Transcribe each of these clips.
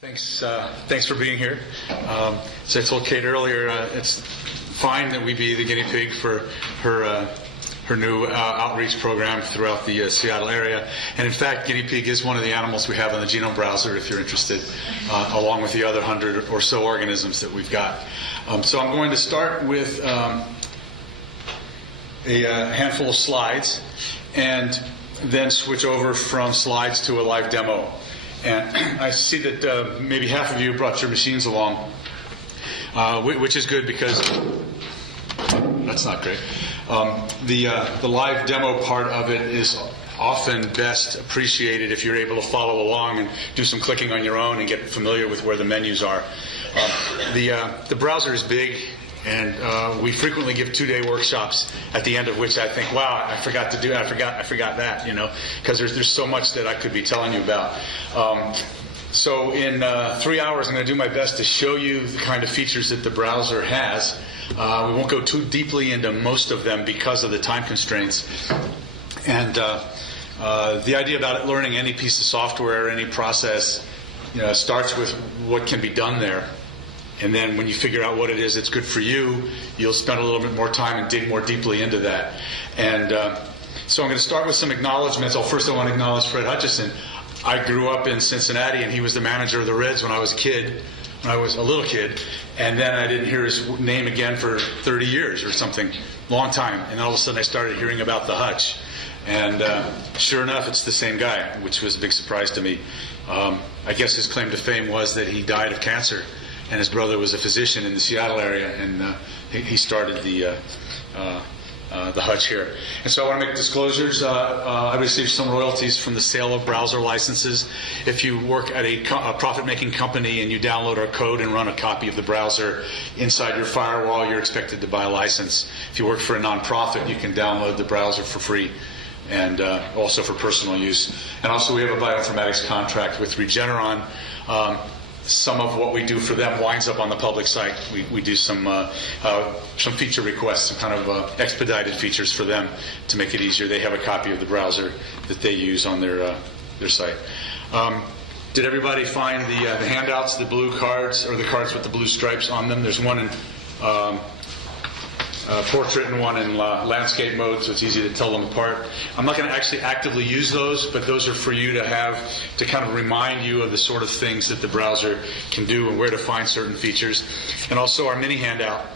Thanks for being here. As I told Kate earlier, it's fine that we be the guinea pig for her new outreach program throughout the Seattle area. And in fact, guinea pig is one of the animals we have on the Genome browser, if you're interested, along with the other 100 or so organisms that we've got. So I'm going to start with a handful of slides, and then switch over from slides to a live demo. And I see that maybe half of you brought your machines along, which is good because that's not great. The live demo part of it is often best appreciated if you're able to follow along and do some clicking on your own and get familiar with where the menus are. The browser is big, and we frequently give 2-day workshops at the end of which I think, wow, I forgot that, because there's so much that I could be telling you about. So in 3 hours, I'm going to do my best to show you the kind of features that the browser has. We won't go too deeply into most of them because of the time constraints. And the idea about learning any piece of software, any process, starts with what can be done there. And then when you figure out what it is that's good for you, you'll spend a little bit more time and dig more deeply into that. And so I'm going to start with some acknowledgments. First I want to acknowledge Fred Hutchison. I grew up in Cincinnati, and he was the manager of the Reds when I was a little kid. And then I didn't hear his name again for 30 years or something, long time. And then all of a sudden I started hearing about the Hutch. And sure enough, it's the same guy, which was a big surprise to me. I guess his claim to fame was that he died of cancer. And his brother was a physician in the Seattle area, and he started the Hutch here. And so I want to make disclosures. I received some royalties from the sale of browser licenses. If you work at a profit-making company and you download our code and run a copy of the browser inside your firewall, you're expected to buy a license. If you work for a nonprofit, you can download the browser for free, and also for personal use. And also we have a bioinformatics contract with Regeneron. Some of what we do for them winds up on the public site. We do some feature requests, some kind of expedited features for them to make it easier. They have a copy of the browser that they use on their site. Did everybody find the handouts, the blue cards, or the cards with the blue stripes on them? There's one in portrait and one in landscape mode, so it's easy to tell them apart. I'm not going to actually actively use those, but those are for you to have to kind of remind you of the sort of things that the browser can do and where to find certain features. And also our mini handout.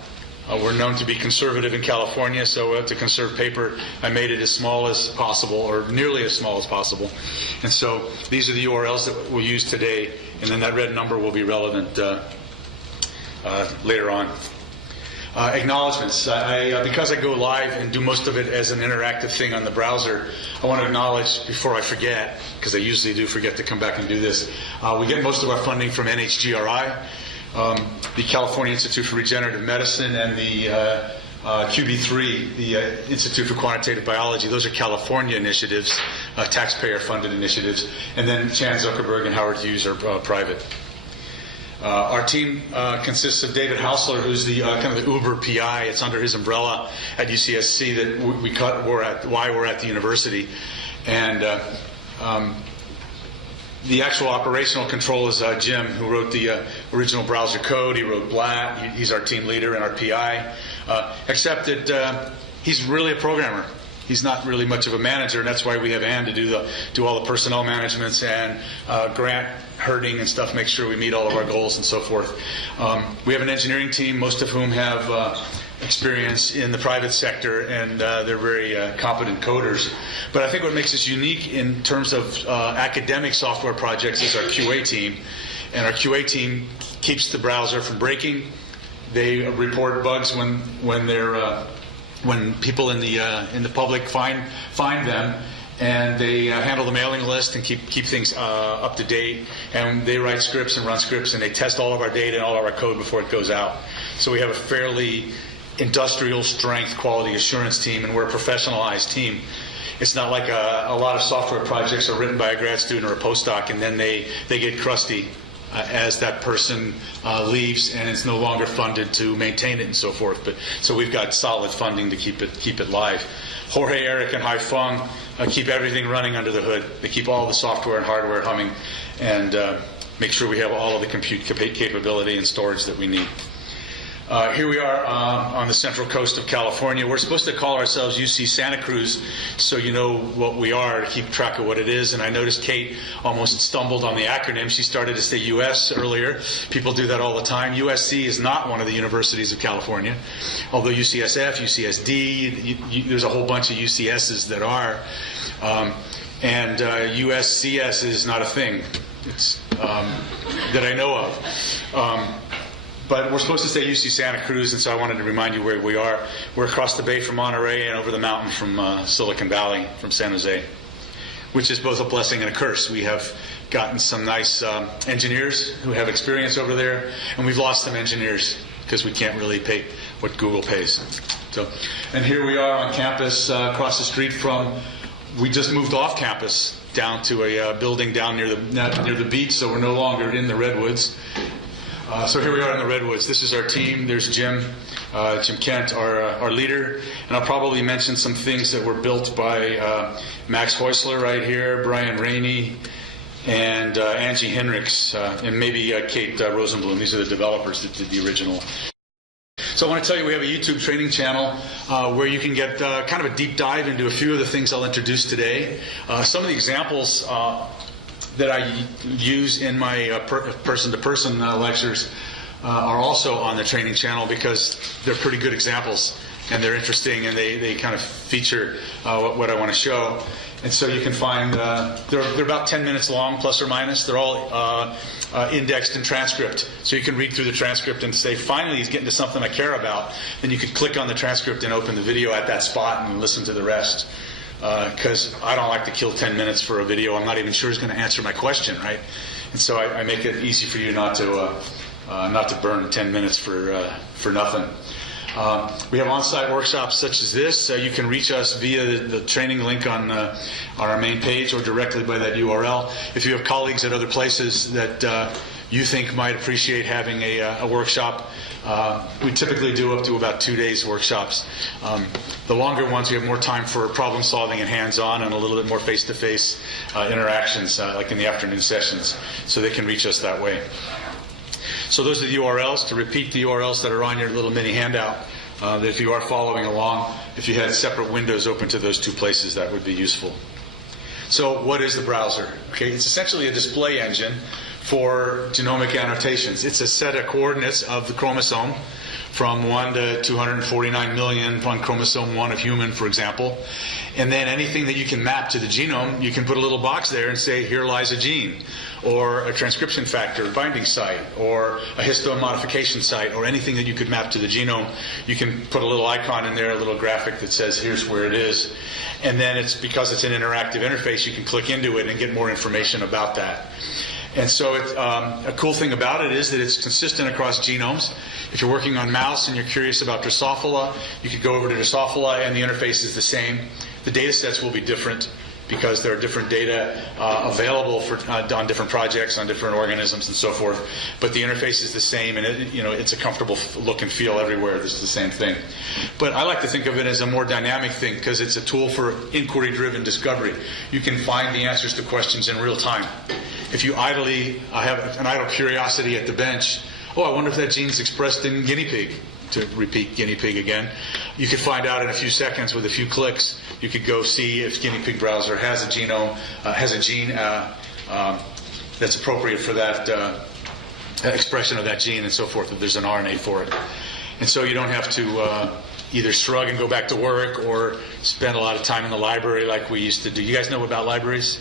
We're known to be conservative in California, so to conserve paper, I made it as small as possible, or nearly as small as possible. And so these are the URLs that we'll use today, and then that red number will be relevant later on. Acknowledgements. Because I go live and do most of it as an interactive thing on the browser, I want to acknowledge before I forget, because I usually do forget to come back and do this. We get most of our funding from NHGRI, the California Institute for Regenerative Medicine, and the QB3, the Institute for Quantitative Biology. Those are California initiatives, taxpayer-funded initiatives. And then Chan Zuckerberg and Howard Hughes are private. Our team consists of David Hausler, who's the kind of the Uber PI. It's under his umbrella at UCSC that why we're at the university. And the actual operational control is Jim, who wrote the original browser code. He wrote BLAT. He's our team leader and our PI. Except that he's really a programmer. He's not really much of a manager, and that's why we have Ann to do all the personnel managements and grant herding and stuff, make sure we meet all of our goals and so forth. We have an engineering team, most of whom have experience in the private sector, and they're very competent coders. But I think what makes us unique in terms of academic software projects is our QA team. And our QA team keeps the browser from breaking. They report bugs when people in the public find them, and they handle the mailing list and keep things up to date. And they write scripts and run scripts, and they test all of our data and all of our code before it goes out. So we have a fairly industrial strength quality assurance team, and we're a professionalized team. It's not like a lot of software projects are written by a grad student or a postdoc, and then they get crusty as that person leaves and it's no longer funded to maintain it and so forth. But so we've got solid funding to keep it live. Jorge, Eric, and Hai Feng keep everything running under the hood. They keep all the software and hardware humming, and make sure we have all of the compute capability and storage that we need. Here we are on the central coast of California. We're supposed to call ourselves UC Santa Cruz, so you know what we are, to keep track of what it is. And I noticed Kate almost stumbled on the acronym. She started to say US earlier. People do that all the time. USC is not one of the universities of California, although UCSF, UCSD, there's a whole bunch of UCSs that are. And USCS is not a thing that I know of. But we're supposed to say UC Santa Cruz, and so I wanted to remind you where we are. We're across the bay from Monterey and over the mountain from Silicon Valley, from San Jose, which is both a blessing and a curse. We have gotten some nice engineers who have experience over there, and we've lost some engineers because we can't really pay what Google pays. So, and here we are on campus across the street from, we just moved off campus down to a building down near the beach, so we're no longer in the redwoods. So here we are in the redwoods. This is our team. There's Jim Kent, our leader, and I'll probably mention some things that were built by Max Häusler right here, Brian Rainey, and Angie Henricks, and maybe Kate Rosenblum. These are the developers that did the original. So I want to tell you we have a YouTube training channel where you can get kind of a deep dive into a few of the things I'll introduce today. Some of the examples that I use in my person-to-person lectures are also on the training channel because they're pretty good examples and they're interesting and they kind of feature what I want to show. And so you can find, they're about 10 minutes long, plus or minus. They're all indexed in transcript. So you can read through the transcript and say, finally he's getting to something I care about. Then you could click on the transcript and open the video at that spot and listen to the rest. Because I don't like to kill 10 minutes for a video I'm not even sure is going to answer my question, right? And so I make it easy for you not to burn 10 minutes for nothing. We have on-site workshops such as this. You can reach us via the training link on our main page or directly by that URL. If you have colleagues at other places that you think might appreciate having a workshop, we typically do up to about 2 days workshops. The longer ones, we have more time for problem solving and hands-on and a little bit more face-to-face interactions, like in the afternoon sessions, so they can reach us that way. So those are the URLs. To repeat the URLs that are on your little mini handout, that if you are following along, if you had separate windows open to those two places, that would be useful. So what is the browser? Okay, it's essentially a display engine for genomic annotations. It's a set of coordinates of the chromosome from 1 to 249 million on chromosome 1 of human, for example. And then anything that you can map to the genome, you can put a little box there and say, here lies a gene, or a transcription factor binding site, or a histone modification site, or anything that you could map to the genome. You can put a little icon in there, a little graphic that says, here's where it is. And then because it's an interactive interface, you can click into it and get more information about that. And so a cool thing about it is that it's consistent across genomes. If you're working on mouse and you're curious about Drosophila, you could go over to Drosophila and the interface is the same. The data sets will be different because there are different data available on different projects, on different organisms and so forth. But the interface is the same, and it's a comfortable look and feel everywhere. It's the same thing. But I like to think of it as a more dynamic thing because it's a tool for inquiry-driven discovery. You can find the answers to questions in real time. If you idly have an idle curiosity at the bench, I wonder if that gene is expressed in guinea pig, to repeat guinea pig again, you could find out in a few seconds with a few clicks. You could go see if guinea pig browser has a genome, has a gene that's appropriate for that expression of that gene and so forth, if there's an RNA for it. And so you don't have to either shrug and go back to work or spend a lot of time in the library like we used to do. You guys know about libraries?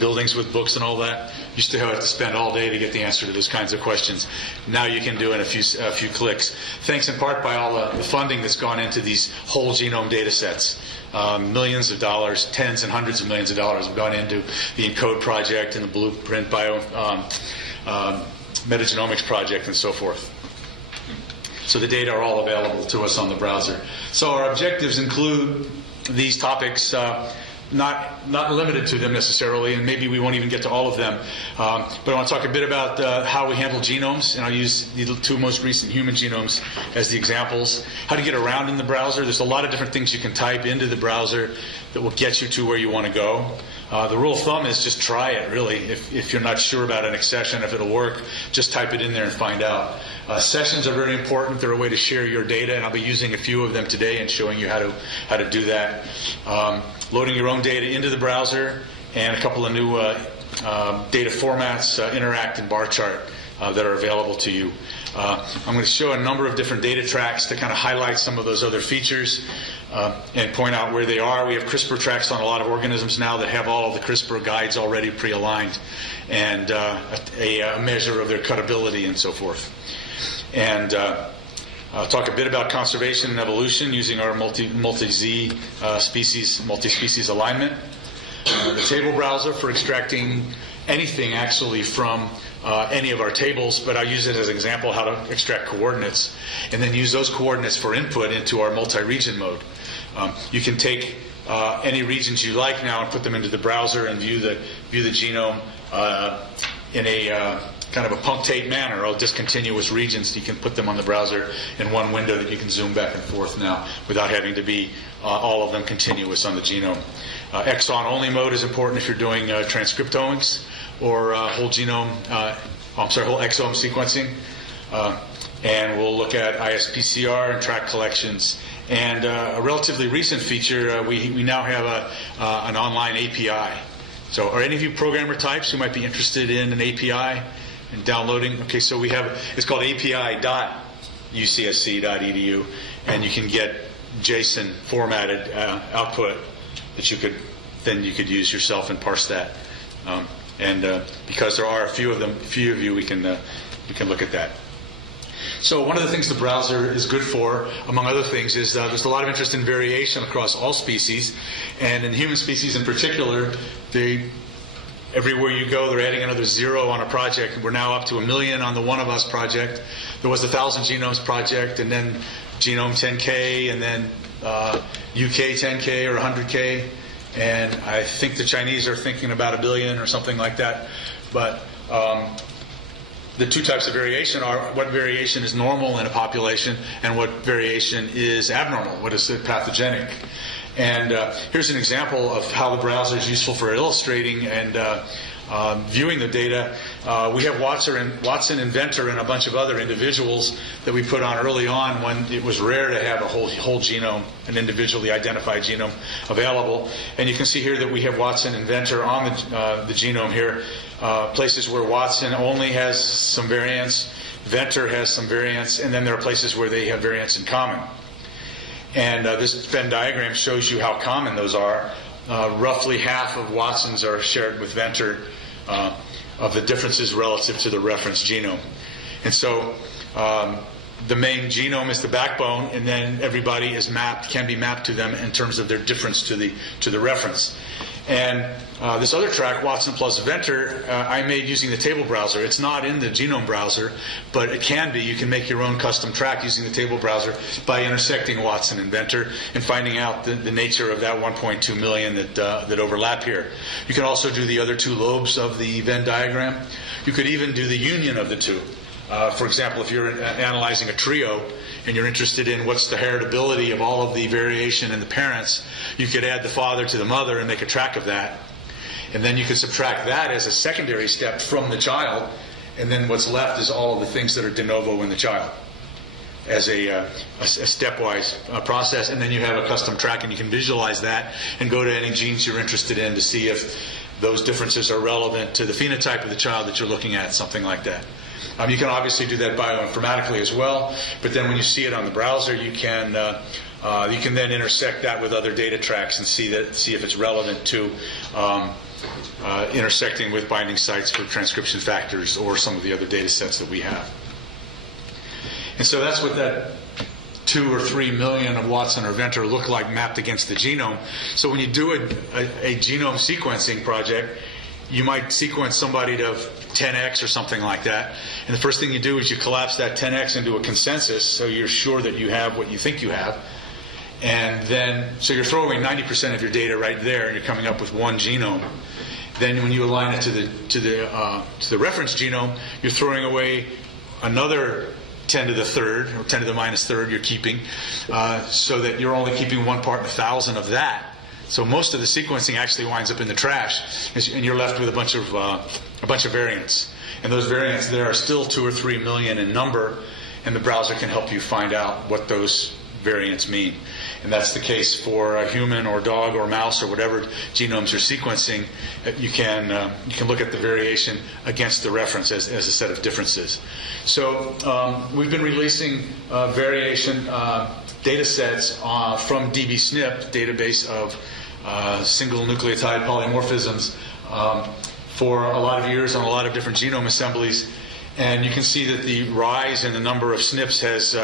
Buildings with books and all that? Used to have to spend all day to get the answer to those kinds of questions. Now you can do it in a few clicks. Thanks in part by all the funding that's gone into these whole genome data sets. Millions of dollars, tens and hundreds of millions of dollars have gone into the ENCODE project and the Blueprint Metagenomics project and so forth. So the data are all available to us on the browser. So our objectives include these topics. not limited to them necessarily, and maybe we won't even get to all of them. But I want to talk a bit about how we handle genomes, and I'll use the 2 most recent human genomes as the examples. How to get around in the browser. There's a lot of different things you can type into the browser that will get you to where you want to go. The rule of thumb is just try it, really. If you're not sure about an accession, if it'll work, just type it in there and find out. Sessions are very important. They're a way to share your data, and I'll be using a few of them today and showing you how to do that. Loading your own data into the browser, and a couple of new data formats, Interact and bar chart, that are available to you. I'm going to show a number of different data tracks to kind of highlight some of those other features and point out where they are. We have CRISPR tracks on a lot of organisms now that have all of the CRISPR guides already pre-aligned, and a measure of their cuttability and so forth. And I'll talk a bit about conservation and evolution using our multi-species alignment. The table browser for extracting anything actually from any of our tables, but I'll use it as an example how to extract coordinates, and then use those coordinates for input into our multi-region mode. You can take any regions you like now and put them into the browser and view the genome in a kind of a punctate manner, or discontinuous regions. You can put them on the browser in one window that you can zoom back and forth now without having to be all of them continuous on the genome. Exon-only mode is important if you're doing transcriptomics or whole exome sequencing. And we'll look at ISPCR and track collections. And a relatively recent feature, we now have an online API. So are any of you programmer types who might be interested in an API and downloading? Okay, so we have, it's called api.ucsc.edu, and you can get JSON formatted output that you could use yourself and parse that. Because there are a few of you, we can look at that. So one of the things the browser is good for, among other things, is there's a lot of interest in variation across all species, and in human species in particular, everywhere you go, they're adding another 0 on a project. We're now up to 1 million on the One of Us project. There was the 1,000 Genomes project, and then Genome 10K, and then UK 10K or 100K, and I think the Chinese are thinking about 1 billion or something like that. But the 2 types of variation are what variation is normal in a population and what variation is abnormal, what is pathogenic. And here's an example of how the browser is useful for illustrating and viewing the data. We have Watson Inventor and a bunch of other individuals that we put on early on when it was rare to have a whole genome, an individually identified genome available. And you can see here that we have Watson Inventor on the genome here. Places where Watson only has some variants, Ventor has some variants, and then there are places where they have variants in common. And this Venn diagram shows you how common those are. Roughly half of Watsons are shared with Ventor of the differences relative to the reference genome. And so the main genome is the backbone, and then everybody can be mapped to them in terms of their difference to the reference. And this other track, Watson plus Ventor, I made using the table browser. It's not in the genome browser, but it can be. You can make your own custom track using the table browser by intersecting Watson and Ventor and finding out the nature of that 1.2 million that overlap here. You can also do the other 2 lobes of the Venn diagram. You could even do the union of the 2. For example, if you're analyzing a trio and you're interested in what's the heritability of all of the variation in the parents, you could add the father to the mother and make a track of that. And then you could subtract that as a secondary step from the child, and then what's left is all of the things that are de novo in the child as a stepwise process. And then you have a custom track, and you can visualize that and go to any genes you're interested in to see if those differences are relevant to the phenotype of the child that you're looking at, something like that. You can obviously do that bioinformatically as well, but then when you see it on the browser, you can then intersect that with other data tracks and see if it's relevant to intersecting with binding sites for transcription factors or some of the other data sets that we have. And so that's what that 2 or 3 million of Watson or Ventor look like mapped against the genome. So when you do a genome sequencing project, you might sequence somebody to 10x or something like that. And the first thing you do is you collapse that 10x into a consensus so you're sure that you have what you think you have. And then, so you're throwing 90% of your data right there, and you're coming up with one genome. Then when you align it to the reference genome, you're throwing away another 10 to the third, or 10 to the minus third you're keeping, so that you're only keeping 1 part in 1,000 of that. So most of the sequencing actually winds up in the trash, and you're left with a bunch of variants. And those variants there are still 2 or 3 million in number, and the browser can help you find out what those variants mean. And that's the case for a human or dog or mouse or whatever genomes you're sequencing. You can look at the variation against the reference as a set of differences. So we've been releasing variation data sets from dbSNP, database of single nucleotide polymorphisms, for a lot of years on a lot of different genome assemblies. And you can see that the rise in the number of SNPs has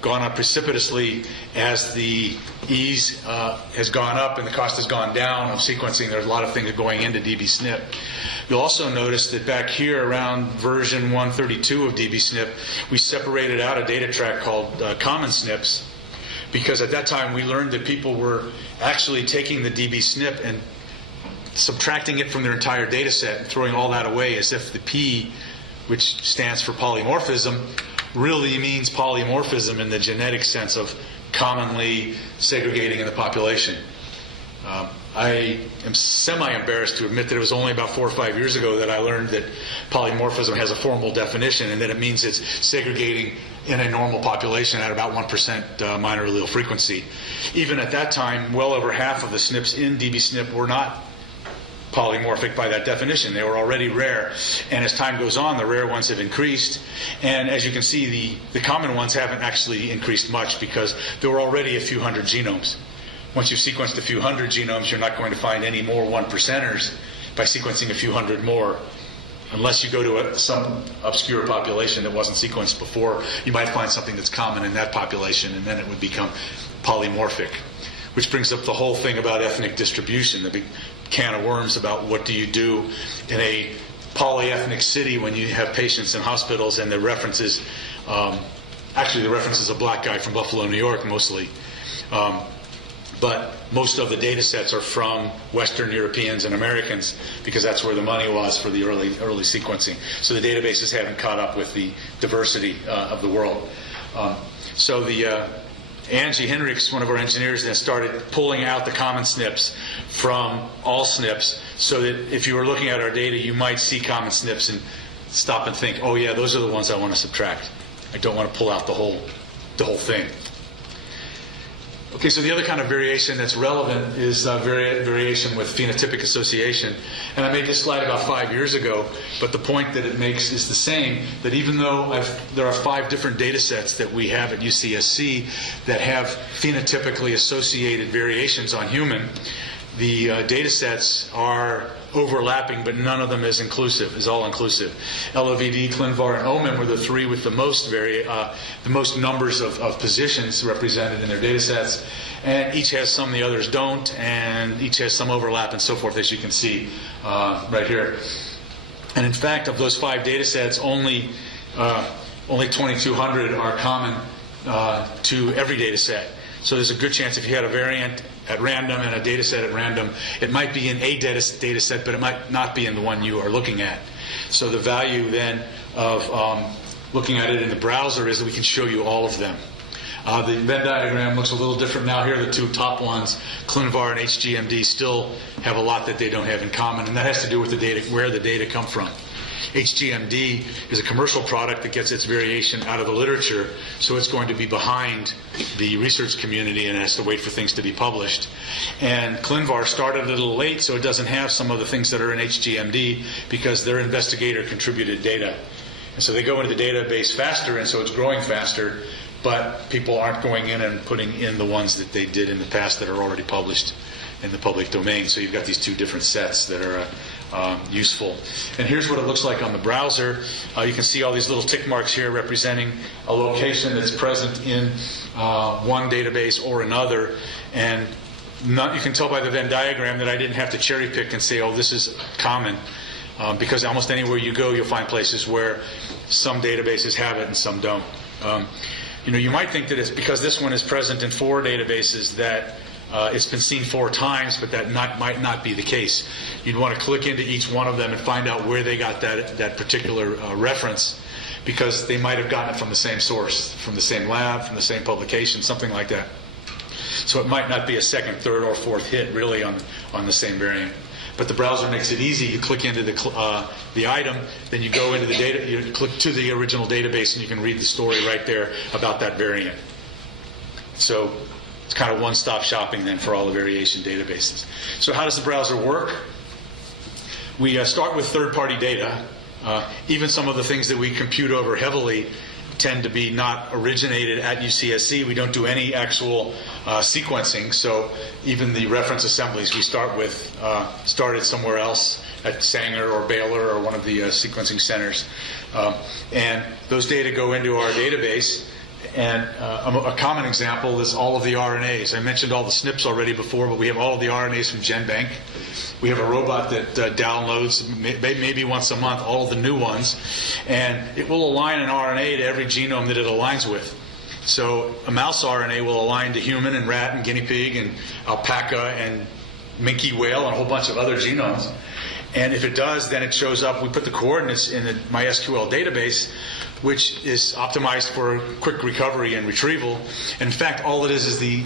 gone up precipitously as the ease has gone up and the cost has gone down of sequencing. There's a lot of things going into dbSNP. You'll also notice that back here around version 132 of dbSNP, we separated out a data track called common SNPs, because at that time we learned that people were actually taking the dbSNP and subtracting it from their entire data set and throwing all that away, as if the P, which stands for polymorphism, really means polymorphism in the genetic sense of commonly segregating in the population. I am semi-embarrassed to admit that it was only about 4 or 5 years ago that I learned that polymorphism has a formal definition, and that it means it's segregating in a normal population at about 1% minor allele frequency. Even at that time, well over half of the SNPs in dbSNP were not polymorphic by that definition. They were already rare, and as time goes on, the rare ones have increased, and as you can see, the common ones haven't actually increased much, because there were already a few hundred genomes. Once you've sequenced a few hundred genomes, you're not going to find any more 1%ers by sequencing a few hundred more, unless you go to some obscure population that wasn't sequenced before. You might find something that's common in that population, and then it would become polymorphic. Which brings up the whole thing about ethnic distribution, the big can of worms about what do you do in a polyethnic city when you have patients in hospitals and the reference is, actually the reference is a black guy from Buffalo, New York mostly. But most of the data sets are from Western Europeans and Americans, because that's where the money was for the early sequencing. So the databases haven't caught up with the diversity of the world. So Angie Henrichs, one of our engineers, then started pulling out the common SNPs from all SNPs, so that if you were looking at our data, you might see common SNPs and stop and think, oh yeah, those are the ones I want to subtract. I don't want to pull out the whole thing. Okay, so the other kind of variation that's relevant is variation with phenotypic association. And I made this slide about 5 years ago, but the point that it makes is the same, that even though there are 5 different data sets that we have at UCSC that have phenotypically associated variations on human, the data sets are overlapping, but none of them is all inclusive. LOVD, ClinVar, and OMIM were the 3 with the most numbers of positions represented in their data sets, and each has some the others don't, and each has some overlap and so forth, as you can see right here. And in fact, of those 5 data sets, only 2,200 are common to every data set. So there's a good chance if you had a variant at random and a data set at random, it might be in a data set, but it might not be in the one you are looking at. So the value then of looking at it in the browser is that we can show you all of them. The Venn diagram looks a little different now. Here are the 2 top ones. ClinVar and HGMD still have a lot that they don't have in common, and that has to do with the data, where the data come from. HGMD is a commercial product that gets its variation out of the literature, so it's going to be behind the research community and has to wait for things to be published. And ClinVar started a little late, so it doesn't have some of the things that are in HGMD because their investigator contributed data. And so they go into the database faster, and so it's growing faster, but people aren't going in and putting in the ones that they did in the past that are already published in the public domain. So you've got these 2 different sets that are useful. And here's what it looks like on the browser. You can see all these little tick marks here representing a location that's present in one database or another. And you can tell by the Venn diagram that I didn't have to cherry pick and say, oh, this is common. Because almost anywhere you go, you'll find places where some databases have it and some don't. You might think that it's because this one is present in 4 databases that it's been seen 4 times, but that might not be the case. You'd want to click into each one of them and find out where they got that particular reference, because they might have gotten it from the same source, from the same lab, from the same publication, something like that. So it might not be a second, third, or fourth hit really on the same variant. But the browser makes it easy. You click into the item, then you go into the data, you click to the original database, and you can read the story right there about that variant. So it's kind of one-stop shopping then for all the variation databases. So how does the browser work? We start with third-party data. Even some of the things that we compute over heavily tend to be not originated at UCSC. We don't do any actual sequencing, so even the reference assemblies we start with started somewhere else at Sanger or Baylor or one of the sequencing centers. And those data go into our database. And a common example is all of the RNAs. I mentioned all the SNPs already before, but we have all of the RNAs from GenBank. We have a robot that downloads maybe once a month all of the new ones, and it will align an RNA to every genome that it aligns with. So a mouse RNA will align to human and rat and guinea pig and alpaca and minke whale and a whole bunch of other genomes. And if it does, then it shows up. We put the coordinates in the MySQL database, which is optimized for quick recovery and retrieval. In fact, all it is the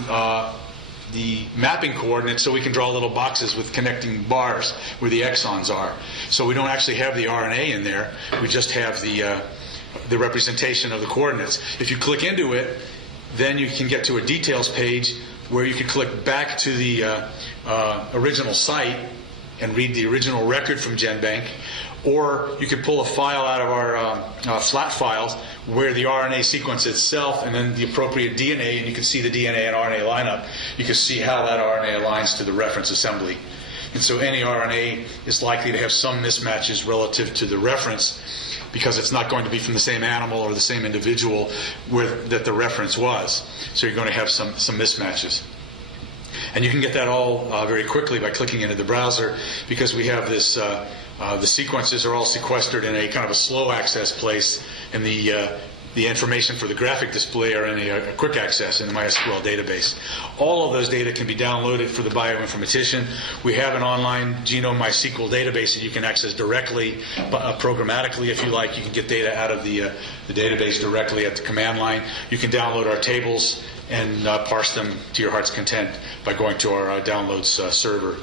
mapping coordinates, so we can draw little boxes with connecting bars where the exons are. So we don't actually have the RNA in there. We just have the representation of the coordinates. If you click into it, then you can get to a details page where you can click back to the original site and read the original record from GenBank, or you could pull a file out of our flat files where the RNA sequence itself and then the appropriate DNA, and you can see the DNA and RNA lineup. You can see how that RNA aligns to the reference assembly. And so any RNA is likely to have some mismatches relative to the reference, because it's not going to be from the same animal or the same individual that the reference was. So you're going to have some mismatches. And you can get that all very quickly by clicking into the browser, because we have this, the sequences are all sequestered in a kind of a slow access place, and the information for the graphic display are in a quick access in the MySQL database. All of those data can be downloaded for the bioinformatician. We have an online Genome MySQL database that you can access directly, programmatically if you like. You can get data out of the database directly at the command line. You can download our tables and parse them to your heart's content by going to our downloads server.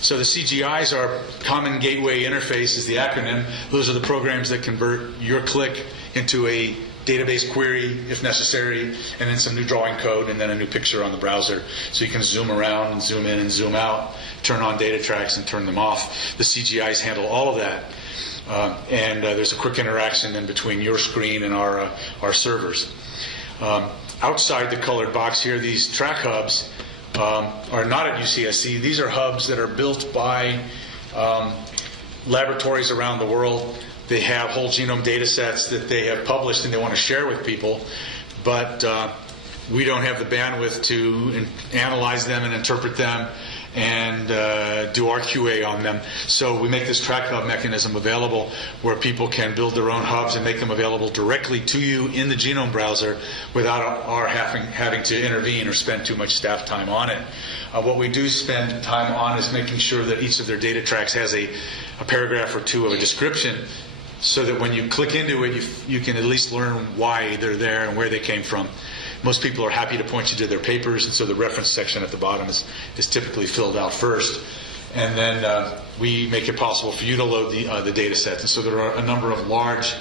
So the CGIs are Common Gateway Interface is the acronym. Those are the programs that convert your click into a database query if necessary, and then some new drawing code, and then a new picture on the browser. So you can zoom around and zoom in and zoom out, turn on data tracks and turn them off. The CGIs handle all of that. And there's a quick interaction in between your screen and our servers. Outside the colored box here, these track hubs are not at UCSC. These are hubs that are built by laboratories around the world. They have whole genome data sets that they have published and they want to share with people, but we don't have the bandwidth to analyze them and interpret them and do our QA on them. So we make this track hub mechanism available where people can build their own hubs and make them available directly to you in the Genome browser without our having to intervene or spend too much staff time on it. What we do spend time on is making sure that each of their data tracks has a paragraph or two of a description, so that when you click into it, you can at least learn why they're there and where they came from. Most people are happy to point you to their papers, and so the reference section at the bottom is typically filled out first. And then we make it possible for you to load the data sets. And so there are a number of large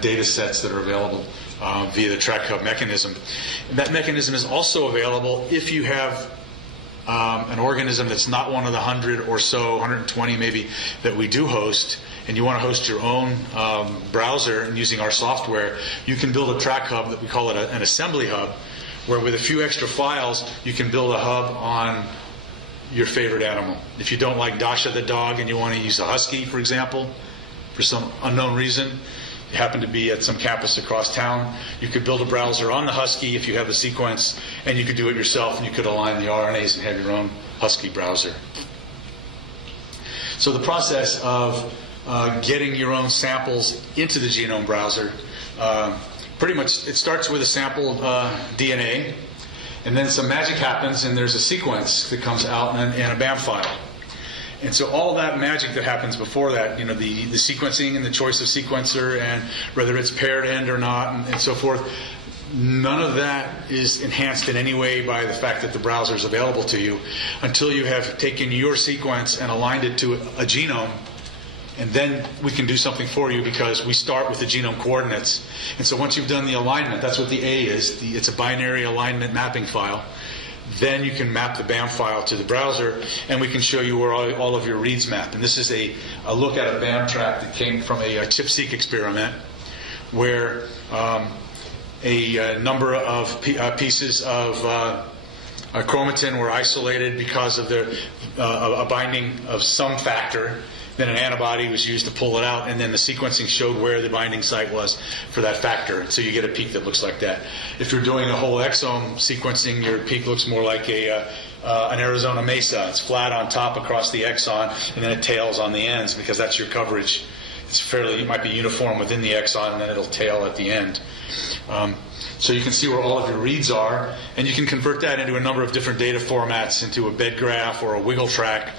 data sets that are available via the track hub mechanism. And that mechanism is also available if you have an organism that's not one of the 100 or so, 120 maybe, that we do host, and you want to host your own browser and using our software, you can build a track hub that we call it an assembly hub, where with a few extra files, you can build a hub on your favorite animal. If you don't like Dasha the dog and you want to use a husky, for example, for some unknown reason, you happen to be at some campus across town, you could build a browser on the husky if you have the sequence, and you could do it yourself, and you could align the RNAs and have your own husky browser. So the process of getting your own samples into the Genome browser pretty much it starts with a sample DNA, and then some magic happens, and there's a sequence that comes out in a BAM file. And so all that magic that happens before that, the sequencing and the choice of sequencer and whether it's paired end or not and so forth, none of that is enhanced in any way by the fact that the browser is available to you until you have taken your sequence and aligned it to a genome. And then we can do something for you because we start with the genome coordinates. And so once you've done the alignment, that's what the A is. It's a binary alignment mapping file. Then you can map the BAM file to the browser, and we can show you where all of your reads map. And this is a look at a BAM track that came from a ChIP-seq experiment where a number of pieces of chromatin were isolated because of a binding of some factor. Then an antibody was used to pull it out, and then the sequencing showed where the binding site was for that factor. So you get a peak that looks like that. If you're doing a whole exome sequencing, your peak looks more like an Arizona mesa. It's flat on top across the exon, and then it tails on the ends because that's your coverage. It might be uniform within the exon, and then it'll tail at the end. So you can see where all of your reads are, and you can convert that into a number of different data formats, into a bed graph or a wiggle track.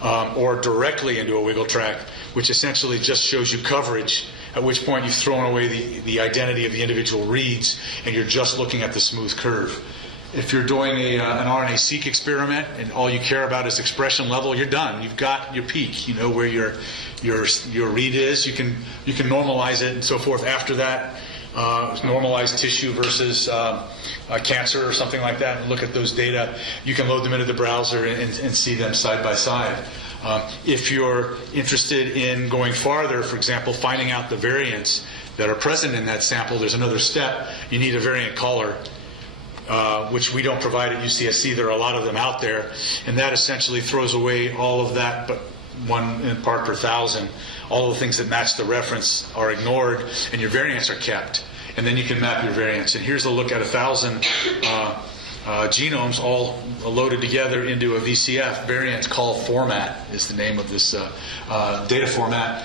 Or directly into a wiggle track, which essentially just shows you coverage, at which point you've thrown away the identity of the individual reads, and you're just looking at the smooth curve. If you're doing an RNA-seq experiment and all you care about is expression level, you're done. You've got your peak. You know where your read is. You can normalize it and so forth. After that, normalized tissue versus cancer or something like that, and look at those data. You can load them into the browser and see them side by side. If you're interested in going farther, for example, finding out the variants that are present in that sample, there's another step. You need a variant caller, which we don't provide at UCSC. There are a lot of them out there, and that essentially throws away all of that, but one part per thousand. All the things that match the reference are ignored, and your variants are kept. And then you can map your variants. And here's a look at 1,000 genomes all loaded together into a VCF. Variants call format is the name of this data format,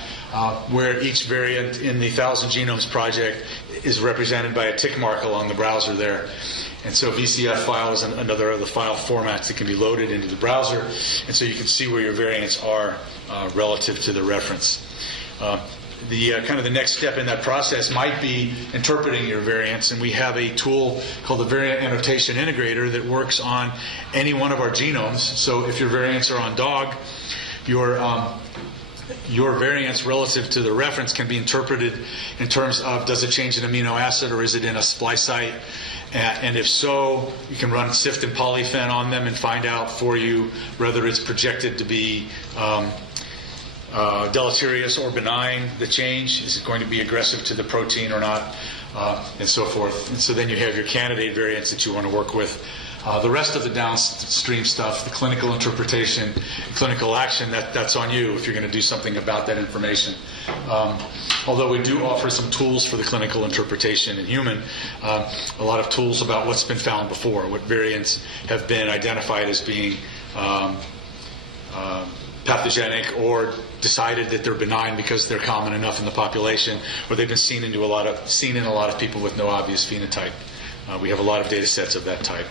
where each variant in the 1,000 Genomes project is represented by a tick mark along the browser there. And so VCF file is another of the file formats that can be loaded into the browser. And so you can see where your variants are relative to the reference. Kind of the next step in that process might be interpreting your variants, and we have a tool called the Variant Annotation Integrator that works on any one of our genomes. So if your variants are on dog, your variants relative to the reference can be interpreted in terms of, does it change an amino acid or is it in a splice site? And if so, you can run SIFT and polyphen on them and find out for you whether it's projected to be deleterious or benign, the change. Is it going to be aggressive to the protein or not, and so forth. And so then you have your candidate variants that you want to work with. The rest of the downstream stuff, the clinical interpretation, clinical action, that's on you if you're going to do something about that information. Although we do offer some tools for the clinical interpretation in human, a lot of tools about what's been found before, what variants have been identified as being pathogenic or decided that they're benign because they're common enough in the population, or they've been seen in a lot of people with no obvious phenotype. We have a lot of data sets of that type.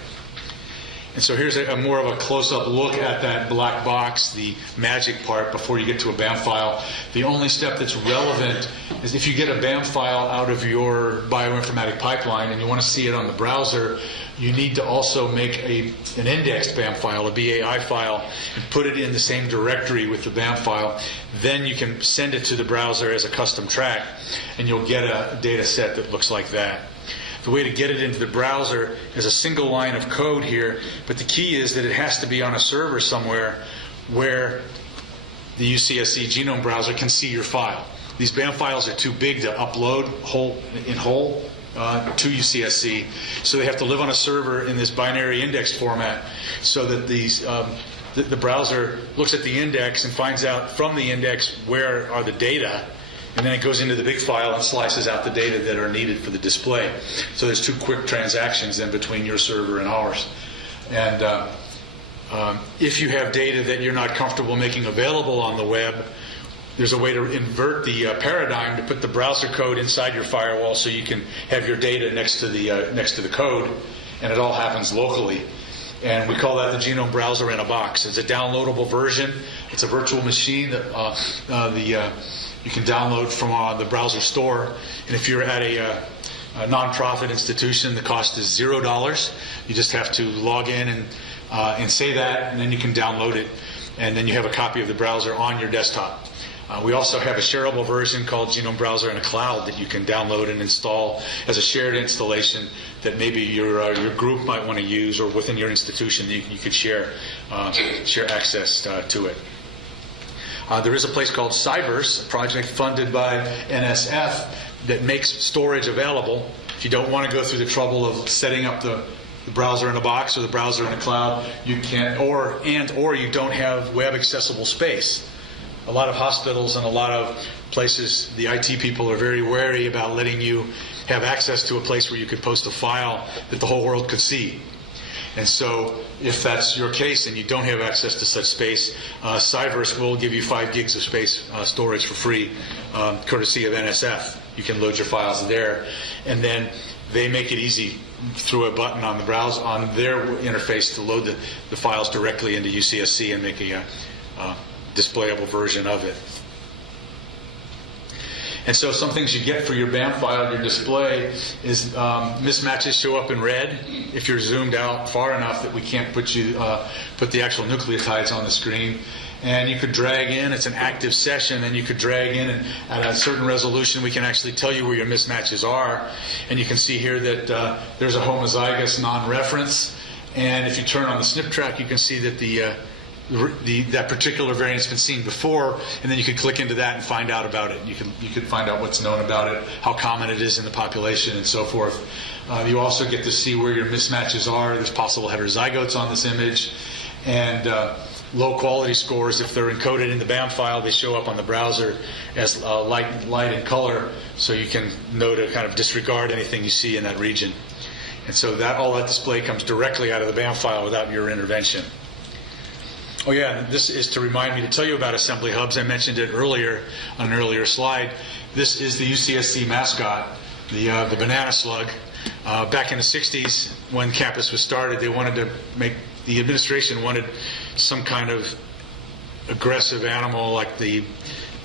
And so here's a more of a close-up look at that black box, the magic part, before you get to a BAM file. The only step that's relevant is if you get a BAM file out of your bioinformatic pipeline and you want to see it on the browser, you need to also make an indexed BAM file, a BAI file, and put it in the same directory with the BAM file. Then you can send it to the browser as a custom track, and you'll get a data set that looks like that. The way to get it into the browser is a single line of code here, but the key is that it has to be on a server somewhere where the UCSC Genome browser can see your file. These BAM files are too big to upload whole to UCSC, so they have to live on a server in this binary indexed format so that the browser looks at the index and finds out from the index where are the data, and then it goes into the big file and slices out the data that are needed for the display. So there's two quick transactions in between your server and ours. And if you have data that you're not comfortable making available on the web, there's a way to invert the paradigm to put the browser code inside your firewall so you can have your data next to the code, and it all happens locally. And we call that the Genome browser in a box. It's a downloadable version. It's a virtual machine that you can download from the browser store. And if you're at a nonprofit institution, the cost is $0. You just have to log in and say that, and then you can download it, and then you have a copy of the browser on your desktop. We also have a shareable version called Genome Browser in a Cloud that you can download and install as a shared installation that maybe your group might want to use, or within your institution you could share access to it. There is a place called Cyverse, a project funded by NSF, that makes storage available. If you don't want to go through the trouble of setting up the browser in a box or the browser in a cloud, you can, or you don't have web accessible space. A lot of hospitals and a lot of places, the IT people are very wary about letting you have access to a place where you could post a file that the whole world could see. And so if that's your case and you don't have access to such space, Cyverse will give you 5 gigs of space storage for free, courtesy of NSF. You can load your files there, and then they make it easy through a button on the browser, on their interface, to load the files directly into UCSC and make a displayable version of it. And so some things you get for your BAM file, your display, is mismatches show up in red if you're zoomed out far enough that we can't put the actual nucleotides on the screen. And you could drag in, it's an active session, and you could drag in, and at a certain resolution we can actually tell you where your mismatches are. And you can see here that there's a homozygous non-reference, and if you turn on the SNP track you can see that that particular variant's been seen before, and then you could click into that and find out about it. You could find out what's known about it, how common it is in the population, and so forth. You also get to see where your mismatches are. There's possible heterozygotes on this image, and low quality scores, if they're encoded in the BAM file, they show up on the browser as light and color, so you can know to kind of disregard anything you see in that region. And so all that display comes directly out of the BAM file without your intervention. Oh yeah, and this is to remind me to tell you about Assembly Hubs. I mentioned it earlier on an earlier slide. This is the UCSC mascot, the banana slug. Back in the 60s, when campus was started, the administration wanted some kind of aggressive animal like the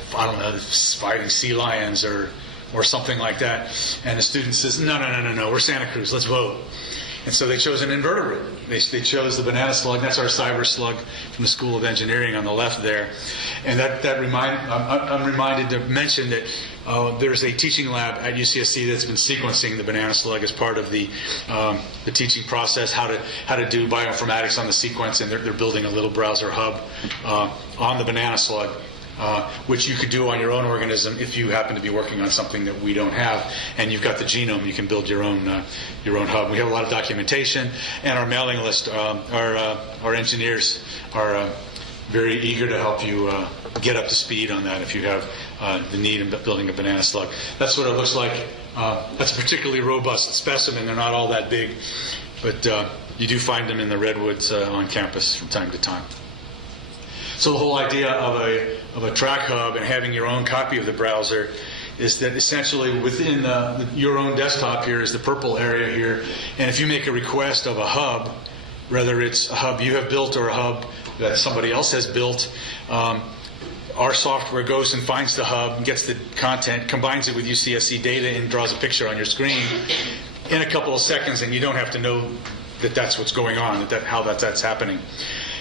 fighting sea lions or something like that. And the student says, no, we're Santa Cruz, let's vote. And so they chose an invertebrate. They chose the banana slug. That's our cyber slug from the School of Engineering on the left there. And I'm reminded to mention that there's a teaching lab at UCSC that's been sequencing the banana slug as part of the teaching process, how to do bioinformatics on the sequence, and they're building a little browser hub on the banana slug, which you could do on your own organism if you happen to be working on something that we don't have, and you've got the genome. You can build your own hub. We have a lot of documentation, and our mailing list. Our engineers are very eager to help you get up to speed on that if you have the need of building a banana slug. That's what it looks like. That's a particularly robust specimen. They're not all that big, but you do find them in the redwoods on campus from time to time. So the whole idea of a track hub and having your own copy of the browser is that essentially within your own desktop here is the purple area here, and if you make a request of a hub, whether it's a hub you have built or a hub that somebody else has built, our software goes and finds the hub, gets the content, combines it with UCSC data, and draws a picture on your screen in a couple of seconds, and you don't have to know that that's what's going on, how that's happening.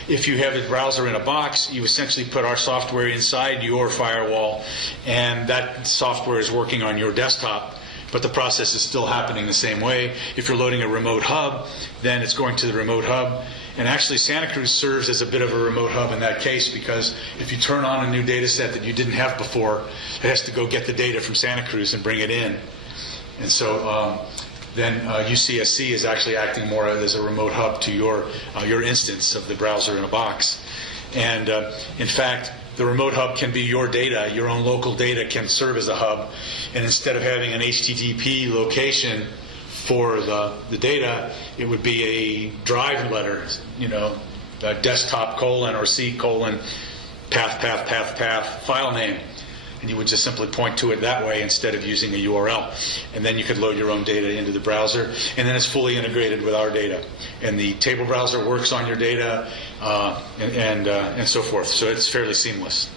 If you have a browser in a box, you essentially put our software inside your firewall, and that software is working on your desktop, but the process is still happening the same way. If you're loading a remote hub, then it's going to the remote hub. And actually, Santa Cruz serves as a bit of a remote hub in that case, because if you turn on a new data set that you didn't have before, it has to go get the data from Santa Cruz and bring it in. And so then UCSC is actually acting more as a remote hub to your instance of the browser in a box. And in fact, the remote hub can be your data. Your own local data can serve as a hub. And instead of having an HTTP location for the data, it would be a drive letter, desktop : or C : path file name. and you would just simply point to it that way instead of using a URL. And then you could load your own data into the browser, and then it's fully integrated with our data. And the table browser works on your data, and so forth. So it's fairly seamless.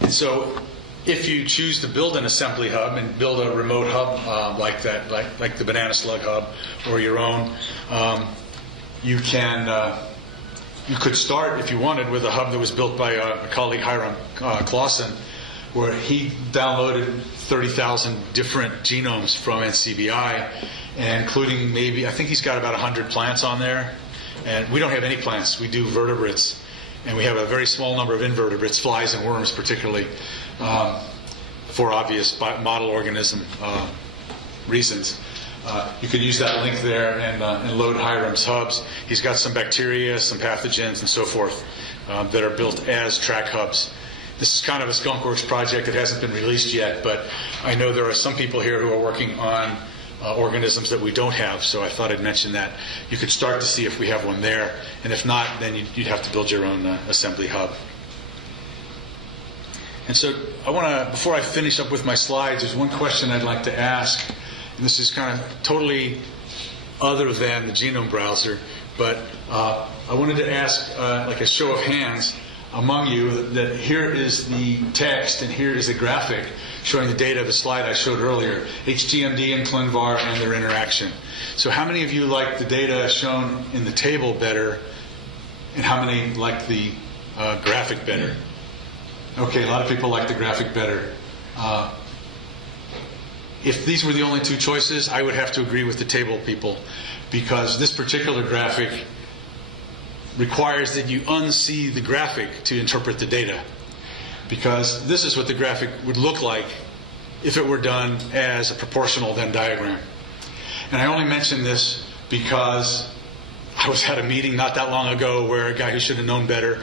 And so if you choose to build an assembly hub and build a remote hub like that, like the Banana Slug hub or your own, you could start, if you wanted, with a hub that was built by a colleague, Hiram Clausen, where he downloaded 30,000 different genomes from NCBI, including maybe, I think he's got about 100 plants on there. And we don't have any plants. We do vertebrates. And we have a very small number of invertebrates, flies and worms particularly, for obvious model organism reasons. You could use that link there and load Hiram's hubs. He's got some bacteria, some pathogens, and so forth that are built as track hubs. This is kind of a skunkworks project. It hasn't been released yet, but I know there are some people here who are working on organisms that we don't have, so I thought I'd mention that. You could start to see if we have one there, and if not, then you'd have to build your own assembly hub. And so I want to, before I finish up with my slides, there's one question I'd like to ask, and this is kind of totally other than the Genome browser, but I wanted to ask, like a show of hands among you, that here is the text and here is a graphic showing the data of the slide I showed earlier, HGMD and ClinVar and their interaction. So how many of you like the data shown in the table better, and how many like the graphic better? Okay, a lot of people like the graphic better. If these were the only two choices, I would have to agree with the table people, because this particular graphic requires that you unsee the graphic to interpret the data. Because this is what the graphic would look like if it were done as a proportional Venn diagram. And I only mention this because I was at a meeting not that long ago where a guy who should have known better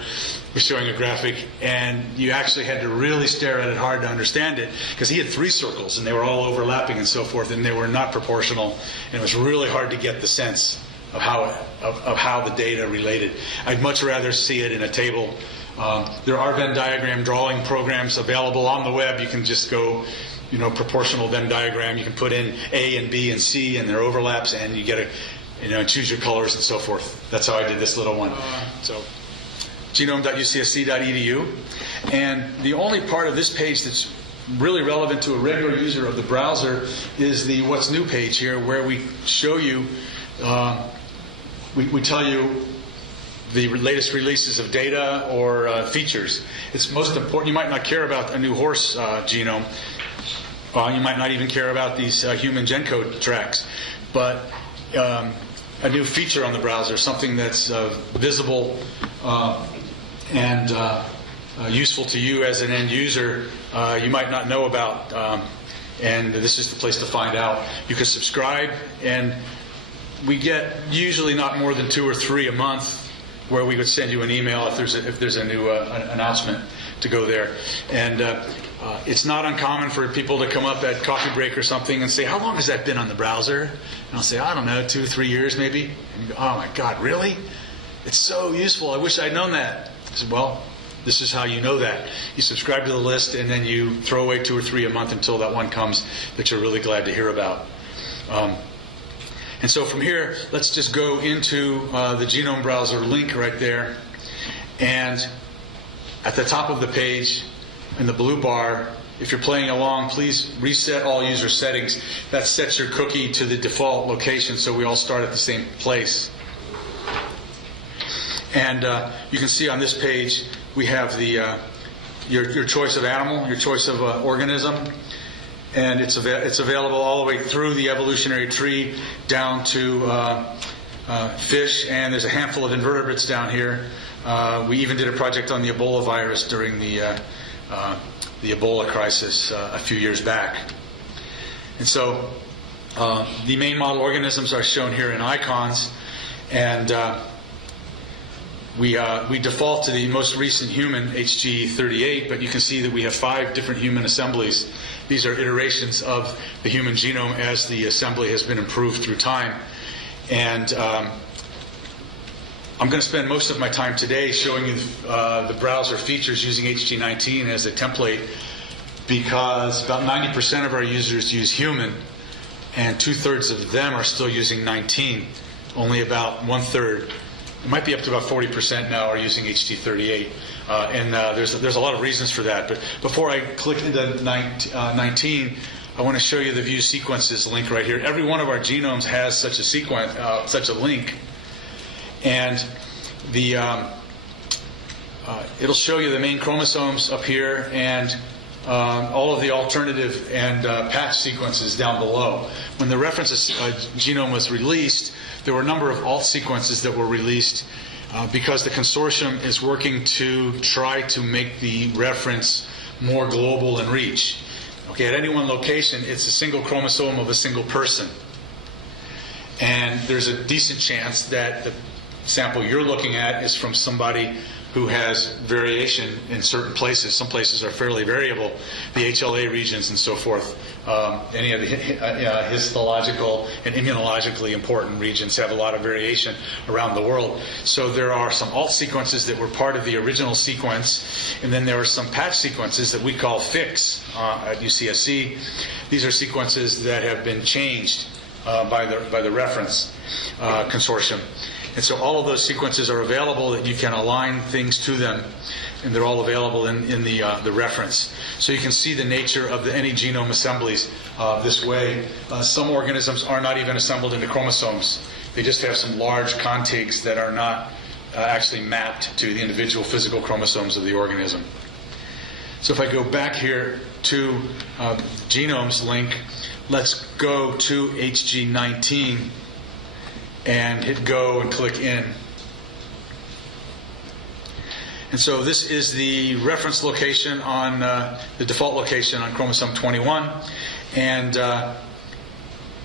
was showing a graphic, and you actually had to really stare at it hard to understand it, because he had 3 circles and they were all overlapping and so forth, and they were not proportional, and it was really hard to get the sense of how the data related. I'd much rather see it in a table. There are Venn diagram drawing programs available on the web. You can just go, proportional Venn diagram. You can put in A and B and C and their overlaps, and you get choose your colors and so forth. That's how I did this little one. So, genome.ucsc.edu. And the only part of this page that's really relevant to a regular user of the browser is the What's New page here, where we show you, we tell you the latest releases of data or features. It's most important. You might not care about a new horse genome. You might not even care about these human GenCode tracks. But a new feature on the browser, something that's visible and useful to you as an end user, you might not know about. And this is the place to find out. You can subscribe, and we get usually not more than 2 or 3 a month, where we would send you an email if there's a new announcement to go there. And it's not uncommon for people to come up at coffee break or something and say, "How long has that been on the browser?" And I'll say, "I don't know, 2 or 3 years maybe." And you go, "Oh my God, really? It's so useful. I wish I'd known that." I said, "Well, this is how you know that. You subscribe to the list, and then you throw away 2 or 3 a month until that one comes that you're really glad to hear about." And so from here, let's just go into the Genome browser link right there. And at the top of the page, in the blue bar, if you're playing along, please reset all user settings. That sets your cookie to the default location, so we all start at the same place. And you can see on this page, we have the your choice of animal, your choice of organism. And it's available all the way through the evolutionary tree down to fish, and there's a handful of invertebrates down here. We even did a project on the Ebola virus during the Ebola crisis a few years back. And so the main model organisms are shown here in icons, and we default to the most recent human, HG38, but you can see that we have 5 different human assemblies. These are iterations of the human genome as the assembly has been improved through time. And I'm going to spend most of my time today showing you the browser features using HG19 as a template, because about 90% of our users use human, and 2/3 of them are still using 19. Only about 1/3, it might be up to about 40% now, are using HT38. And there's a lot of reasons for that. But before I click into 19, I want to show you the View Sequences link right here. Every one of our genomes has such a sequence, such a link, and it'll show you the main chromosomes up here and all of the alternative and patch sequences down below. When the reference genome was released, there were a number of alt sequences that were released because the consortium is working to try to make the reference more global in reach. Okay, at any one location, it's a single chromosome of a single person. And there's a decent chance that the sample you're looking at is from somebody who has variation in certain places. Some places are fairly variable, the HLA regions and so forth. Any of the histological and immunologically important regions have a lot of variation around the world. So there are some alt sequences that were part of the original sequence, and then there are some patch sequences that we call fix at UCSC. These are sequences that have been changed by the reference consortium. And so all of those sequences are available that you can align things to them, and they're all available in the reference. So you can see the nature of any genome assemblies this way. Some organisms are not even assembled into chromosomes. They just have some large contigs that are not actually mapped to the individual physical chromosomes of the organism. So if I go back here to genomes link, let's go to HG19 and hit go and click in. And so this is the reference location on the default location on chromosome 21, and a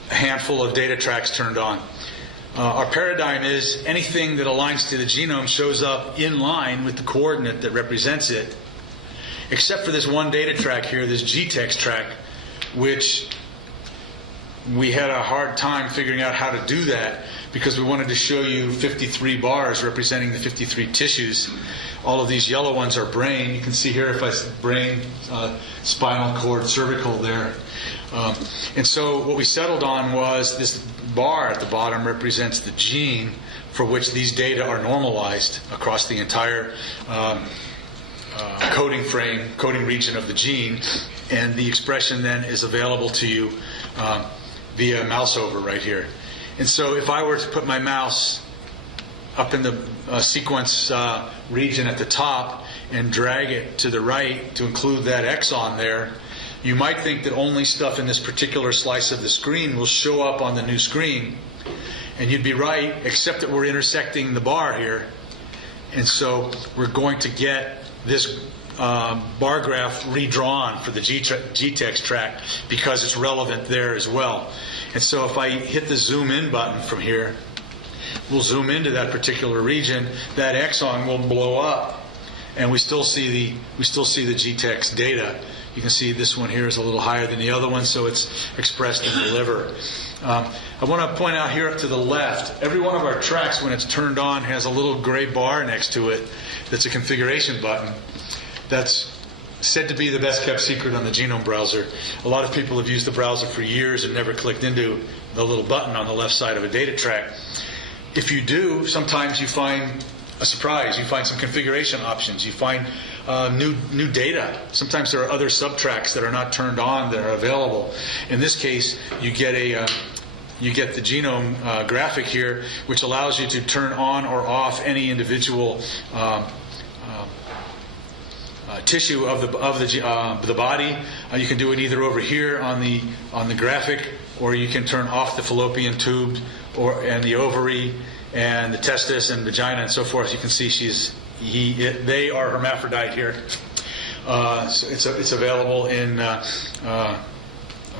handful of data tracks turned on. Our paradigm is anything that aligns to the genome shows up in line with the coordinate that represents it, except for this one data track here, this GTEX track, which we had a hard time figuring out how to do that, because we wanted to show you 53 bars representing the 53 tissues. All of these yellow ones are brain. You can see here if I brain, spinal cord, cervical there. And so what we settled on was this bar at the bottom represents the gene for which these data are normalized across the entire coding region of the gene. And the expression then is available to you via mouse over right here. And so if I were to put my mouse up in the sequence region at the top and drag it to the right to include that exon there, you might think that only stuff in this particular slice of the screen will show up on the new screen. And you'd be right, except that we're intersecting the bar here. And so we're going to get this bar graph redrawn for the GTEX track because it's relevant there as well. And so if I hit the zoom in button from here, we'll zoom into that particular region. That exon will blow up, and we still see the GTEX data. You can see this one here is a little higher than the other one, so it's expressed in the liver. I want to point out here up to the left, every one of our tracks, when it's turned on, has a little gray bar next to it that's a configuration button. That's said to be the best kept secret on the Genome browser. A lot of people have used the browser for years and never clicked into the little button on the left side of a data track. If you do, sometimes you find a surprise. You find some configuration options. You find new data. Sometimes there are other subtracks that are not turned on that are available. In this case, you get the genome graphic here, which allows you to turn on or off any individual tissue of the body. You can do it either over here on the graphic, or you can turn off the fallopian tube and the ovary and the testis and vagina and so forth. You can see they are hermaphrodite here. So it's available in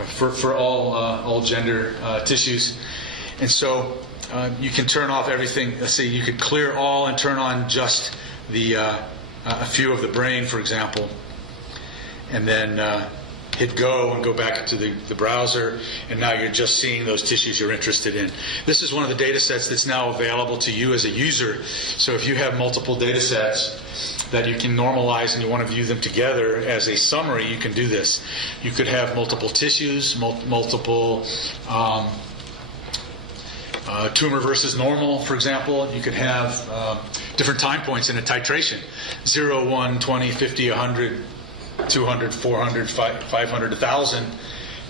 for all gender tissues, and so you can turn off everything. Let's see, you could clear all and turn on just a few of the brain, for example, and then hit go and go back into the browser, and now you're just seeing those tissues you're interested in. This is one of the data sets that's now available to you as a user. So if you have multiple data sets that you can normalize and you want to view them together as a summary, you can do this. You could have multiple tissues, multiple tumor versus normal, for example. You could have different time points in a titration: 0, 1, 20, 50, 100, 200, 400, 500, 1,000.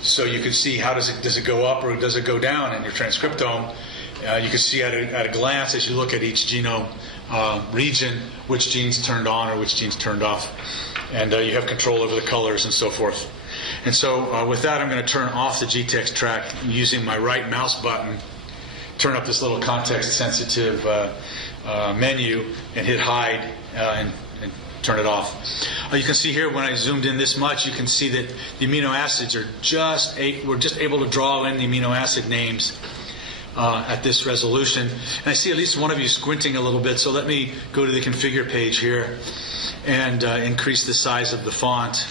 So you can see how does it go up or does it go down in your transcriptome. You can see at a glance as you look at each genome region which genes turned on or which genes turned off. And you have control over the colors and so forth. And so with that, I'm going to turn off the GTEx track using my right mouse button, turn up this little context-sensitive menu, and hit hide and turn it off. You can see here when I zoomed in this much, you can see that the amino acids are we're just able to draw in the amino acid names at this resolution. And I see at least one of you squinting a little bit, so let me go to the configure page here and increase the size of the font.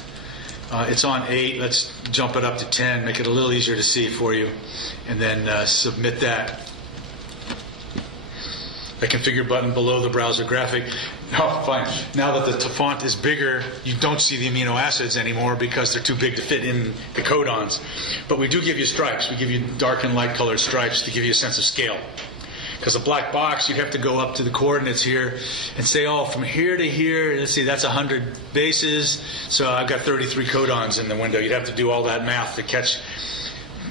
It's on 8. Let's jump it up to 10, make it a little easier to see for you, and then submit that. The configure button below the browser graphic. Oh, fine. Now that the font is bigger, you don't see the amino acids anymore because they're too big to fit in the codons. But we do give you stripes. We give you dark and light colored stripes to give you a sense of scale. Because a black box, you'd have to go up to the coordinates here and say, oh, from here to here, let's see, that's 100 bases, so I've got 33 codons in the window. You'd have to do all that math to catch.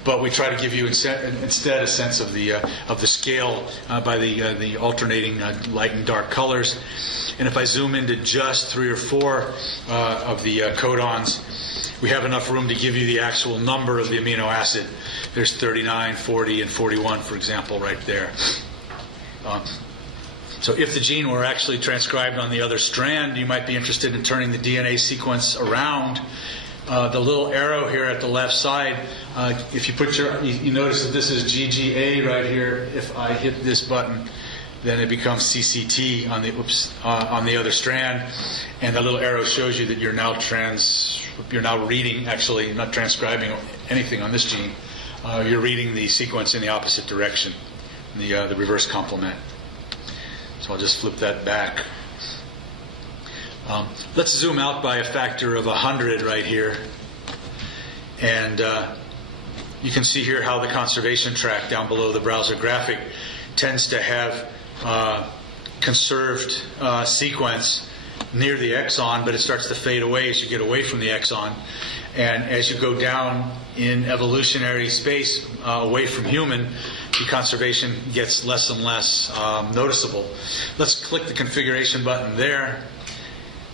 But we try to give you instead a sense of the scale by the alternating light and dark colors. And if I zoom into just 3 or 4 of the codons, we have enough room to give you the actual number of the amino acid. There's 39, 40, and 41, for example, right there. So if the gene were actually transcribed on the other strand, you might be interested in turning the DNA sequence around. The little arrow here at the left side, if you put you notice that this is GGA right here. If I hit this button, then it becomes CCT on the other strand, and the little arrow shows you that you're now reading, actually not transcribing anything on this gene. You're reading the sequence in the opposite direction, the reverse complement. So I'll just flip that back. Let's zoom out by a factor of 100 right here. And you can see here how the conservation track down below the browser graphic tends to have conserved sequence near the exon, but it starts to fade away as you get away from the exon. And as you go down in evolutionary space away from human, the conservation gets less and less noticeable. Let's click the configuration button there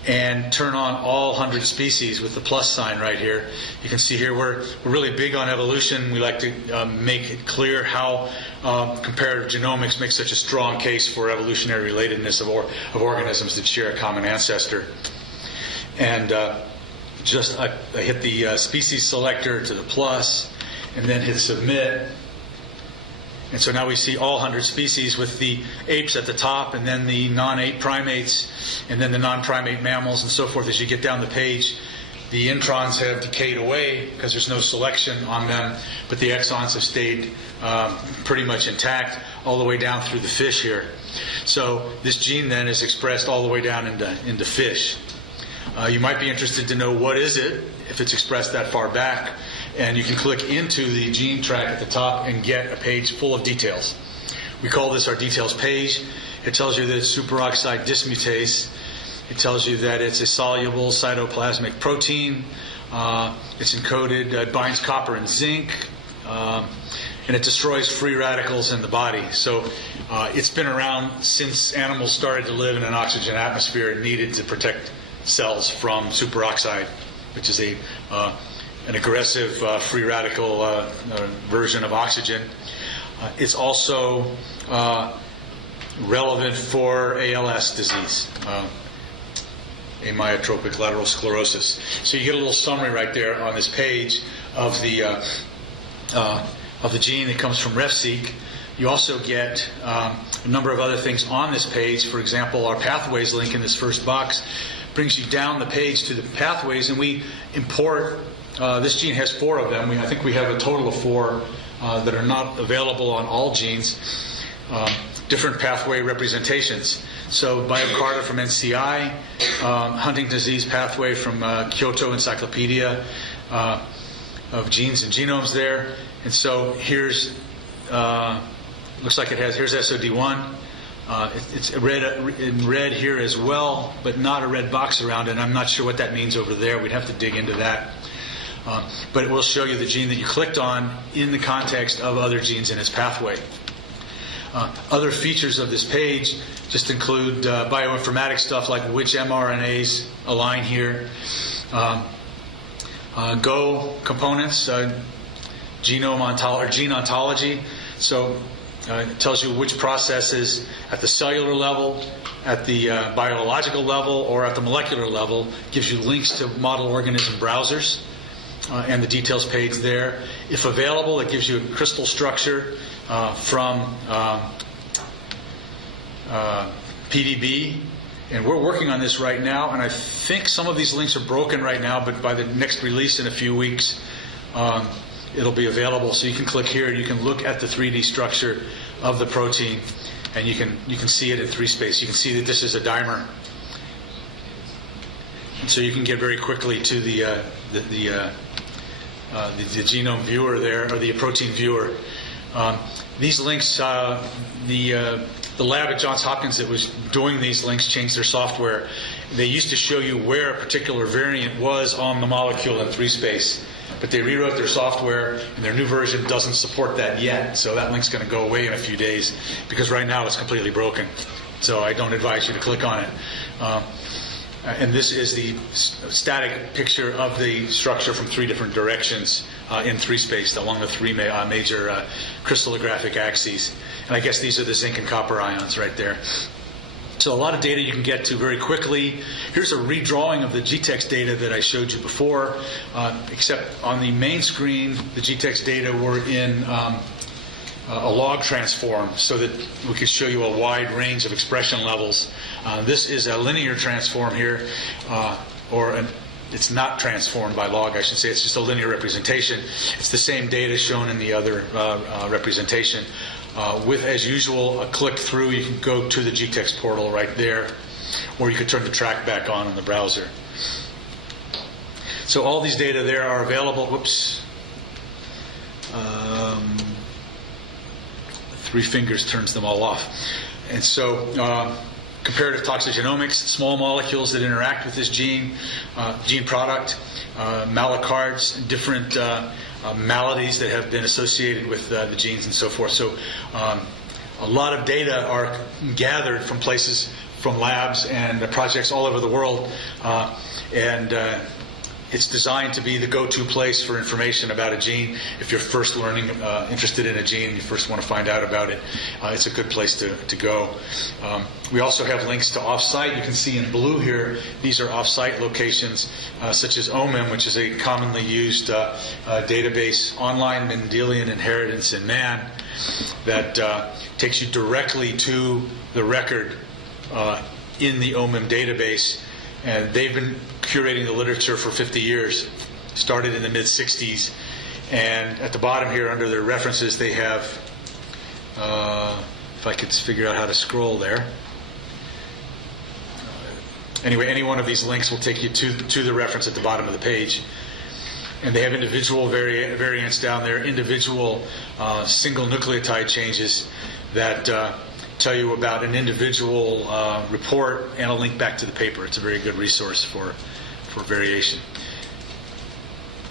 and turn on all 100 species with the plus sign right here. You can see here we're really big on evolution. We like to make it clear how comparative genomics makes such a strong case for evolutionary relatedness of organisms that share a common ancestor. And I hit the species selector to the plus and then hit submit. And so now we see all 100 species with the apes at the top, and then the non-ape primates, and then the non-primate mammals, and so forth. As you get down the page, the introns have decayed away because there's no selection on them, but the exons have stayed pretty much intact all the way down through the fish here. So this gene then is expressed all the way down into fish. You might be interested to know what is it if it's expressed that far back. And you can click into the gene track at the top and get a page full of details. We call this our details page. It tells you that it's superoxide dismutase. It tells you that it's a soluble cytoplasmic protein. It's encoded, it binds copper and zinc, and it destroys free radicals in the body. So it's been around since animals started to live in an oxygen atmosphere and needed to protect cells from superoxide, which is an aggressive free radical version of oxygen. It's also relevant for ALS disease, amyotrophic lateral sclerosis. So you get a little summary right there on this page of the gene that comes from RefSeq. You also get a number of other things on this page. For example, our pathways link in this first box brings you down the page to the pathways, and we import This gene has 4 of them. I think we have a total of 4 that are not available on all genes. Different pathway representations. So Biocarta from NCI, Huntington's disease pathway from Kyoto Encyclopedia of Genes and Genomes there. And so here's, looks like it has, here's SOD1. It's in red here as well, but not a red box around it. I'm not sure what that means over there. We'd have to dig into that. But it will show you the gene that you clicked on in the context of other genes in its pathway. Other features of this page just include bioinformatics stuff like which mRNAs align here, Go components, genome or gene ontology. So it tells you which processes at the cellular level, at the biological level, or at the molecular level. Gives you links to model organism browsers and the details page there. If available, it gives you a crystal structure from PDB, and we're working on this right now, and I think some of these links are broken right now, but by the next release in a few weeks it'll be available. So you can click here and you can look at the 3D structure of the protein, and you can see it in 3 space. You can see that this is a dimer, and so you can get very quickly to the genome viewer there, or the protein viewer. These links, the lab at Johns Hopkins that was doing these links changed their software. They used to show you where a particular variant was on the molecule in 3 space, but they rewrote their software, and their new version doesn't support that yet. So that link's going to go away in a few days, because right now it's completely broken. So I don't advise you to click on it. And this is the static picture of the structure from 3 different directions in 3 space along the 3 major crystallographic axes. And I guess these are the zinc and copper ions right there. So a lot of data you can get to very quickly. Here's a redrawing of the GTEx data that I showed you before, except on the main screen, the GTEx data were in a log transform so that we could show you a wide range of expression levels. This is a linear transform here, it's not transformed by log, I should say. It's just a linear representation. It's the same data shown in the other representation. With, as usual, a click through, you can go to the GTEx portal right there, or you could turn the track back on in the browser. So all these data there are available. Whoops. 3 fingers turns them all off. And so comparative toxigenomics, small molecules that interact with this gene, gene product, malacards, different maladies that have been associated with the genes and so forth. So a lot of data are gathered from places, from labs and projects all over the world, and it's designed to be the go-to place for information about a gene. If you're first interested in a gene, you first want to find out about it, it's a good place to go. We also have links to off-site. You can see in blue here, these are off-site locations, such as OMIM, which is a commonly used database, online Mendelian inheritance in man, that takes you directly to the record in the OMIM database. And they've been curating the literature for 50 years, started in the mid-60s. And at the bottom here, under their references, they have, if I could figure out how to scroll there. Anyway, any one of these links will take you to the reference at the bottom of the page. And they have individual variants down there, individual single nucleotide changes that tell you about an individual report and a link back to the paper. It's a very good resource for variation.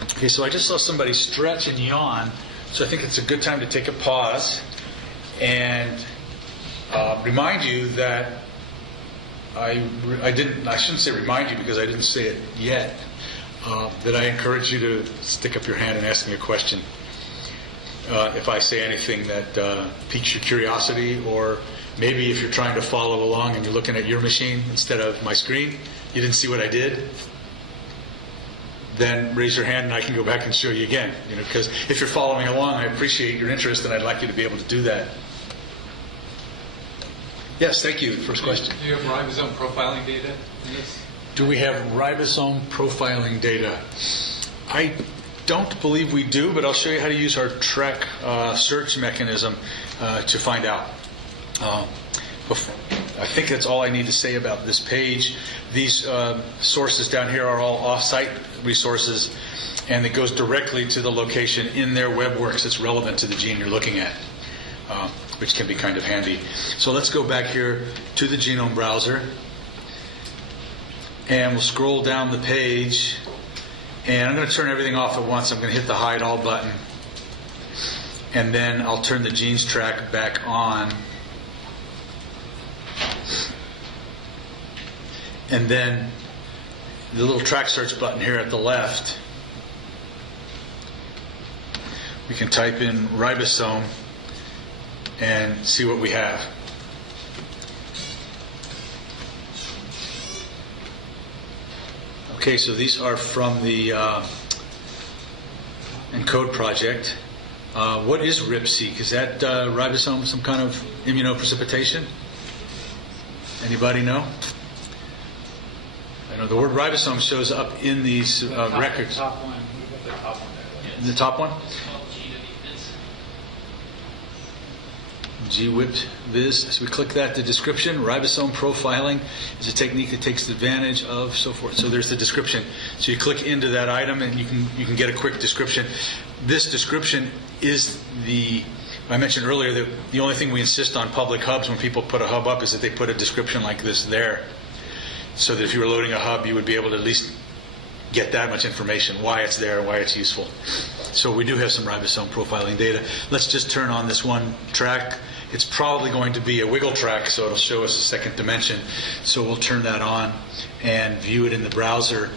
Okay, so I just saw somebody stretch and yawn, so I think it's a good time to take a pause and remind you that I shouldn't say remind you because I didn't say it yet, that I encourage you to stick up your hand and ask me a question. If I say anything that piques your curiosity, or maybe if you're trying to follow along and you're looking at your machine instead of my screen, you didn't see what I did, then raise your hand and I can go back and show you again. Because if you're following along, I appreciate your interest and I'd like you to be able to do that. Yes, thank you. First question. Do you have ribosome profiling data in this? Do we have ribosome profiling data? I don't believe we do, but I'll show you how to use our track search mechanism to find out. I think that's all I need to say about this page. These sources down here are all off-site resources, and it goes directly to the location in their WebWorks that's relevant to the gene you're looking at, which can be kind of handy. So let's go back here to the Genome browser, and we'll scroll down the page, and I'm going to turn everything off at once. I'm going to hit the Hide All button, and then I'll turn the Genes track back on. And then the little track search button here at the left, we can type in ribosome and see what we have. Okay, so these are from the ENCODE project. What is RIP-seq? Is that ribosome some kind of immunoprecipitation? Anybody know? I know the word ribosome shows up in these records. Top one. The top one. The top one? GWIP-Viz. As we click that, the description, ribosome profiling is a technique that takes advantage of, so forth. So there's the description. So you click into that item and you can get a quick description. This description is I mentioned earlier that the only thing we insist on public hubs when people put a hub up is that they put a description like this there. So that if you were loading a hub, you would be able to at least get that much information, why it's there, why it's useful. So we do have some ribosome profiling data. Let's just turn on this one track. It's probably going to be a wiggle track, so it'll show us a second dimension. So we'll turn that on and view it in the browser.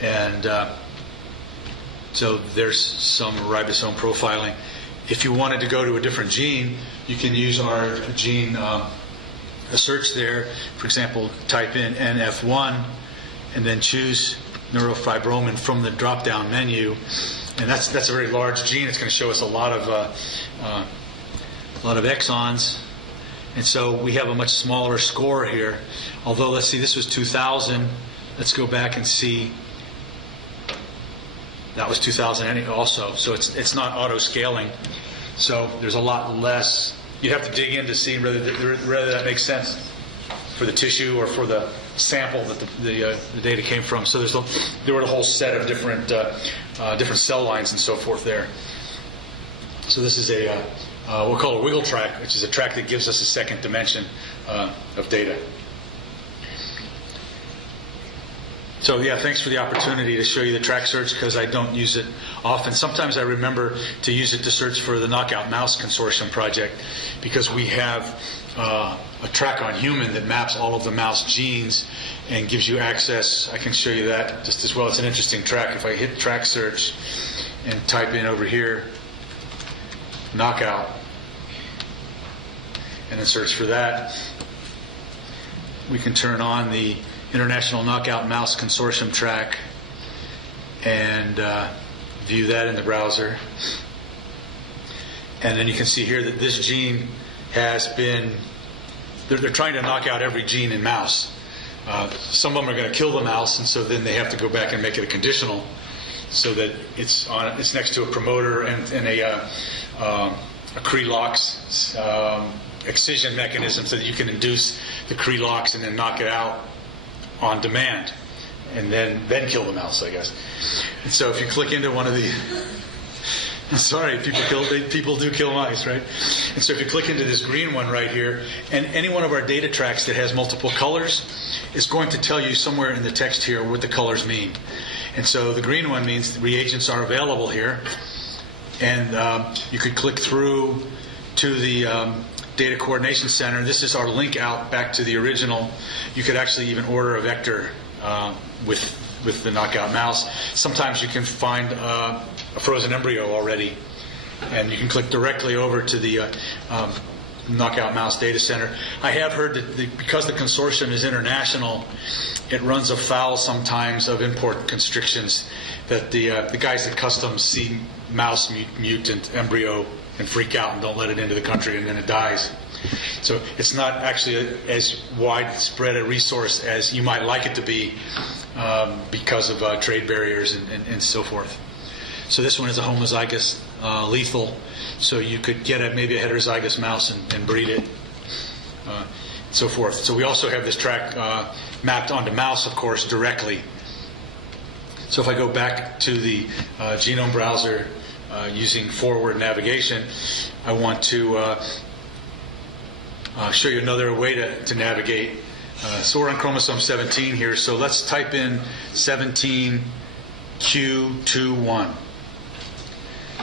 And so there's some ribosome profiling. If you wanted to go to a different gene, you can use our gene a search there. For example, type in NF1 and then choose neurofibromin from the drop-down menu. And that's a very large gene. It's going to show us a lot of exons. And so we have a much smaller score here. Although, let's see, this was 2000. Let's go back and see. That was 2000 also. So it's not auto-scaling. So there's a lot less. You'd have to dig in to see whether that makes sense for the tissue or for the sample that the data came from. So there were a whole set of different cell lines and so forth there. So this is we'll call a wiggle track, which is a track that gives us a second dimension of data. So yeah, thanks for the opportunity to show you the track search because I don't use it often. Sometimes I remember to use it to search for the Knockout Mouse Consortium project because we have a track on human that maps all of the mouse genes and gives you access. I can show you that just as well. It's an interesting track. If I hit track search and type in over here knockout and then search for that, we can turn on the International Knockout Mouse Consortium track and view that in the browser. And then you can see here that this gene has been, they're trying to knock out every gene in mouse. Some of them are going to kill the mouse, and so then they have to go back and make it a conditional so that it's next to a promoter and a Cre-Lox excision mechanism so that you can induce the Cre-Lox and then knock it out on demand, and then kill the mouse, I guess. And so if you click into one of the, I'm sorry, people do kill mice, right? And so if you click into this green one right here, and any one of our data tracks that has multiple colors is going to tell you somewhere in the text here what the colors mean. And so the green one means the reagents are available here, and you could click through to the Data Coordination Center. This is our link out back to the original. You could actually even order a vector with the knockout mouse. Sometimes you can find a frozen embryo already, and you can click directly over to the knockout mouse data center. I have heard that because the consortium is international, it runs afoul sometimes of import constrictions, that the guys at customs see mouse mutant embryo and freak out and don't let it into the country, and then it dies. So it's not actually as widespread a resource as you might like it to be because of trade barriers and so forth. So this one is a homozygous lethal, so you could get maybe a heterozygous mouse and breed it, so forth. So we also have this track mapped onto mouse, of course, directly. So if I go back to the Genome browser using forward navigation, I want to show you another way to navigate. So we're on chromosome 17 here, so let's type in 17q21.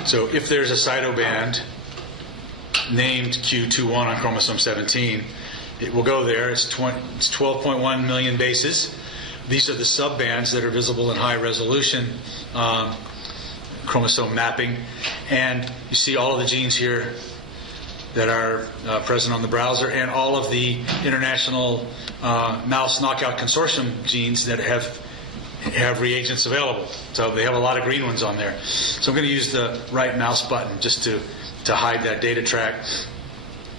So if there's a cytoband named Q21 on chromosome 17, it will go there. It's 12.1 million bases. These are the subbands that are visible in high resolution chromosome mapping. And you see all of the genes here that are present on the browser, and all of the International Mouse Knockout Consortium genes that have reagents available. So they have a lot of green ones on there. So I'm going to use the right mouse button just to hide that data track,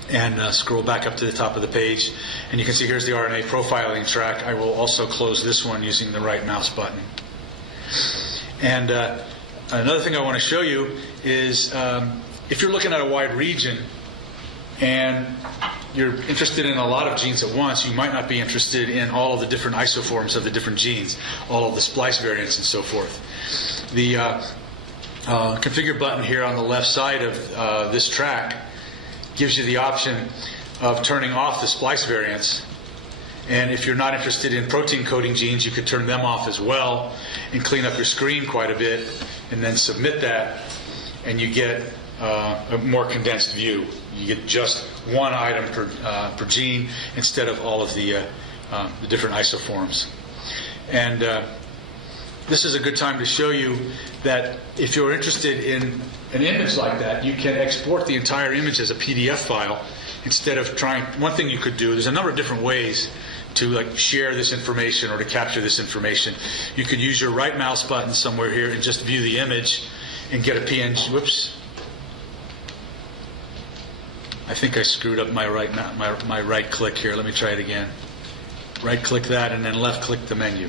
and scroll back up to the top of the page. And you can see here's the RNA profiling track. I will also close this one using the right mouse button. And another thing I want to show you is if you're looking at a wide region and you're interested in a lot of genes at once, you might not be interested in all of the different isoforms of the different genes, all of the splice variants and so forth. The configure button here on the left side of this track gives you the option of turning off the splice variants. And if you're not interested in protein coding genes, you could turn them off as well and clean up your screen quite a bit, and then submit that, and you get a more condensed view. You get just one item per gene instead of all of the different isoforms. And this is a good time to show you that if you're interested in an image like that, you can export the entire image as a PDF file instead of trying. One thing you could do, there's a number of different ways to share this information or to capture this information. You could use your right mouse button somewhere here and just view the image and get a PNG. Whoops. I think I screwed up my right click here. Let me try it again. Right click that and then left click the menu.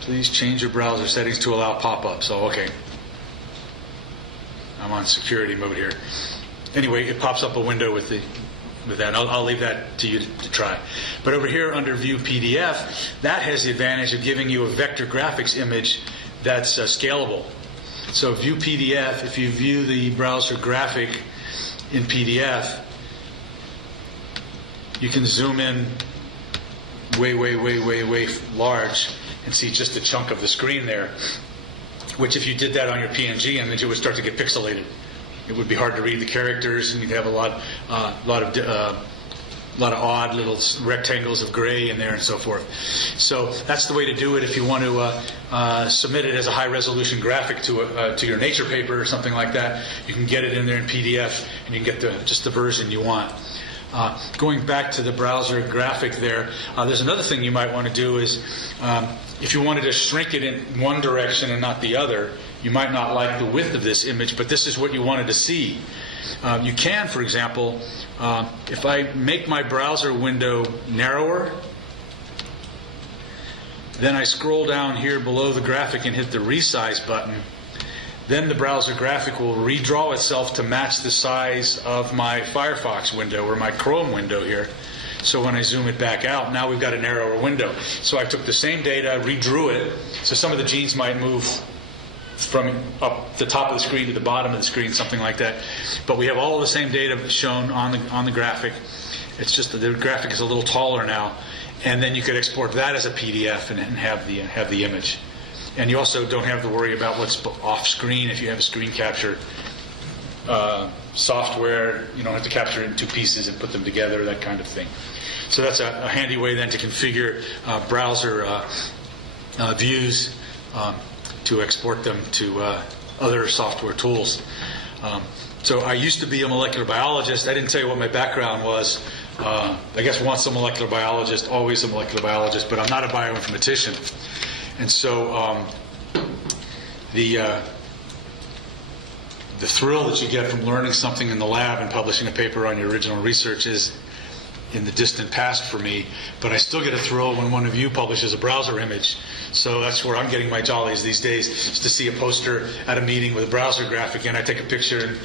Please change your browser settings to allow pop-ups. Oh, okay. I'm on security mode here. Anyway, it pops up a window with that. I'll leave that to you to try. But over here under View PDF, that has the advantage of giving you a vector graphics image that's scalable. So View PDF, if you view the browser graphic in PDF, you can zoom in way large and see just a chunk of the screen there, which if you did that on your PNG image, it would start to get pixelated. It would be hard to read the characters, and you'd have a lot of odd little rectangles of gray in there and so forth. So that's the way to do it if you want to submit it as a high-resolution graphic to your Nature paper or something like that. You can get it in there in PDF, and you can get just the version you want. Going back to the browser graphic there, there's another thing you might want to do is if you wanted to shrink it in one direction and not the other, you might not like the width of this image, but this is what you wanted to see. You can, for example, if I make my browser window narrower, then I scroll down here below the graphic and hit the resize button, then the browser graphic will redraw itself to match the size of my Firefox window or my Chrome window here. So when I zoom it back out, now we've got a narrower window. So I took the same data, redrew it, so some of the genes might move from up the top of the screen to the bottom of the screen, something like that. But we have all of the same data shown on the graphic. It's just that the graphic is a little taller now, and then you could export that as a PDF and have the image. And you also don't have to worry about what's off screen if you have a screen capture software. You don't have to capture it in two pieces and put them together, that kind of thing. So that's a handy way then to configure browser views to export them to other software tools. So I used to be a molecular biologist. I didn't tell you what my background was. I guess once a molecular biologist, always a molecular biologist, but I'm not a bioinformatician. And so the thrill that you get from learning something in the lab and publishing a paper on your original research is in the distant past for me, but I still get a thrill when one of you publishes a browser image So that's where I'm getting my jollies these days, is to see a poster at a meeting with a browser graphic, and I take a picture and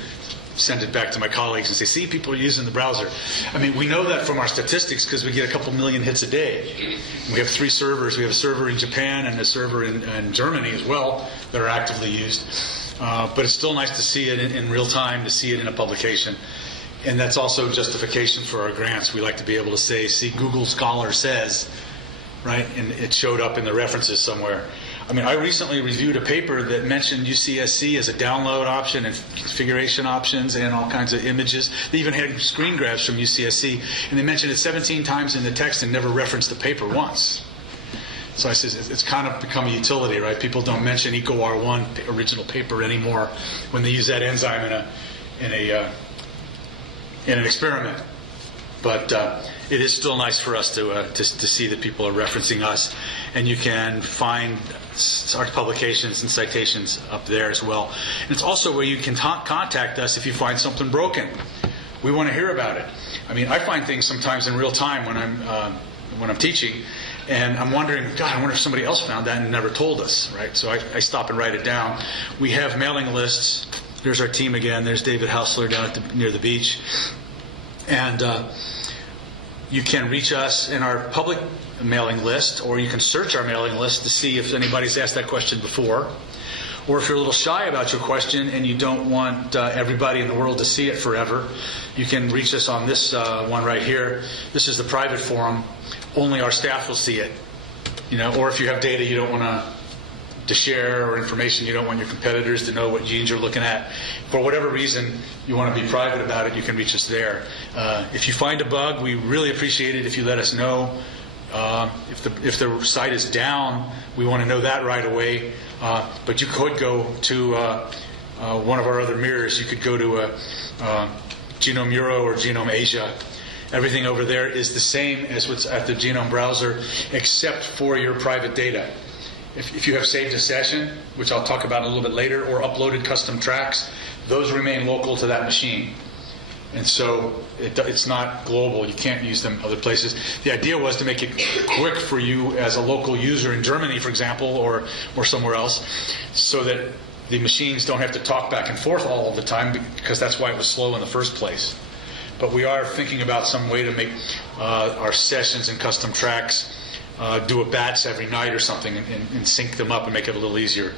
send it back to my colleagues and say, see, people are using the browser. I mean, we know that from our statistics because we get a couple million hits a day. We have 3 servers. We have a server in Japan and a server in Germany as well that are actively used. But it's still nice to see it in real time, to see it in a publication. And that's also justification for our grants. We like to be able to say, see, Google Scholar says, right? And it showed up in the references somewhere. I mean, I recently reviewed a paper that mentioned UCSC as a download option and configuration options and all kinds of images. They even had screen grabs from UCSC, and they mentioned it 17 times in the text and never referenced the paper once. So I said, it's kind of become a utility, right? People don't mention EcoR1, the original paper, anymore when they use that enzyme in an experiment. But it is still nice for us to see that people are referencing us, and you can find our publications and citations up there as well. And it's also where you can contact us if you find something broken. We want to hear about it. I mean, I find things sometimes in real time when I'm teaching, and I'm wondering, God, I wonder if somebody else found that and never told us, right? So I stop and write it down. We have mailing lists. There's our team again. There's David Hausler down near the beach. And you can reach us in our public mailing list, or you can search our mailing list to see if anybody's asked that question before. Or if you're a little shy about your question and you don't want everybody in the world to see it forever, you can reach us on this one right here. This is the private forum. Only our staff will see it. Or if you have data you don't want to share, or information you don't want your competitors to know what genes you're looking at, for whatever reason you want to be private about it, you can reach us there. If you find a bug, we really appreciate it if you let us know. If the site is down, we want to know that right away. But you could go to one of our other mirrors. You could go to Genome Euro or Genome Asia. Everything over there is the same as what's at the Genome browser, except for your private data. If you have saved a session, which I'll talk about a little bit later, or uploaded custom tracks, those remain local to that machine. And so it's not global. You can't use them other places. The idea was to make it quick for you as a local user in Germany, for example, or somewhere else, so that the machines don't have to talk back and forth all of the time, because that's why it was slow in the first place. But we are thinking about some way to make our sessions and custom tracks do a batch every night or something, and sync them up and make it a little easier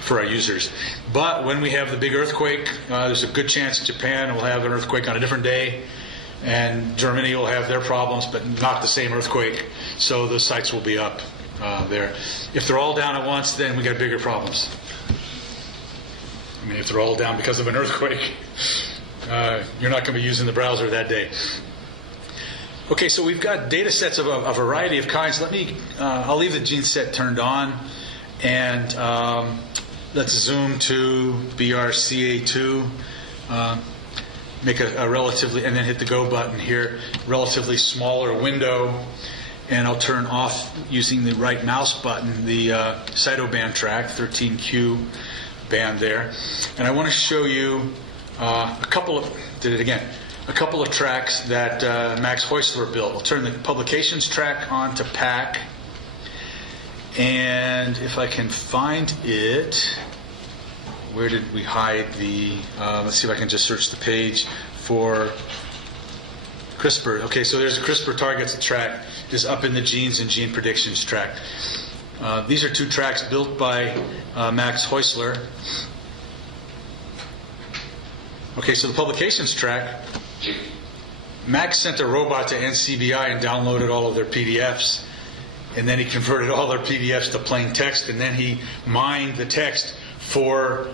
for our users. But when we have the big earthquake, there's a good chance Japan will have an earthquake on a different day, and Germany will have their problems, but not the same earthquake. So those sites will be up there. If they're all down at once, then we got bigger problems. I mean, if they're all down because of an earthquake, you're not going to be using the browser that day. Okay, so we've got data sets of a variety of kinds. I'll leave the gene set turned on, and let's zoom to BRCA2. Make a relatively, and then hit the go button here, relatively smaller window, and I'll turn off, using the right mouse button, the cytoband track, 13Q band there. And I want to show you a couple of tracks that Max Heusler built. I'll turn the publications track on to PAC, and if I can find it, where did we hide the, let's see if I can just search the page for CRISPR. Okay, so there's a CRISPR targets track, is up in the genes and gene predictions track. These are 2 tracks built by Max Heusler. Okay, so the publications track, Max sent a robot to NCBI and downloaded all of their PDFs, and then he converted all their PDFs to plain text, and then he mined the text for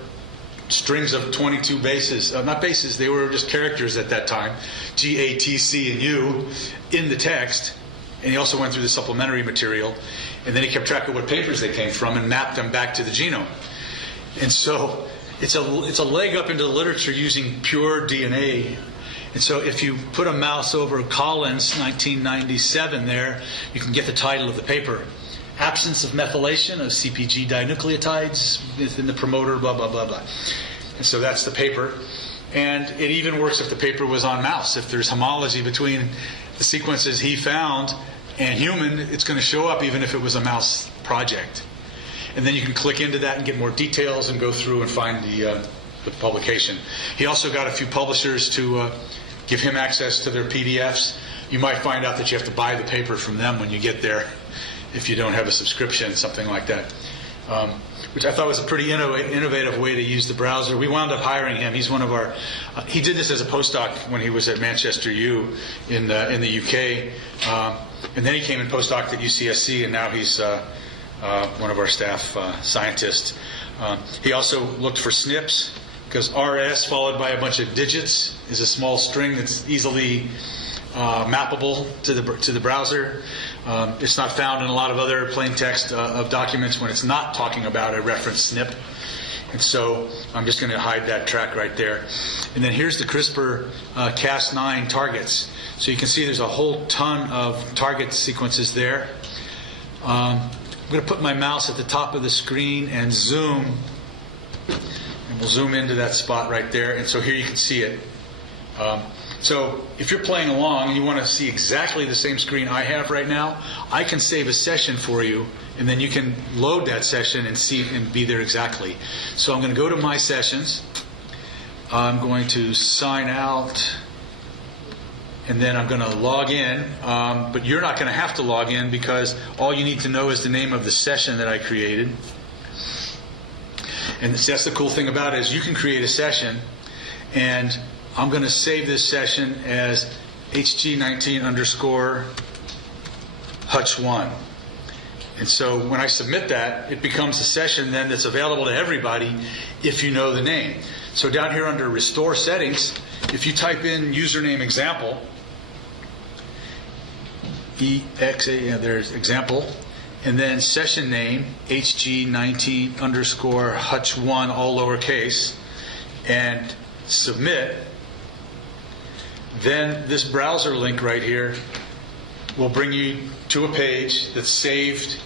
strings of 22 bases, not bases, they were just characters at that time, G, A, T, C, and U, in the text, and he also went through the supplementary material, and then he kept track of what papers they came from and mapped them back to the genome. And so it's a leg up into the literature using pure DNA. And so if you put a mouse over Collins, 1997 there, you can get the title of the paper. Absence of methylation of CpG dinucleotides within the promoter, blah, blah, blah, blah. And so that's the paper. And it even works if the paper was on mouse. If there's homology between the sequences he found And human, it's going to show up even if it was a mouse project. And then you can click into that and get more details and go through and find the publication. He also got a few publishers to give him access to their PDFs. You might find out that you have to buy the paper from them when you get there if you don't have a subscription, something like that. Which I thought was a pretty innovative way to use the browser. We wound up hiring him. He's one of our. He did this as a postdoc when he was at Manchester U in the UK, and then he came and postdoced at UCSC, and now he's one of our staff scientists. He also looked for SNPs because RS followed by a bunch of digits is a small string that's easily mappable to the browser. It's not found in a lot of other plain text of documents when it's not talking about a reference SNP. And so I'm just going to hide that track right there. And then here's the CRISPR Cas9 targets. So you can see there's a whole ton of target sequences there. I'm going to put my mouse at the top of the screen and zoom. And we'll zoom into that spot right there. And so here you can see it. So if you're playing along and you want to see exactly the same screen I have right now, I can save a session for you, and then you can load that session and see and be there exactly. So I'm going to go to My Sessions. I'm going to sign out, and then I'm going to log in. But you're not going to have to log in because all you need to know is the name of the session that I created. And that's the cool thing about it is you can create a session, and I'm going to save this session as HG19_Hutch1. And so when I submit that, it becomes a session then that's available to everybody if you know the name. So down here under Restore Settings, if you type in username example, there's example, and then session name, HG19_Hutch1, all lowercase, and submit, then this browser link right here will bring you to a page that's saved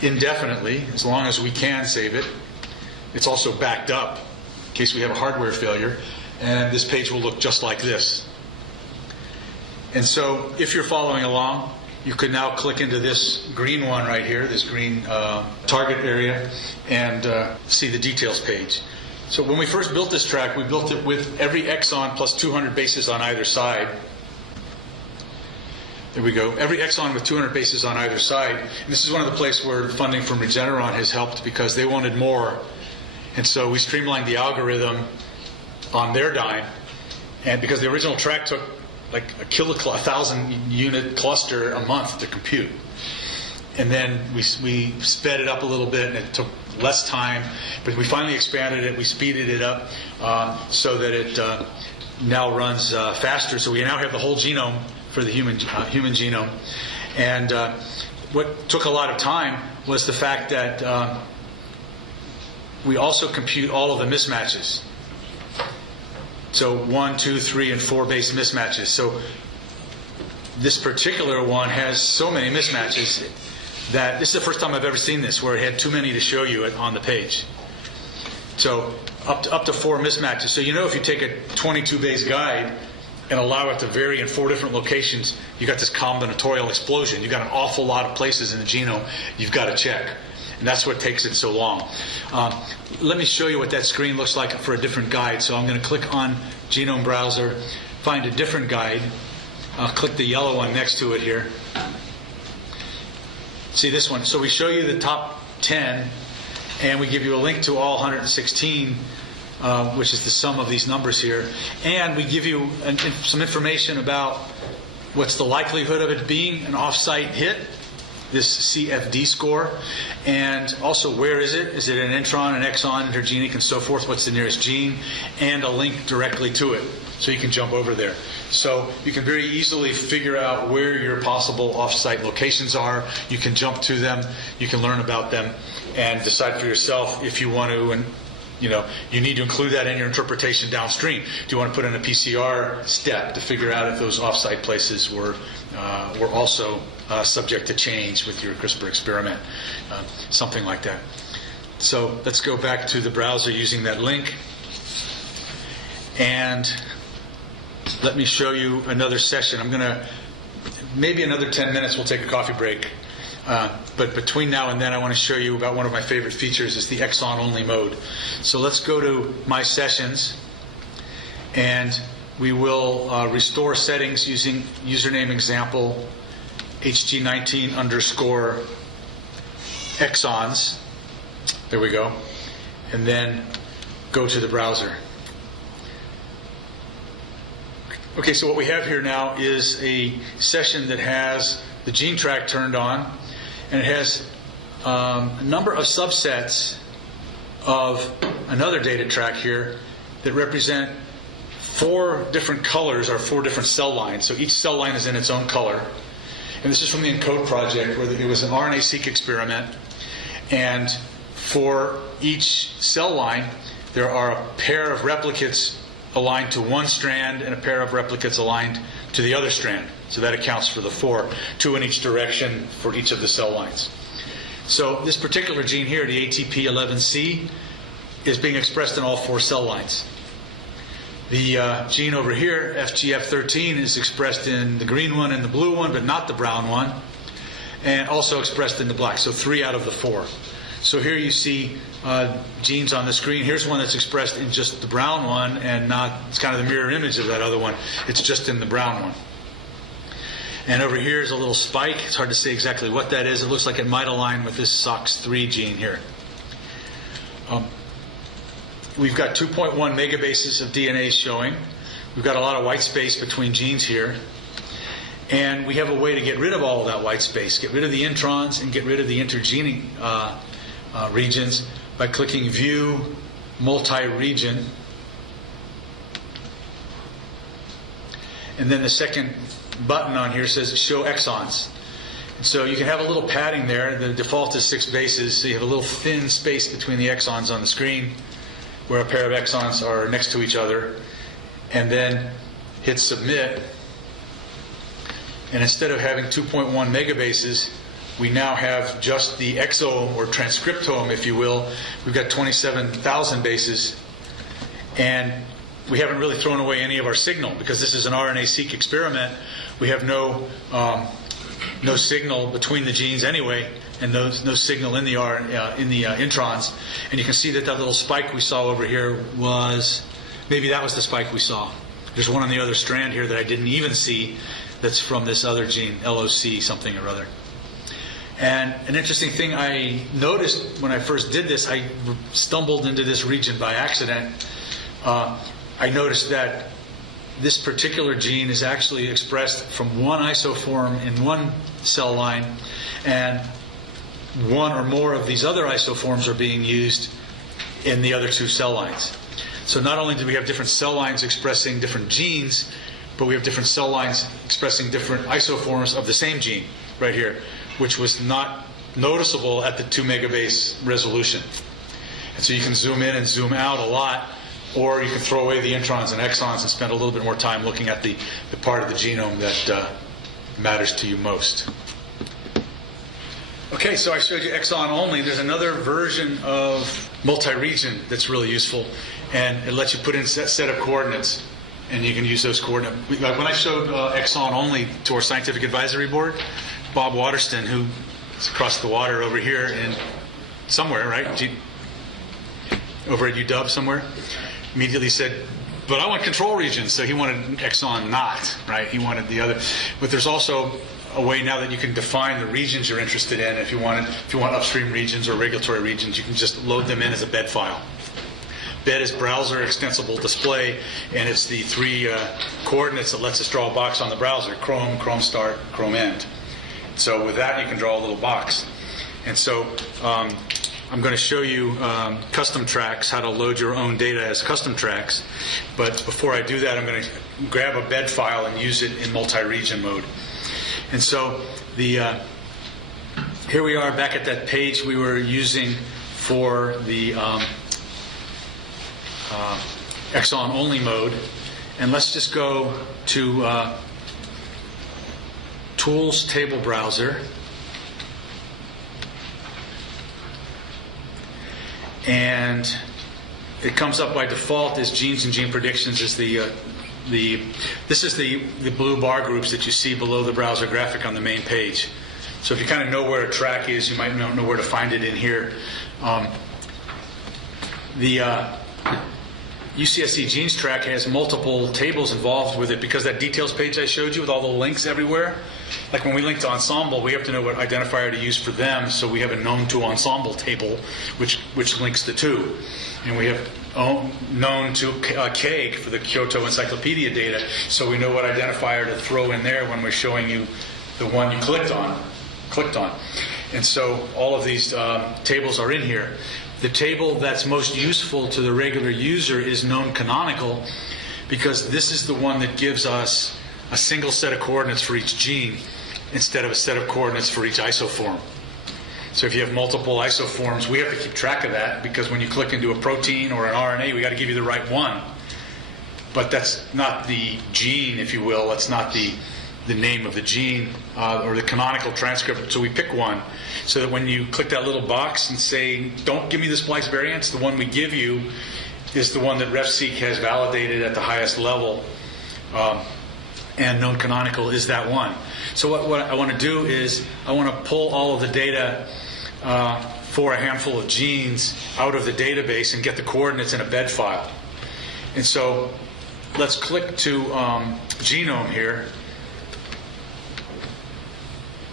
indefinitely, as long as we can save it. It's also backed up in case we have a hardware failure, and this page will look just like this. And so if you're following along, you could now click into this green one right here, this green target area, and see the details page. So when we first built this track, we built it with every exon plus 200 bases on either side. There we go. Every exon with 200 bases on either side. And this is one of the places where funding from Regeneron has helped because they wanted more. And so we streamlined the algorithm on their dime. And because the original track took like a 1,000 unit cluster a month to compute. And then we sped it up a little bit, and it took less time. But we finally expanded it. We speeded it up so that it now runs faster. So we now have the whole genome for the human genome. And what took a lot of time was the fact that we also compute all of the mismatches. So 1, 2, 3, and 4 base mismatches. So this particular one has so many mismatches that this is the first time I've ever seen this, where it had too many to show you on the page. So up to 4 mismatches. So you know if you take a 22 base guide and allow it to vary in 4 different locations, you got this combinatorial explosion. You've got an awful lot of places in the genome you've got to check. And that's what takes it so long. Let me show you what that screen looks like for a different guide. So I'm going to click on Genome Browser, find a different guide. I'll click the yellow one next to it here. See this one. So we show you the top 10, and we give you a link to all 116, which is the sum of these numbers here. And we give you some information about what's the likelihood of it being an off-site hit, this CFD score, and also where is it? Is it an intron, an exon, intergenic, and so forth? What's the nearest gene? And a link directly to it, so you can jump over there. So you can very easily figure out where your possible off-site locations are. You can jump to them, you can learn about them, and decide for yourself if you want to, and you need to include that in your interpretation downstream. Do you want to put in a PCR step to figure out if those off-site places were also subject to change with your CRISPR experiment, something like that. So let's go back to the browser using that link, and let me show you another session. I'm going to maybe another 10 minutes, we'll take a coffee break. But between now and then, I want to show you about one of my favorite features is the exon-only mode. So let's go to My Sessions, and we will restore settings using username example HG19 underscore exons. There we go. And then go to the browser. Okay, so what we have here now is a session that has the gene track turned on, and it has a number of subsets of another data track here that represent 4 different colors or 4 different cell lines. So each cell line is in its own color. And this is from the ENCODE project, where it was an RNA-seq experiment. And for each cell line, there are a pair of replicates aligned to one strand and a pair of replicates aligned to the other strand. So that accounts for the 4, 2 in each direction for each of the cell lines. So this particular gene here, the ATP11C, is being expressed in all 4 cell lines. The gene over here, FGF13, is expressed in the green one and the blue one, but not the brown one, and also expressed in the black. So 3 out of the 4. So here you see genes on the screen. Here's one that's expressed in just the brown one, and not, it's kind of the mirror image of that other one. It's just in the brown one. And over here is a little spike. It's hard to say exactly what that is. It looks like it might align with this SOX3 gene here. We've got 2.1 megabases of DNA showing. We've got a lot of white space between genes here. And we have a way to get rid of all of that white space, get rid of the introns and get rid of the intergene regions by clicking View Multi-Region. And then the second button on here says Show Exons. And so you can have a little padding there. The default is 6 bases, so you have a little thin space between the exons on the screen where a pair of exons are next to each other. And then hit Submit. And instead of having 2.1 megabases, we now have just the exome or transcriptome, if you will. We've got 27,000 bases. And we haven't really thrown away any of our signal because this is an RNA-seq experiment. We have no signal between the genes anyway, and no signal in the introns. And you can see that little spike we saw over here maybe that was the spike we saw. There's one on the other strand here that I didn't even see that's from this other gene, LOC something or other. And an interesting thing I noticed when I first did this, I stumbled into this region by accident. I noticed that this particular gene is actually expressed from one isoform in one cell line, and one or more of these other isoforms are being used in the other 2 cell lines. So not only do we have different cell lines expressing different genes, but we have different cell lines expressing different isoforms of the same gene right here, which was not noticeable at the 2 megabase resolution. And so you can zoom in and zoom out a lot, or you can throw away the introns and exons and spend a little bit more time looking at the part of the genome that matters to you most. Okay, so I showed you exon only. There's another version of multi-region that's really useful, and it lets you put in a set of coordinates, and you can use those coordinates. When I showed exon only to our scientific advisory board, Bob Waterston, who's across the water over here in somewhere, right? Over at UW somewhere, immediately said, but I want control regions. So he wanted exon not, right? He wanted the other. But there's also a way now that you can define the regions you're interested in. If you want upstream regions or regulatory regions, you can just load them in as a BED file. BED is browser extensible display, and it's the 3 coordinates that lets us draw a box on the browser: Chrome, Chrome Start, Chrome End. So with that, you can draw a little box. And so I'm going to show you custom tracks, how to load your own data as custom tracks. But before I do that, I'm going to grab a BED file and use it in multi-region mode. And so here we are back at that page we were using for the exon-only mode. And let's just go to Tools Table Browser. And it comes up by default as Genes and Gene Predictions is the this is the blue bar groups that you see below the browser graphic on the main page. So if you kind of know where a track is, you might not know where to find it in here. The UCSC Genes track has multiple tables involved with it because that details page I showed you with all the links everywhere. Like when we link to Ensemble, we have to know what identifier to use for them, so we have a known to Ensemble table, which links the two. And we have known to KEGG for the Kyoto Encyclopedia data, so we know what identifier to throw in there when we're showing you the one you clicked on. And so all of these tables are in here. The table that's most useful to the regular user is known canonical, because this is the one that gives us a single set of coordinates for each gene instead of a set of coordinates for each isoform. So if you have multiple isoforms, we have to keep track of that, because when you click into a protein or an RNA, we got to give you the right one. But that's not the gene, if you will. That's not the name of the gene or the canonical transcript. So we pick one, so that when you click that little box and say, don't give me the splice variants, the one we give you is the one that RefSeq has validated at the highest level, and known canonical is that one. So what I want to do is I want to pull all of the data for a handful of genes out of the database and get the coordinates in a bed file. And so let's click to Genome here,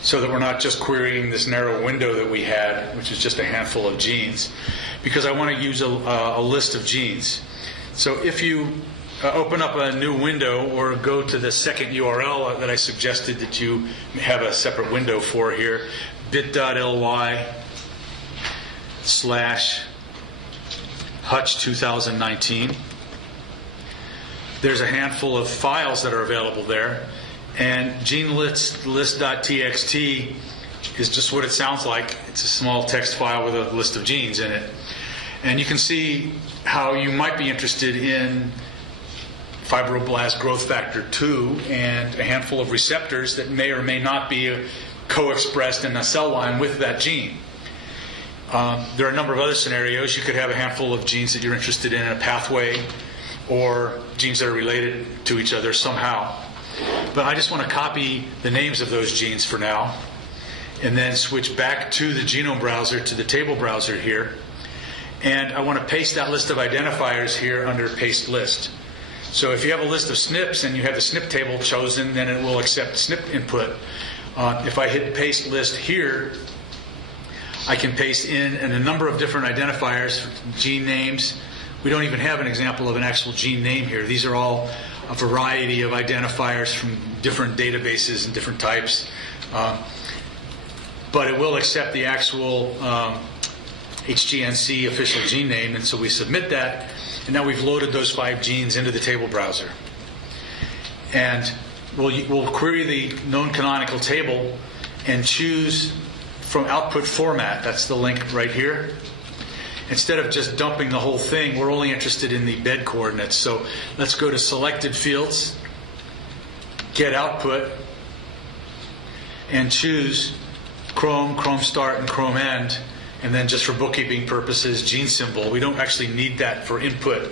so that we're not just querying this narrow window that we had, which is just a handful of genes, because I want to use a list of genes. So if you open up a new window or go to the second URL that I suggested that you have a separate window for here, bit.ly/Hutch 2019. There's a handful of files that are available there. And genelist.txt is just what it sounds like. It's a small text file with a list of genes in it. And you can see how you might be interested in fibroblast growth factor 2 and a handful of receptors that may or may not be co-expressed in a cell line with that gene. There are a number of other scenarios. You could have a handful of genes that you're interested in a pathway, or genes that are related to each other somehow. But I just want to copy the names of those genes for now, and then switch back to the Genome browser, to the table browser here. And I want to paste that list of identifiers here under Paste List. So if you have a list of SNPs and you have the SNP table chosen, then it will accept SNP input. If I hit Paste List here, I can paste in a number of different identifiers, gene names. We don't even have an example of an actual gene name here. These are all a variety of identifiers from different databases and different types. But it will accept the actual HGNC official gene name, and so we submit that, and now we've loaded those 5 genes into the table browser. And we'll query the known canonical table and choose from output format. That's the link right here. Instead of just dumping the whole thing, we're only interested in the bed coordinates. So let's go to Selected Fields, Get Output, and choose Chrome, Chrome Start, and Chrome End, and then just for bookkeeping purposes, gene symbol. We don't actually need that for input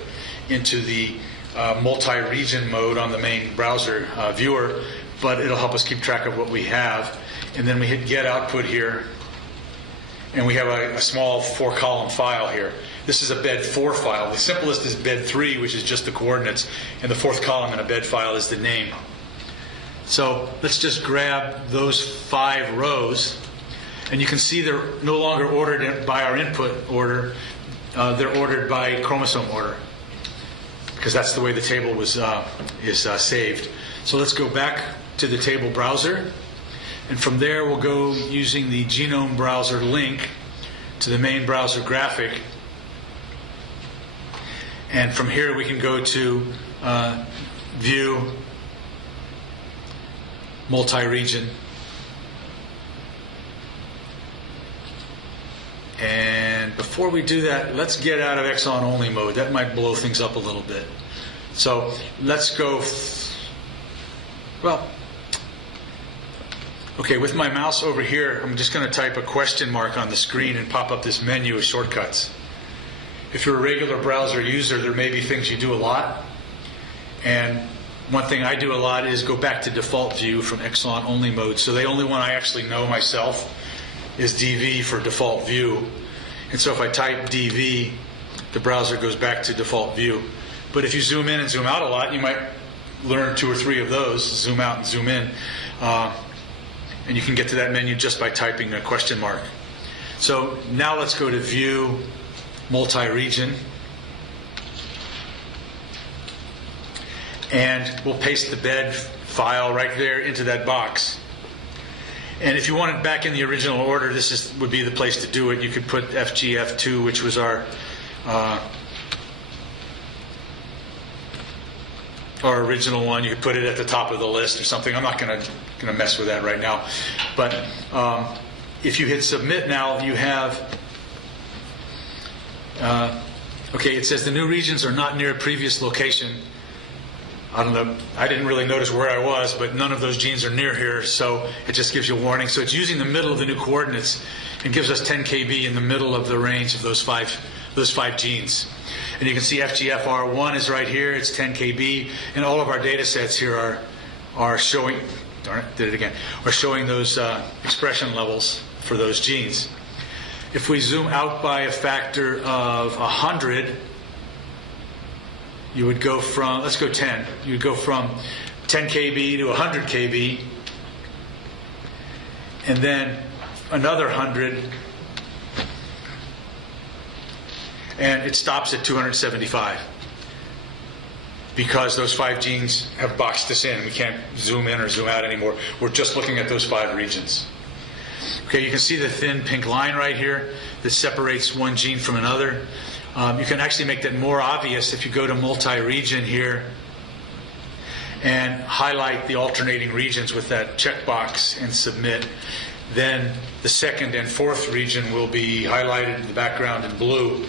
into the multi-region mode on the main browser viewer, but it'll help us keep track of what we have. And then we hit Get Output here, and we have a small 4-column file here. This is a bed 4 file. The simplest is bed 3, which is just the coordinates, and the 4th column in a bed file is the name. So let's just grab those 5 rows, and you can see they're no longer ordered by our input order. They're ordered by chromosome order, because that's the way the table was is saved. So let's go back to the table browser. And from there, we'll go using the Genome browser link to the main browser graphic. And from here, we can go to View, Multi-Region. And before we do that, let's get out of exon-only mode. That might blow things up a little bit. So let's go, okay, with my mouse over here, I'm just going to type a question mark on the screen and pop up this menu of shortcuts. If you're a regular browser user, there may be things you do a lot. And one thing I do a lot is go back to default view from exon only mode. So the only one I actually know myself is DV for default view. And so if I type DV, the browser goes back to default view. But if you zoom in and zoom out a lot, you might learn 2 or 3 of those, zoom out and zoom in. And you can get to that menu just by typing a question mark. So now let's go to View, Multi-Region. And we'll paste the bed file right there into that box. And if you want it back in the original order, this would be the place to do it. You could put FGF2, which was our original one. You could put it at the top of the list or something. I'm not going to mess with that right now. But if you hit submit now, you have, okay, it says the new regions are not near a previous location. I don't know, I didn't really notice where I was, but none of those genes are near here, so it just gives you a warning. So it's using the middle of the new coordinates and gives us 10 kb in the middle of the range of those five genes. And you can see FGFR1 is right here, it's 10 kb, and all of our data sets here are showing, darn it, did it again, are showing those expression levels for those genes. If we zoom out by a factor of 100, you would go from, let's go 10, you would go from 10 kb to 100 kb, and then another 100, and it stops at 275 because those 5 genes have boxed us in. We can't zoom in or zoom out anymore. We're just looking at those 5 regions. Okay, you can see the thin pink line right here that separates one gene from another. You can actually make that more obvious if you go to multi-region here and highlight the alternating regions with that checkbox and submit. Then the second and fourth region will be highlighted in the background in blue,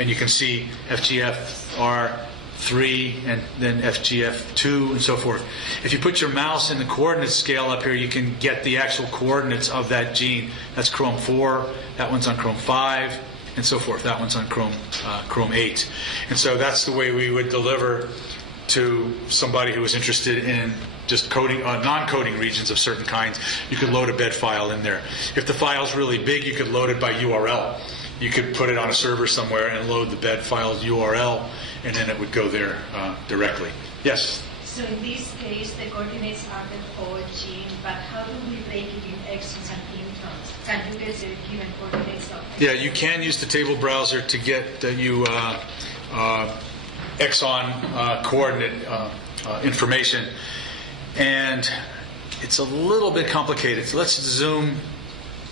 and you can see FGFR3 and then FGF2 and so forth. If you put your mouse in the coordinate scale up here, you can get the actual coordinates of that gene. That's Chrome 4, that one's on Chrome 5, and so forth. That one's on Chrome 8. And so that's the way we would deliver to somebody who is interested in just coding, non-coding regions of certain kinds. You could load a bed file in there. If the file's really big, you could load it by URL. You could put it on a server somewhere and load the bed file's URL, and then it would go there directly. Yes? So in this case, the coordinates are the whole gene, but how do we break it in exons and introns? Can you get the given coordinates of exons? Yeah, you can use the table browser to get exon coordinate information. And it's a little bit complicated. So let's zoom.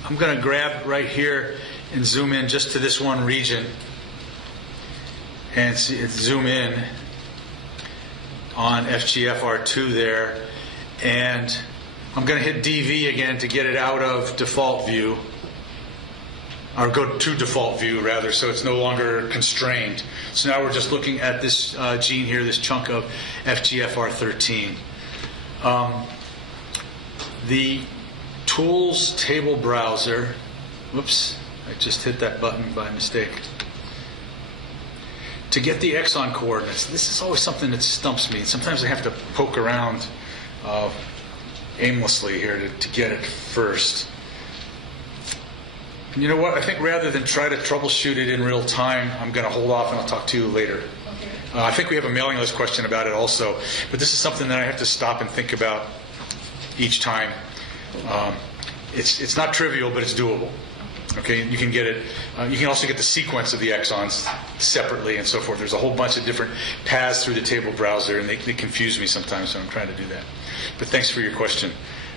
I'm going to grab right here and zoom in just to this one region. And zoom in on FGFR2 there. And I'm going to hit DV again to get it out of default view. Or go to default view, rather, so it's no longer constrained. So now we're just looking at this gene here, this chunk of FGFR13. The Tools table browser, whoops, I just hit that button by mistake. To get the exon coordinates, this is always something that stumps me. Sometimes I have to poke around aimlessly here to get it first. And you know what? I think rather than try to troubleshoot it in real time, I'm going to hold off and I'll talk to you later. Okay. I think we have a mailing list question about it also, but this is something that I have to stop and think about each time. It's not trivial, but it's doable. Okay, you can get it. You can also get the sequence of the exons separately and so forth. There's a whole bunch of different paths through the table browser, and they confuse me sometimes, so I'm trying to do that. But thanks for your question.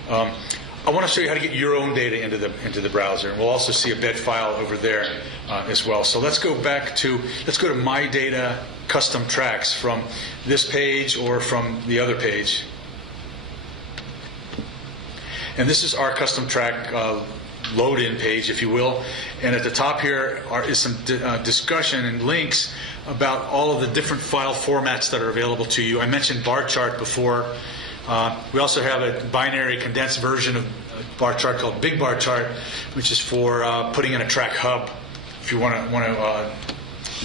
I want to show you how to get your own data into the browser, and we'll also see a bed file over there as well. So let's go to My Data Custom Tracks from this page or from the other page. And this is our custom track load-in page, if you will. And at the top here is some discussion and links about all of the different file formats that are available to you. I mentioned bar chart before. We also have a binary condensed version of a bar chart called Big Bar Chart, which is for putting in a track hub if you want to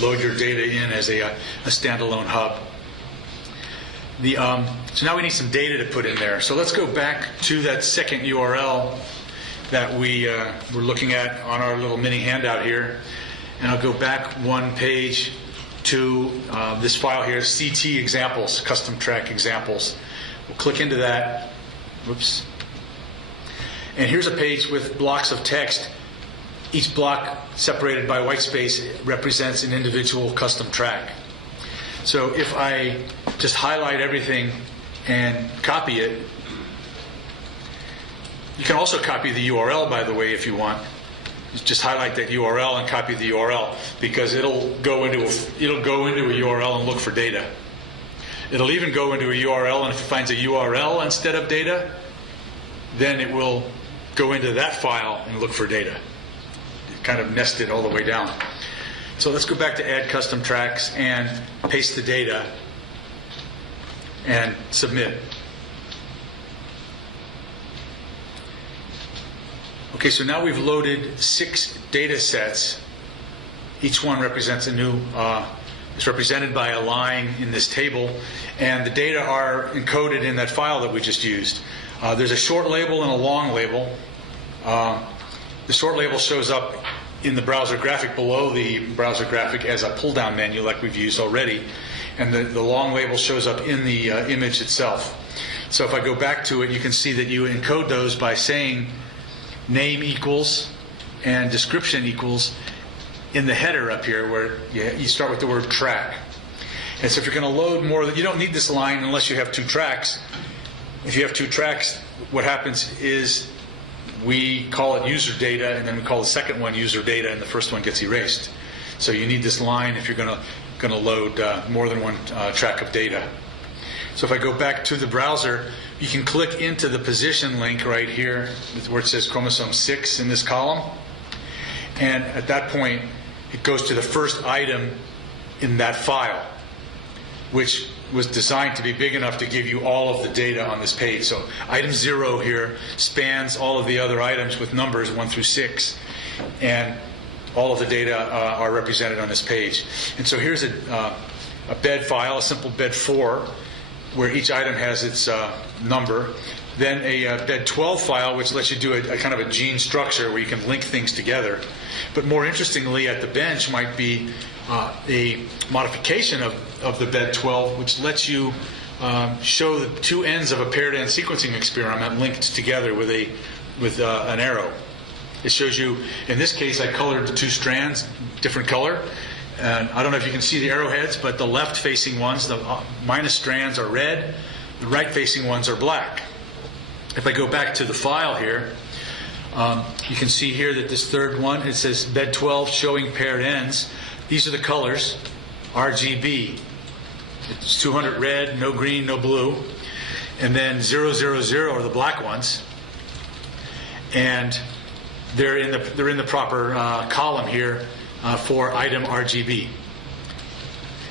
load your data in as a standalone hub. So now we need some data to put in there. So let's go back to that second URL that we were looking at on our little mini handout here. And I'll go back one page to this file here, CT examples, custom track examples. We'll click into that. Whoops. And here's a page with blocks of text. Each block separated by white space represents an individual custom track. So if I just highlight everything and copy it, you can also copy the URL, by the way, if you want. Just highlight that URL and copy the URL, because it'll go into a URL and look for data. It'll even go into a URL, and if it finds a URL instead of data, then it will go into that file and look for data. Kind of nested all the way down. So let's go back to add custom tracks and paste the data and submit. Okay, so now we've loaded 6 data sets. Each one represents a new, is represented by a line in this table, and the data are encoded in that file that we just used. There's a short label and a long label. The short label shows up in the browser graphic below the browser graphic as a pull-down menu like we've used already, and the long label shows up in the image itself. So if I go back to it, you can see that you encode those by saying name equals and description equals in the header up here, where you start with the word track. And so if you're going to load more, you don't need this line unless you have 2 tracks. If you have 2 tracks, what happens is we call it user data, and then we call the second one user data, and the first one gets erased. So you need this line if you're going to load more than one track of data. So if I go back to the browser, you can click into the position link right here where it says chromosome 6 in this column. And at that point, it goes to the first item in that file, which was designed to be big enough to give you all of the data on this page. So item 0 here spans all of the other items with numbers 1 through 6. And all of the data are represented on this page. And so here's a bed file, a simple bed 4, where each item has its number. Then a bed 12 file, which lets you do a kind of a gene structure where you can link things together. But more interestingly, at the bench might be a modification of the bed 12, which lets you show the 2 ends of a paired end sequencing experiment linked together with an arrow. It shows you, in this case, I colored the 2 strands, different color. And I don't know if you can see the arrowheads, but the left-facing ones, the minus strands, are red. The right-facing ones are black. If I go back to the file here, you can see here that this third one, it says bed 12 showing paired ends. These are the colors, RGB. It's 200 red, no green, no blue. And then 000 are the black ones. And they're in the proper column here for item RGB.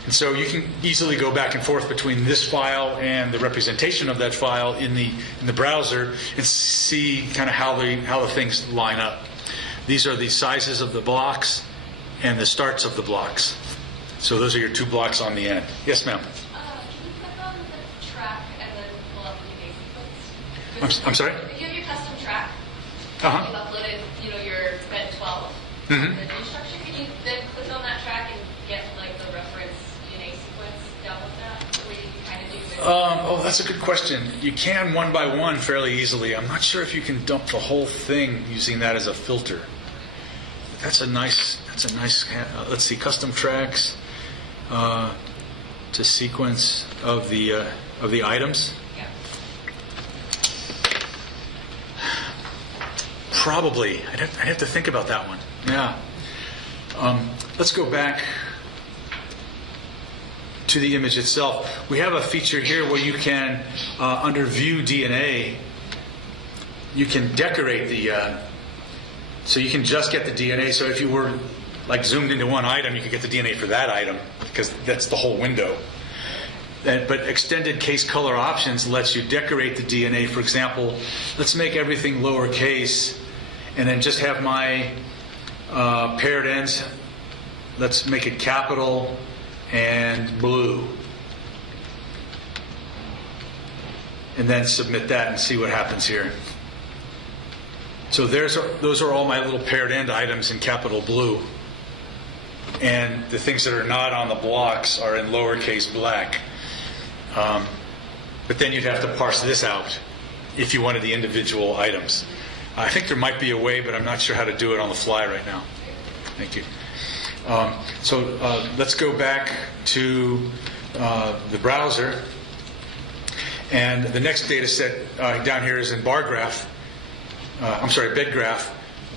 And so you can easily go back and forth between this file and the representation of that file in the browser and see kind of how the things line up. These are the sizes of the blocks and the starts of the blocks. So those are your 2 blocks on the end. Yes, ma'am. Can you click on the track and then pull up the base sequence? I'm sorry? If you have your custom track, Uh-huh. you've uploaded, your bed 12, Mm-hmm. the gene structure, can you then click on that track and get like the reference DNA sequence down with that? The way you kind of do it? That's a good question. You can one by one fairly easily. I'm not sure if you can dump the whole thing using that as a filter. That's a nice. Let's see, custom tracks to sequence of the items. Yeah. Probably. I'd have to think about that one. Yeah. Let's go back to the image itself. We have a feature here where you can, under View DNA, you can decorate so you can just get the DNA. So if you were like zoomed into one item, you could get the DNA for that item because that's the whole window. But extended case color options lets you decorate the DNA. For example, let's make everything lowercase and then just have my paired ends. Let's make it capital and blue. and then submit that and see what happens here. So those are all my little paired end items in capital blue. And the things that are not on the blocks are in lowercase black. But then you'd have to parse this out if you wanted the individual items. I think there might be a way, but I'm not sure how to do it on the fly right now. Thank you. So let's go back to the browser. And the next data set down here is in bar graph. Bed graph,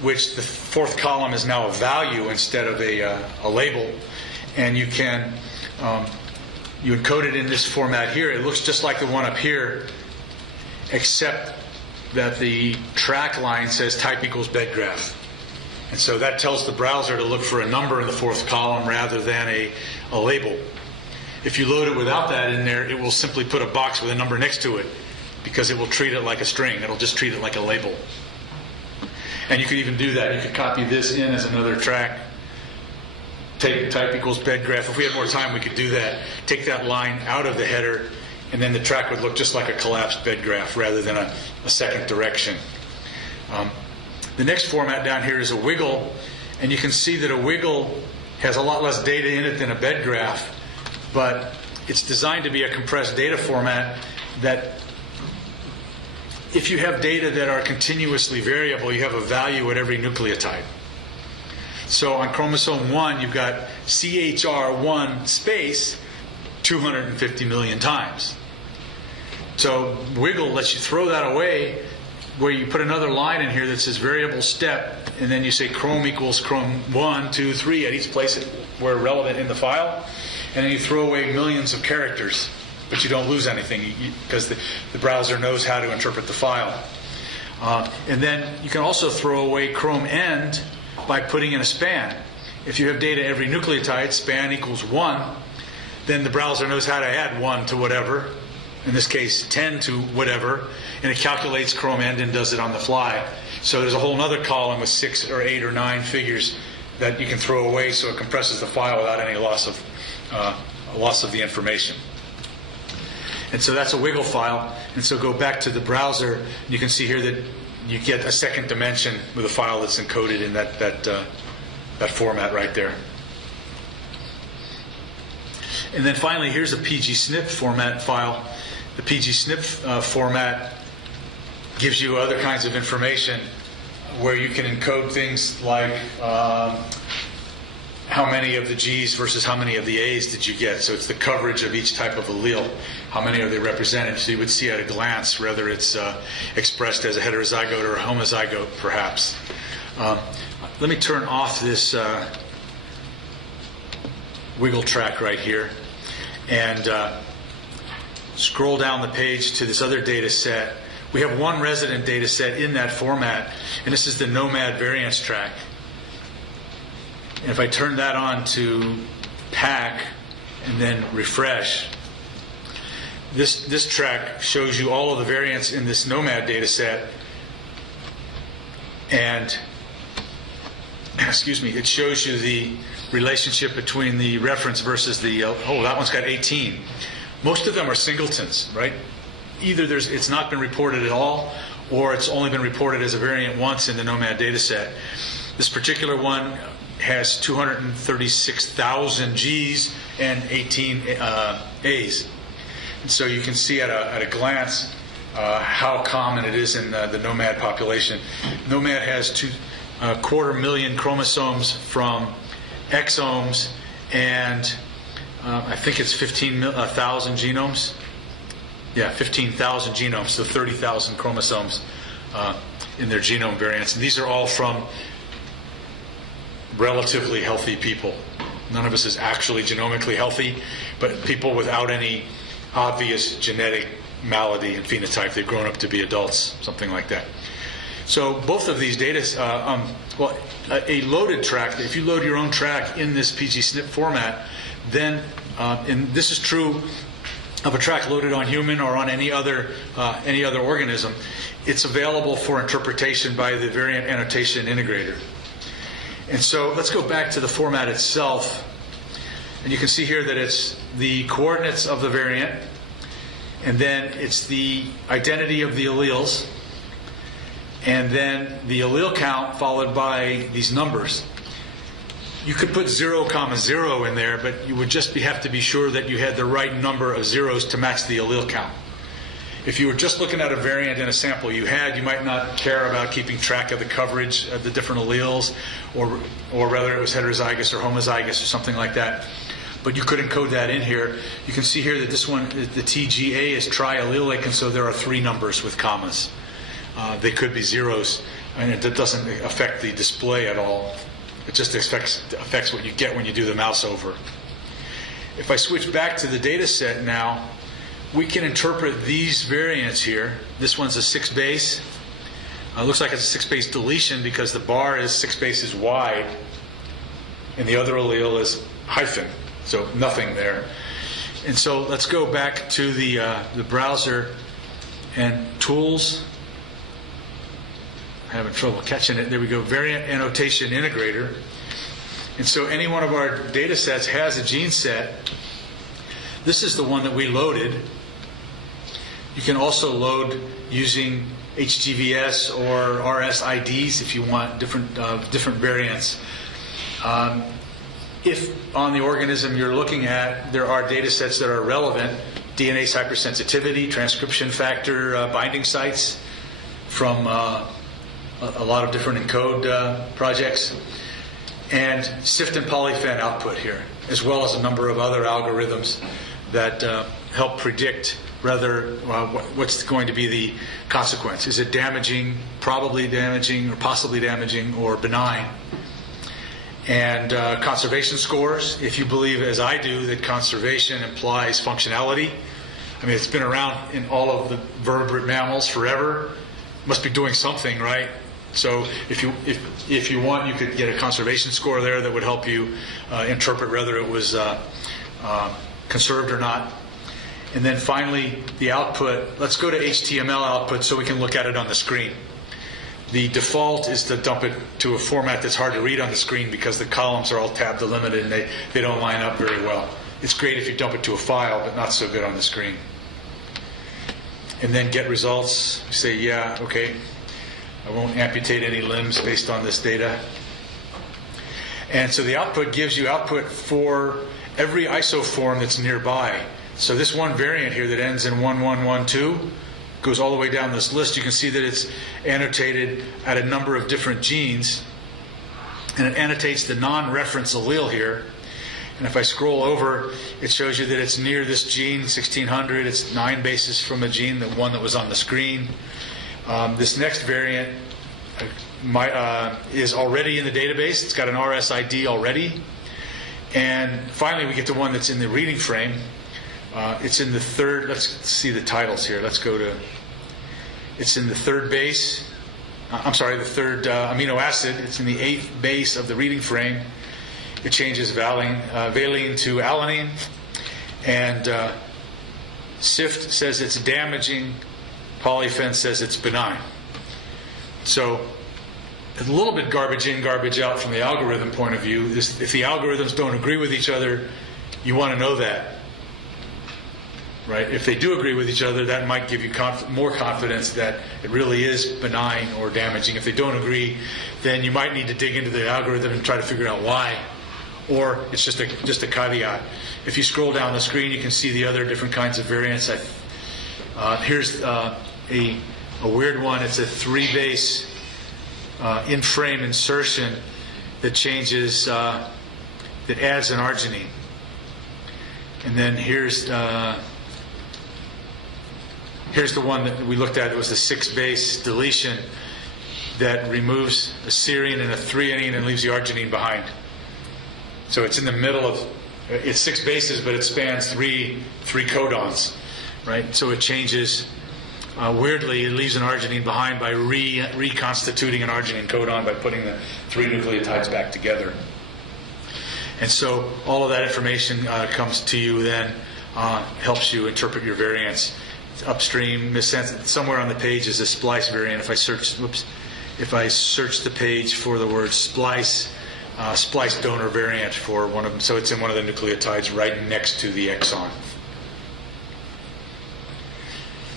which the fourth column is now a value instead of a label. And you can you encode it in this format here. It looks just like the one up here, except that the track line says type equals bed graph. And so that tells the browser to look for a number in the fourth column rather than a label. If you load it without that in there, it will simply put a box with a number next to it because it will treat it like a string. It'll just treat it like a label. And you could even do that. You could copy this in as another track. Take type equals bed graph. If we had more time, we could do that. Take that line out of the header, and then the track would look just like a collapsed bed graph rather than a second direction. The next format down here is a wiggle, and you can see that a wiggle has a lot less data in it than a bed graph, but it's designed to be a compressed data format that if you have data that are continuously variable, you have a value at every nucleotide. So on chromosome 1, you've got CHR1 space 250 million times. So wiggle lets you throw that away, where you put another line in here that says variable step, and then you say chrome equals chrome 1, 2, 3 at each place where relevant in the file, and then you throw away millions of characters, but you don't lose anything because the browser knows how to interpret the file. And then you can also throw away chrome end by putting in a span. If you have data every nucleotide, span equals 1, then the browser knows how to add 1 to whatever, in this case 10 to whatever, and it calculates chrome end and does it on the fly. So there's a whole other column with 6 or 8 or 9 figures that you can throw away, so it compresses the file without any loss of the information. And so that's a wiggle file. And so go back to the browser, and you can see here that you get a second dimension with a file that's encoded in that format right there. And then finally, here's a pgsnip format file. The pgsnip format gives you other kinds of information where you can encode things like how many of the G's versus how many of the A's did you get. So it's the coverage of each type of allele. How many are they represented? So you would see at a glance whether it's expressed as a heterozygote or a homozygote, perhaps. Let me turn off this wiggle track right here and scroll down the page to this other data set. We have one resident data set in that format, and this is the Nomad variance track. And if I turn that on to pack and then refresh, this track shows you all of the variants in this Nomad data set, and it shows you the relationship between the reference versus the that one's got 18. Most of them are singletons, right? Either it's not been reported at all, or it's only been reported as a variant once in the Nomad data set. This particular one has 236,000 G's and 18 A's. And so you can see at a glance how common it is in the Nomad population. Nomad has 250,000 chromosomes from exomes, and I think it's 15,000 genomes. Yeah, 15,000 genomes, so 30,000 chromosomes in their genome variants. And these are all from relatively healthy people. None of us is actually genomically healthy, but people without any obvious genetic malady and phenotype. They've grown up to be adults, something like that. So both of these data, a loaded track, if you load your own track in this pgsnip format, then, and this is true of a track loaded on human or on any other organism, it's available for interpretation by the variant annotation integrator. And so let's go back to the format itself, and you can see here that it's the coordinates of the variant, and then it's the identity of the alleles, and then the allele count followed by these numbers. You could put 0, 0 in there, but you would just have to be sure that you had the right number of zeros to match the allele count. If you were just looking at a variant in a sample you might not care about keeping track of the coverage of the different alleles, or whether it was heterozygous or homozygous or something like that. But you could encode that in here. You can see here that this one, the TGA, is triallelic, and so there are 3 numbers with commas. They could be zeros, and it doesn't affect the display at all. It just affects what you get when you do the mouse over. If I switch back to the data set now, we can interpret these variants here. This one's a 6 base. Looks like it's a 6 base deletion because the bar is 6 bases wide, and the other allele is hyphen, so nothing there. And so let's go back to the browser and tools. Having trouble catching it. There we go, variant annotation integrator. And so any one of our data sets has a gene set. This is the one that we loaded. You can also load using HGVS or RSIDs if you want different variants. If on the organism you're looking at, there are data sets that are relevant, DNase hypersensitivity, transcription factor binding sites from a lot of different ENCODE projects, and SIFT and polyphen output here, as well as a number of other algorithms that help predict whether what's going to be the consequence. Is it damaging, probably damaging, or possibly damaging, or benign? And conservation scores, if you believe, as I do, that conservation implies functionality. I mean, it's been around in all of the vertebrate mammals forever. Must be doing something, right? So if you want, you could get a conservation score there that would help you interpret whether it was conserved or not. And then finally, the output. Let's go to HTML output so we can look at it on the screen. The default is to dump it to a format that's hard to read on the screen because the columns are all tab delimited and they don't line up very well. It's great if you dump it to a file, but not so good on the screen. And then get results. Say, yeah, okay. I won't amputate any limbs based on this data. And so the output gives you output for every isoform that's nearby. So this one variant here that ends in 1112 goes all the way down this list. You can see that it's annotated at a number of different genes, and it annotates the non-reference allele here. And if I scroll over, it shows you that it's near this gene, 1600. It's 9 bases from a gene, the one that was on the screen. This next variant is already in the database. It's got an RSID already. And finally, we get to one that's in the reading frame. It's in the third, let's see the titles here. Let's go to, it's in the third base. The third amino acid. It's in the 8th base of the reading frame. It changes valine to alanine. And SIFT says it's damaging. Polyphen says it's benign. So a little bit garbage in, garbage out from the algorithm point of view. If the algorithms don't agree with each other, you want to know that. Right? If they do agree with each other, that might give you more confidence that it really is benign or damaging. If they don't agree, then you might need to dig into the algorithm and try to figure out why. Or it's just a caveat. If you scroll down the screen, you can see the other different kinds of variants. Here's a weird one. It's a 3-base in-frame insertion that changes, that adds an arginine. And then here's the one that we looked at. It was the 6-base deletion that removes a serine and a threonine and leaves the arginine behind. So it's in the middle of, it's 6 bases, but it spans three codons, right? So it changes, weirdly, it leaves an arginine behind by reconstituting an arginine codon by putting the 3 nucleotides back together. And so all of that information comes to you then, helps you interpret your variants. It's upstream, somewhere on the page is a splice variant. If I search the page for the word splice, splice donor variant for one of them, so it's in one of the nucleotides right next to the exon.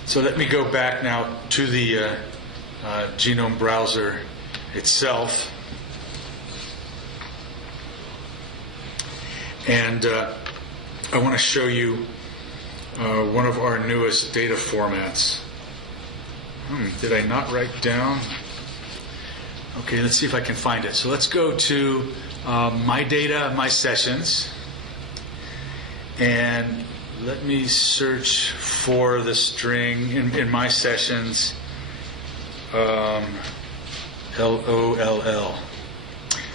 So let me go back now to the Genome browser itself. And I want to show you one of our newest data formats. Did I not write down? Okay, let's see if I can find it. So let's go to My Data, My Sessions. And let me search for the string in My Sessions, LOLL.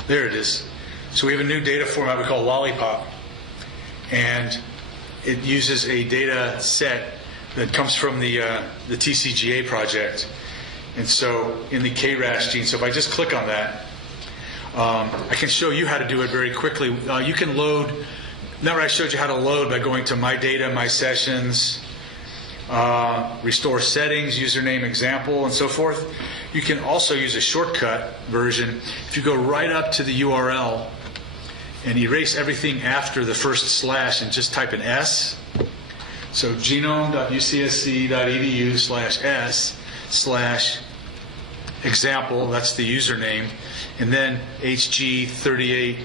There it is. So we have a new data format we call Lollipop. And it uses a data set that comes from the TCGA project. And so in the KRAS gene, so if I just click on that, I can show you how to do it very quickly. You can load, remember I showed you how to load by going to My Data, My Sessions, Restore Settings, Username Example, and so forth. You can also use a shortcut version. If you go right up to the URL and erase everything after the first slash and just type an S, so genome.ucsc.edu/s/example, that's the username, and then HG38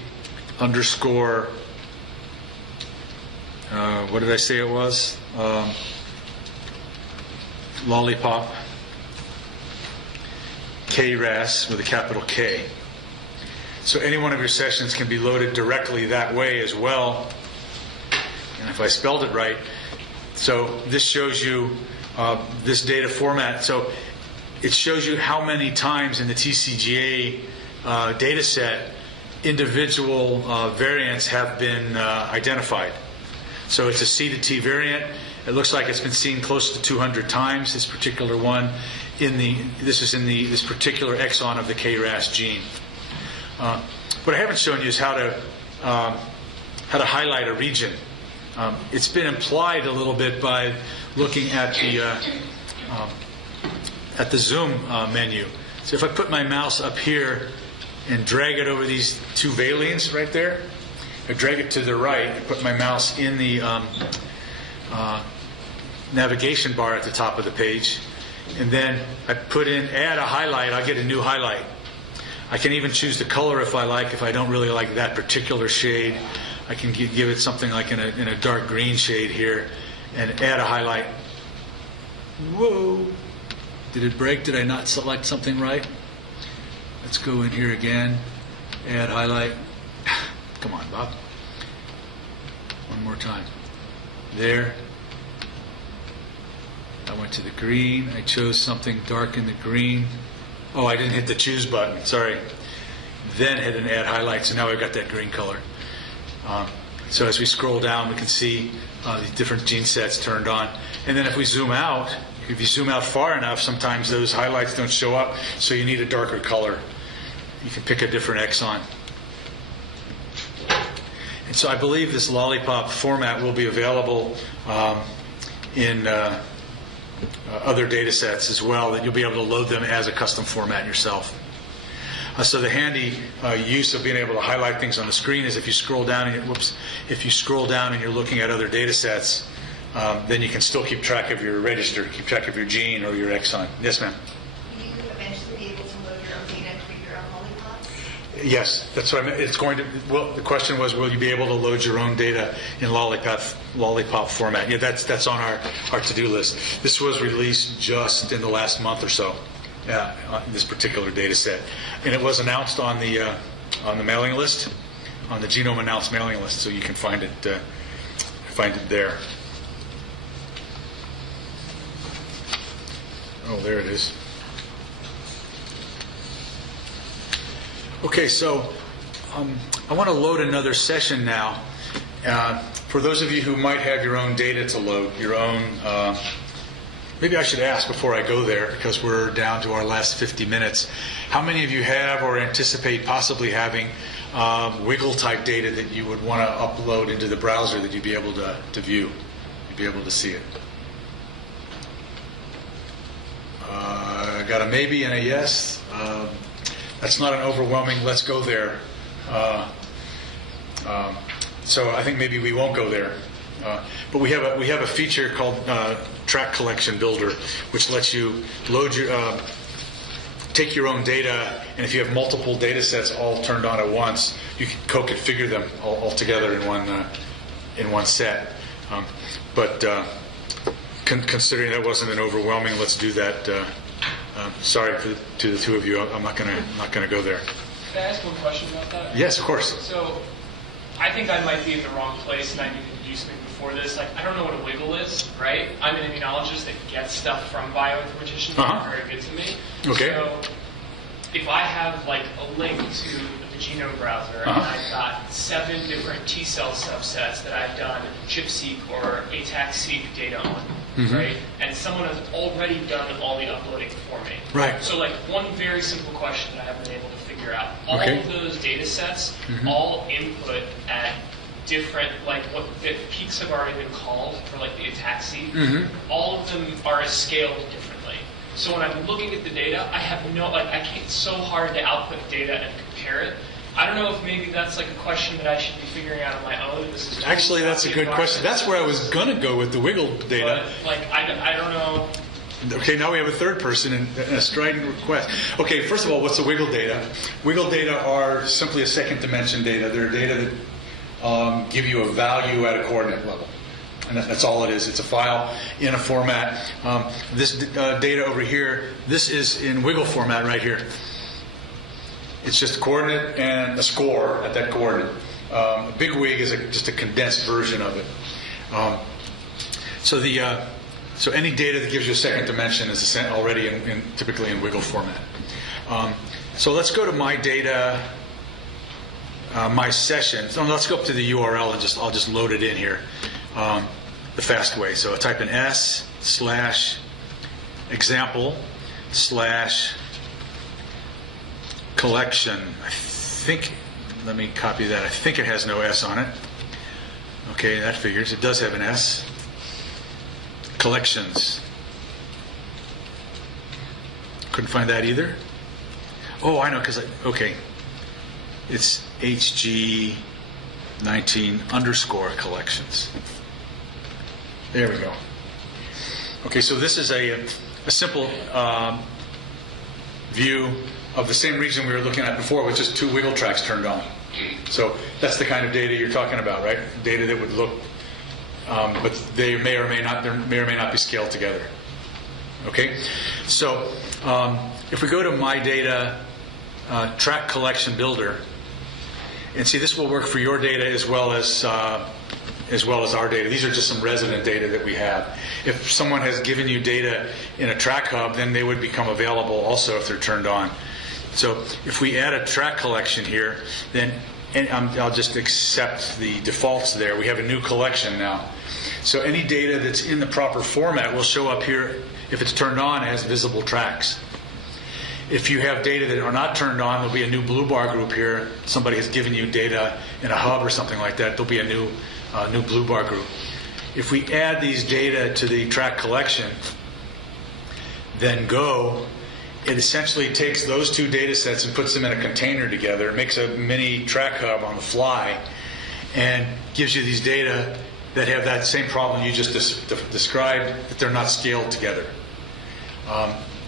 underscore, what did I say it was? Lollipop, KRAS with a capital K. So any one of your sessions can be loaded directly that way as well. And if I spelled it right, so this shows you this data format. So it shows you how many times in the TCGA data set individual variants have been identified. So it's a C to T variant. It looks like it's been seen close to 200 times, this particular one. This is in this particular exon of the KRAS gene. What I haven't shown you is how to highlight a region. It's been implied a little bit by looking at the zoom menu. So if I put my mouse up here and drag it over these two valine right there, I drag it to the right, I put my mouse in the navigation bar at the top of the page, and then I put in add a highlight, I'll get a new highlight. I can even choose the color if I like. If I don't really like that particular shade, I can give it something like in a dark green shade here and add a highlight. Whoa! Did it break? Did I not select something right? Let's go in here again. Add highlight. Come on, Bob. One more time. There. I went to the green. I chose something dark in the green. Oh, I didn't hit the choose button. Sorry. Then hit an add highlight. So now we've got that green color. So as we scroll down, we can see the different gene sets turned on. And then if we zoom out, if you zoom out far enough, sometimes those highlights don't show up. So you need a darker color. You can pick a different exon. And so I believe this Lollipop format will be available in other data sets as well, that you'll be able to load them as a custom format yourself. So the handy use of being able to highlight things on the screen is if you scroll down and you're looking at other data sets, then you can still keep track of your register, keep track of your gene or your exon. Yes, ma'am? Will you eventually be able to load your own data and create your own lollipops? Yes, that's what I meant. It's going to. Well, the question was, will you be able to load your own data in Lollipop format? Yeah, that's on our to-do list. This was released just in the last month or so. This particular data set, and it was announced on the mailing list, on the Genome announced mailing list, so you can find it there. Oh, there it is. Okay, so I want to load another session now. For those of you who might have your own data to load, your own. Maybe I should ask before I go there, because we're down to our last 50 minutes. How many of you have or anticipate possibly having wiggle type data that you would want to upload into the browser that you'd be able to view? You'd be able to see it. I got a maybe and a yes. That's not an overwhelming let's go there. So I think maybe we won't go there. But we have a feature called Track Collection Builder, which lets you load your take your own data, and if you have multiple data sets all turned on at once, you can co-configure them all together in one set. But considering that wasn't an overwhelming, let's do that. Sorry to the two of you, I'm not gonna go there. Can I ask one question about that? Yes, of course. So, I think I might be in the wrong place, and I need to do something before this. Like, I don't know what a wiggle is, right? I'm an immunologist that gets stuff from bioinformaticians that are very good to me. Okay. So, if I have like a link to the Genome browser, and I've got 7 different T cell subsets that I've done ChIP-seq or ATAC-seq data on, right? And someone has already done all the uploading for me. Right. So, like, one very simple question that I haven't been able to figure out. All Okay. of those data sets all input at different, like, what the peaks have already been called for, like, the ATAC-seq. All of them are scaled differently. So when I'm looking at the data, I have no, like, I can't, it's so hard to output data and compare it. I don't know if maybe that's like a question that I should be figuring out on my own. This is Actually, that's a good question. That's where I was going to go with the wiggle data. But, like, I don't know. Okay, now we have a third person and a strident request. Okay, first of all, what's the wiggle data? Wiggle data are simply a second dimension data. They're data that give you a value at a coordinate level. And that's all it is. It's a file in a format. This data over here, this is in wiggle format right here. It's just a coordinate and a score at that coordinate. Big wig is just a condensed version of it. So any data that gives you a second dimension is already typically in wiggle format. So let's go to my data, my session. So let's go up to the URL and I'll just load it in here the fast way. So I type in s/example/collection. I think, let me copy that. I think it has no S on it. Okay, that figures. It does have an S. Collections. Couldn't find that either. Oh, I know, okay. It's HG19_collections. There we go. Okay, so this is a simple view of the same region we were looking at before with just 2 wiggle tracks turned on. So that's the kind of data you're talking about, right? Data that would look, but they may or may not be scaled together. Okay, so if we go to my data track collection builder, and see, this will work for your data as well as our data. These are just some resident data that we have. If someone has given you data in a track hub, then they would become available also if they're turned on. So if we add a track collection here, then I'll just accept the defaults there. We have a new collection now. So any data that's in the proper format will show up here if it's turned on as visible tracks. If you have data that are not turned on, there'll be a new blue bar group here. Somebody has given you data in a hub or something like that, there'll be a new blue bar group. If we add these data to the track collection, then it essentially takes those 2 data sets and puts them in a container together, makes a mini track hub on the fly, and gives you these data that have that same problem you just described, that they're not scaled together.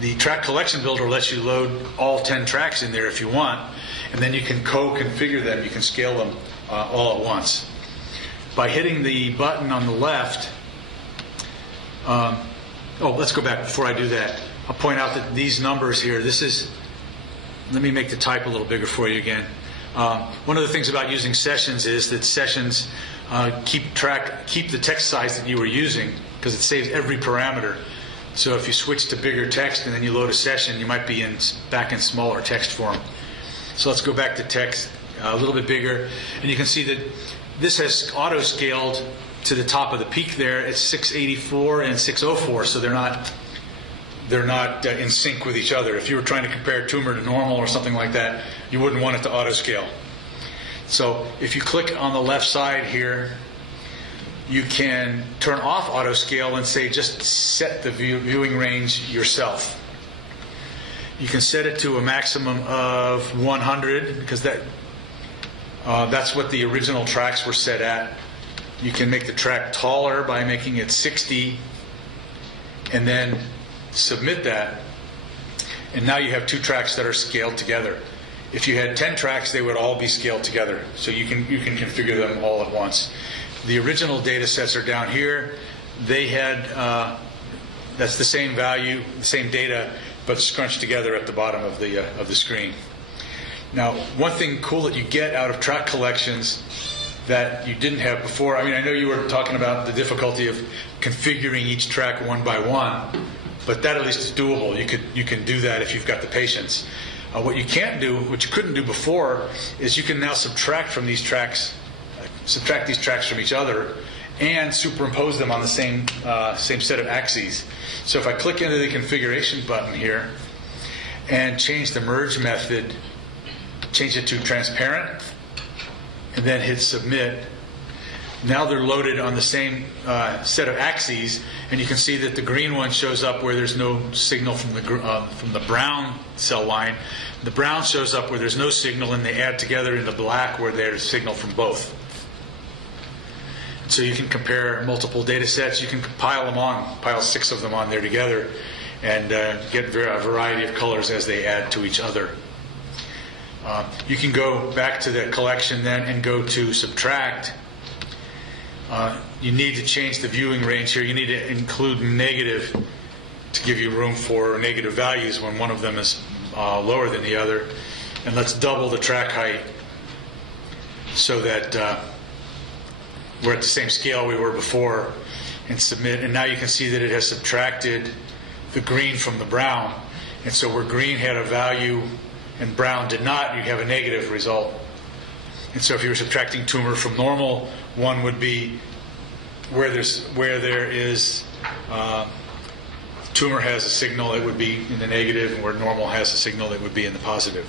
The track collection builder lets you load all 10 tracks in there if you want, and then you can co-configure them. You can scale them all at once. By hitting the button on the left, let's go back before I do that. I'll point out that these numbers here, let me make the type a little bigger for you again. One of the things about using sessions is that sessions keep the text size that you were using, because it saves every parameter. So if you switch to bigger text and then you load a session, you might be back in smaller text form. So let's go back to text a little bit bigger, and you can see that this has auto-scaled to the top of the peak there. It's 684 and 604, so they're not in sync with each other. If you were trying to compare tumor to normal or something like that, you wouldn't want it to auto-scale. So if you click on the left side here, you can turn off auto-scale and say just set the viewing range yourself. You can set it to a maximum of 100, because that's what the original tracks were set at. You can make the track taller by making it 60 and then submit that. And now you have 2 tracks that are scaled together. If you had 10 tracks, they would all be scaled together. So you can configure them all at once. The original data sets are down here. They had, that's the same value, the same data, but scrunched together at the bottom of the screen. Now, one thing cool that you get out of track collections that you didn't have before, I mean, I know you were talking about the difficulty of configuring each track one by one, but that at least is doable. You can do that if you've got the patience. What you can't do, what you couldn't do before, is you can now subtract these tracks from each other and superimpose them on the same set of axes. So if I click into the configuration button here and change the merge method, change it to transparent, and then hit submit, now they're loaded on the same set of axes, and you can see that the green one shows up where there's no signal from the brown cell line. The brown shows up where there's no signal, and they add together in the black where there's signal from both. So you can compare multiple data sets. You can pile 6 of them on there together, and get a variety of colors as they add to each other. You can go back to the collection then and go to subtract. You need to change the viewing range here. You need to include negative to give you room for negative values when one of them is lower than the other. And let's double the track height so that we're at the same scale we were before, and submit. And now you can see that it has subtracted the green from the brown. And so where green had a value and brown did not, you have a negative result. And so if you were subtracting tumor from normal, one would be where there is tumor has a signal, it would be in the negative, and where normal has a signal, it would be in the positive.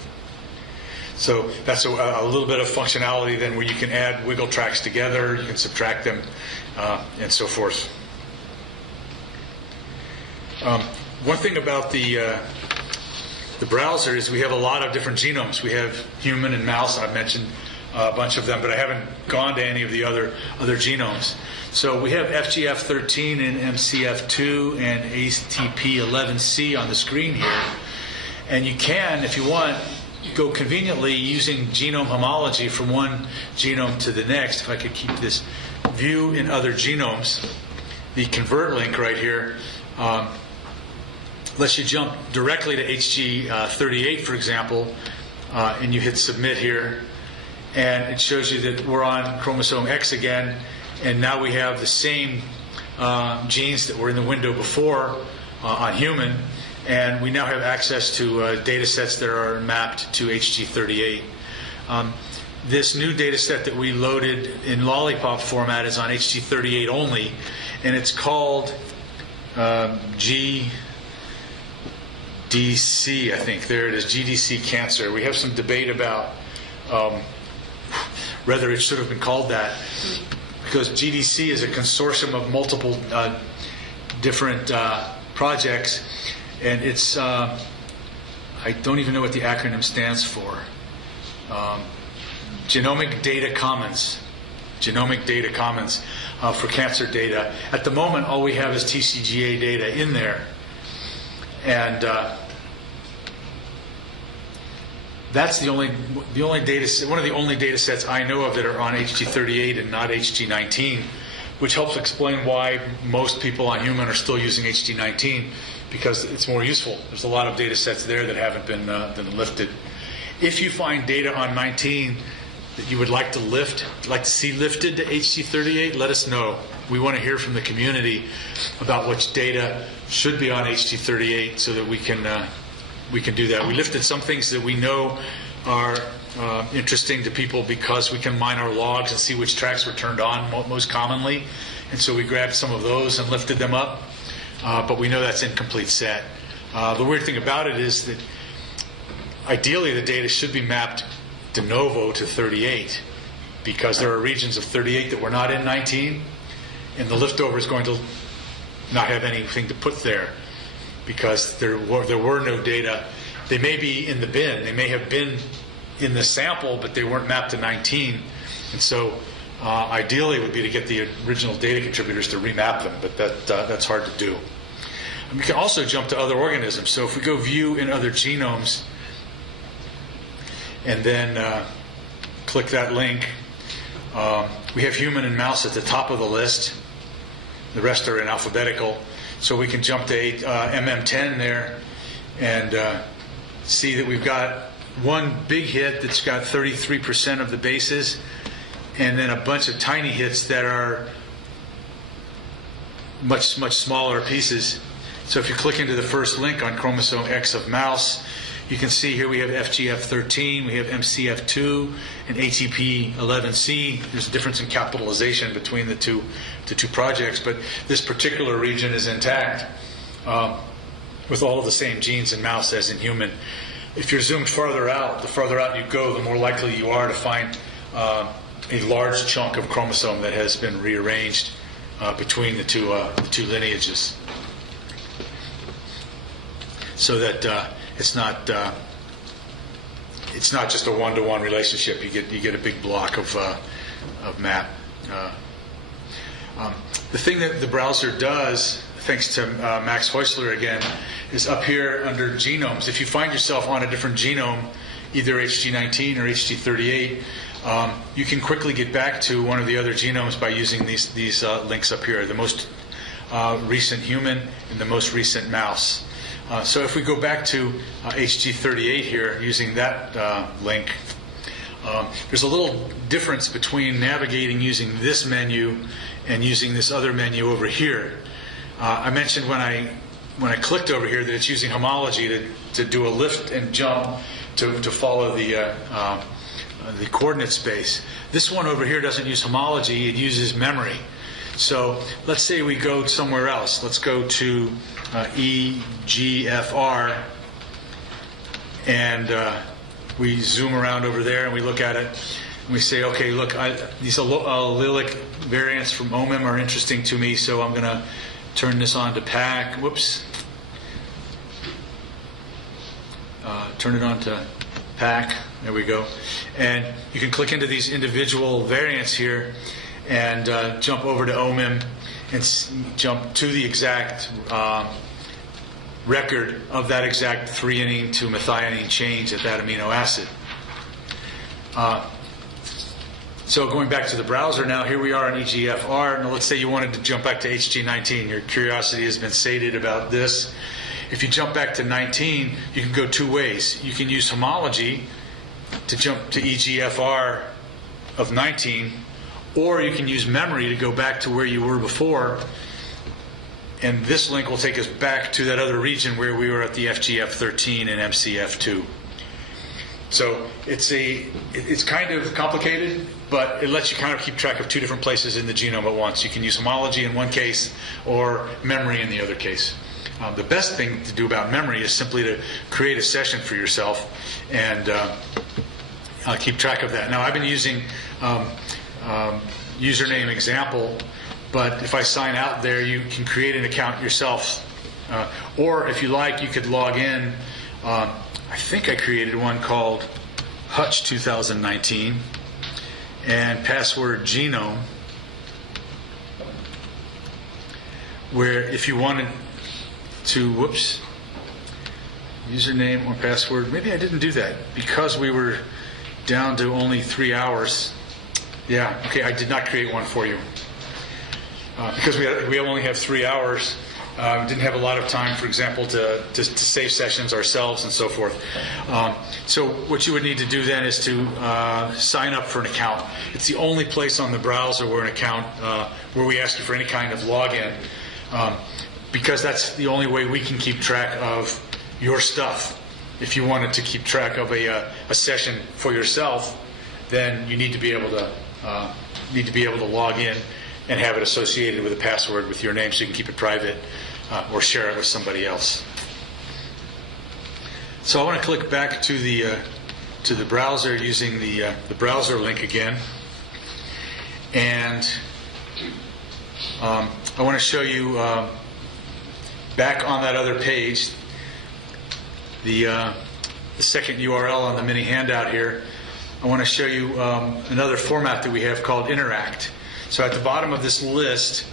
So that's a little bit of functionality then, where you can add wiggle tracks together, you can subtract them, and so forth. One thing about the browser is we have a lot of different genomes. We have human and mouse, and I've mentioned a bunch of them, but I haven't gone to any of the other genomes. So we have FGF13 and MCF2 and ATP11C on the screen here. And you can, if you want, go conveniently using genome homology from one genome to the next. If I could keep this view in other genomes, the convert link right here lets you jump directly to HG38, for example, and you hit submit here, and it shows you that we're on chromosome X again, and now we have the same genes that were in the window before on human, and we now have access to data sets that are mapped to HG38. This new data set that we loaded in lollipop format is on HG38 only, and it's called GDC, I think. There it is, GDC cancer. We have some debate about whether it should have been called that, because GDC is a consortium of multiple different projects, and it's, I don't even know what the acronym stands for. Genomic Data Commons. Genomic Data Commons for cancer data. At the moment, all we have is TCGA data in there. And that's the only data, one of the only data sets I know of that are on HG38 and not HG19, which helps explain why most people on human are still using HG19, because it's more useful. There's a lot of data sets there that haven't been lifted. If you find data on 19 that you would like to see lifted to HG38, let us know. We want to hear from the community about which data should be on HG38 so that we can do that. We lifted some things that we know are interesting to people because we can mine our logs and see which tracks were turned on most commonly, and so we grabbed some of those and lifted them up, but we know that's incomplete set. The weird thing about it is that ideally the data should be mapped de novo to 38, because there are regions of 38 that were not in 19, and the liftover is going to not have anything to put there because there were no data. They may be in the bin, they may have been in the sample, but they weren't mapped to 19, and so Ideally, it would be to get the original data contributors to remap them, but that's hard to do. And we can also jump to other organisms. So if we go view in other genomes, and then click that link, we have human and mouse at the top of the list. The rest are in alphabetical. So we can jump to MM10 there and see that we've got one big hit that's got 33% of the bases, and then a bunch of tiny hits that are much smaller pieces. So if you click into the first link on chromosome X of mouse, you can see here we have FGF13, we have MCF2, and ATP11C. There's a difference in capitalization between the two projects, but this particular region is intact with all of the same genes in mouse as in human. If you're zoomed farther out, the farther out you go, the more likely you are to find a large chunk of chromosome that has been rearranged between the two lineages, so that it's not just a one-to-one relationship. You get a big block of map. The thing that the browser does, thanks to Max Häusler again, is up here under genomes. If you find yourself on a different genome, either HG19 or HG38, you can quickly get back to one of the other genomes by using these links up here, the most recent human and the most recent mouse. So if we go back to HG38 here, using that link, there's a little difference between navigating using this menu and using this other menu over here. I mentioned when I clicked over here that it's using homology to do a lift and jump to follow the coordinate space. This one over here doesn't use homology, it uses memory. So let's say we go somewhere else. Let's go to EGFR, and we zoom around over there and we look at it and we say, okay, look, these allelic variants from OMIM are interesting to me, so I'm going to turn this on to PAC. Whoops. Turn it on to PAC. There we go. And you can click into these individual variants here and jump over to OMIM and jump to the exact record of that exact threonine to methionine change at that amino acid. So going back to the browser now, here we are in EGFR. Now let's say you wanted to jump back to HG19. Your curiosity has been sated about this. If you jump back to 19, you can go two ways. You can use homology to jump to EGFR of 19, or you can use memory to go back to where you were before, and this link will take us back to that other region where we were at the FGF13 and MCF2. So it's kind of complicated, but it lets you kind of keep track of two different places in the genome at once. You can use homology in one case or memory in the other case. The best thing to do about memory is simply to create a session for yourself and keep track of that. Now, I've been using username example, but if I sign out there, you can create an account yourself. Or if you like, you could log in. I think I created one called Hutch 2019 and password Genome, where if you wanted to, username or password, maybe I didn't do that because we were down to only 3 hours. Yeah, okay, I did not create one for you because we only have 3 hours. Didn't have a lot of time, for example, to save sessions ourselves and so forth. So what you would need to do then is to sign up for an account. It's the only place on the browser where where we ask you for any kind of login, because that's the only way we can keep track of your stuff. If you wanted to keep track of a session for yourself, then you need to be able to log in and have it associated with a password with your name so you can keep it private or share it with somebody else. So I want to click back to the browser using the browser link again, and I want to show you back on that other page the second URL on the mini handout here. I want to show you another format that we have called Interact. So at the bottom of this list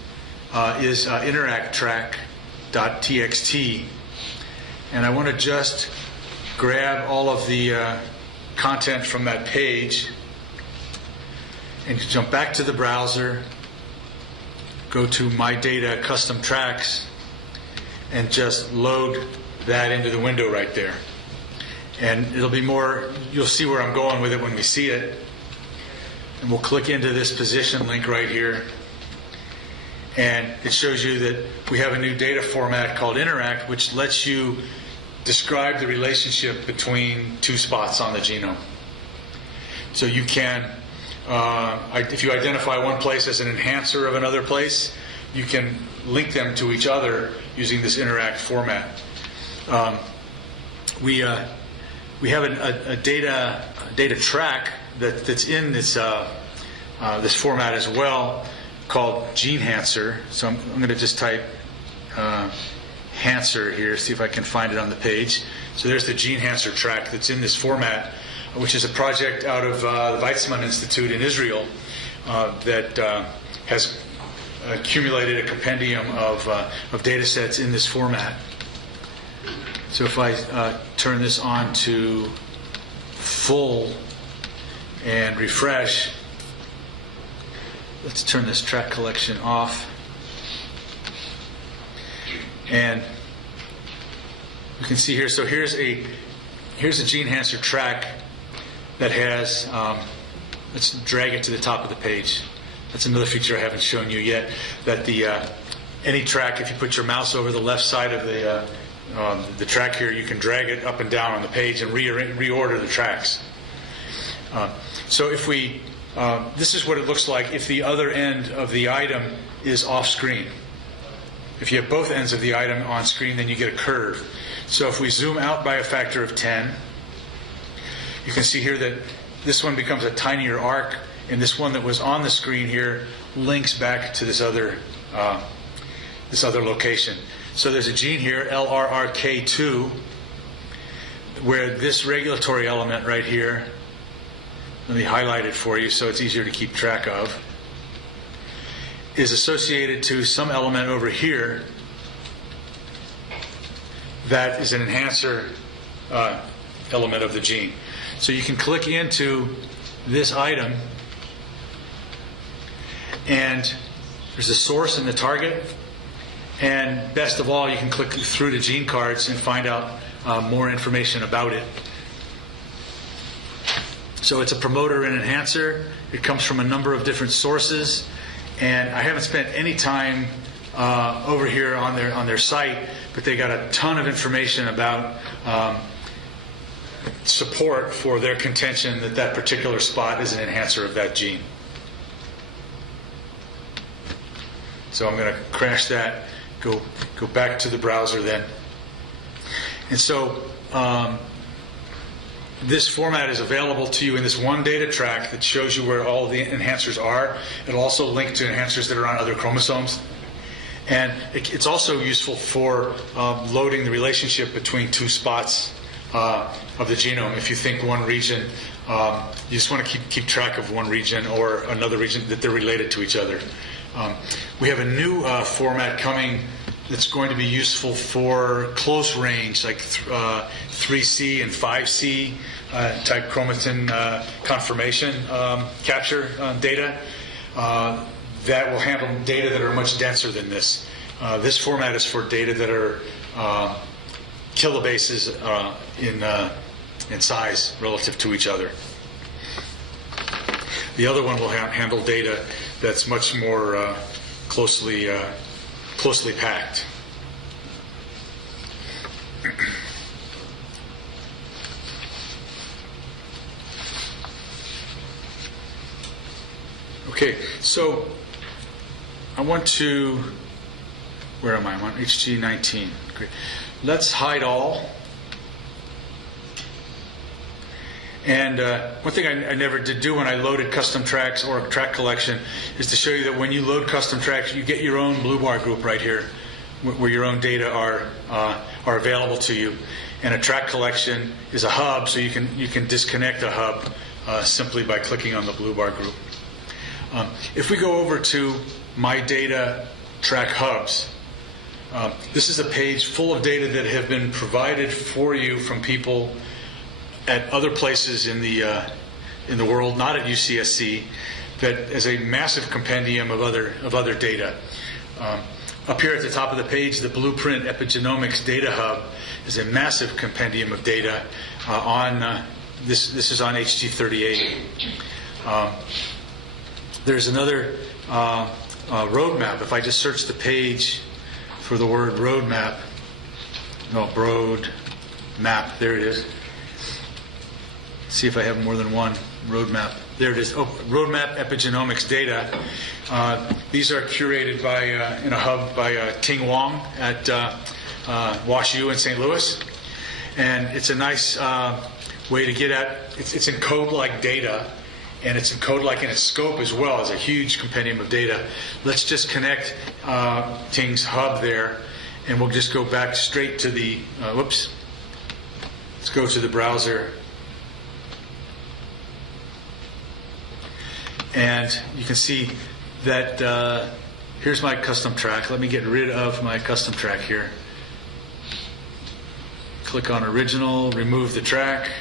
is interacttrack.txt, and I want to just grab all of the content from that page and jump back to the browser, go to My Data Custom Tracks, and just load that into the window right there. And it'll be more, you'll see where I'm going with it when we see it. And we'll click into this position link right here. And it shows you that we have a new data format called Interact, which lets you describe the relationship between two spots on the genome. So you can, if you identify one place as an enhancer of another place, you can link them to each other using this Interact format. We have a data track that's in this this format as well, called GeneHancer. So I'm going to just type Hancer here, see if I can find it on the page. So there's the GeneHancer track that's in this format, which is a project out of the Weizmann Institute in Israel that has accumulated a compendium of data sets in this format. So if I turn this on to full and refresh, let's turn this track collection off. And you can see here, so here's a GeneHancer track that has, let's drag it to the top of the page. That's another feature I haven't shown you yet, that any track, if you put your mouse over the left side of the track here, you can drag it up and down on the page and reorder the tracks. So if we, this is what it looks like if the other end of the item is off screen. If you have both ends of the item on screen, then you get a curve. So if we zoom out by a factor of 10, you can see here that this one becomes a tinier arc, and this one that was on the screen here links back to this other location. So there's a gene here, LRRK2, where this regulatory element right here, let me highlight it for you so it's easier to keep track of, is associated to some element over here that is an enhancer element of the gene. So you can click into this item, and there's the source and the target, and best of all, you can click through to gene cards and find out more information about it. So it's a promoter and enhancer. It comes from a number of different sources, and I haven't spent any time over here on their site, but they got a ton of information about support for their contention that that particular spot is an enhancer of that gene. So I'm going to crash that, go back to the browser then. And so this format is available to you in this one data track that shows you where all the enhancers are. It'll also link to enhancers that are on other chromosomes. And it's also useful for loading the relationship between two spots of the genome. If you think one region, you just want to keep track of one region or another region, that they're related to each other. We have a new format coming that's going to be useful for close range, like 3C and 5C type chromatin conformation capture data that will handle data that are much denser than this. This format is for data that are kilobases in size relative to each other. The other one will handle data that's much more closely packed. Okay, so I want to, where am I? I'm on HG19. Great. Let's hide all. And one thing I never did do when I loaded custom tracks or track collection is to show you that when you load custom tracks, you get your own blue bar group right here, where your own data are available to you. And a track collection is a hub, so you can disconnect a hub simply by clicking on the blue bar group. If we go over to My Data Track Hubs, this is a page full of data that have been provided for you from people at other places in the world, not at UCSC, that is a massive compendium of other data. Up here at the top of the page, the Blueprint Epigenomics Data Hub is a massive compendium of data on this is on HT38. There's another roadmap. If I just search the page for the word roadmap, map, there it is. See if I have more than one roadmap. There it is. Oh, roadmap epigenomics data. These are curated by in a hub by Ting Wong at WashU in St. Louis, and it's a nice way to get at. It's in code-like data, and it's in code-like in its scope as well as a huge compendium of data. Let's just connect Ting's hub there, and we'll just go back straight to the. Let's go to the browser. And you can see that here's my custom track. Let me get rid of my custom track here. Click on original, remove the track.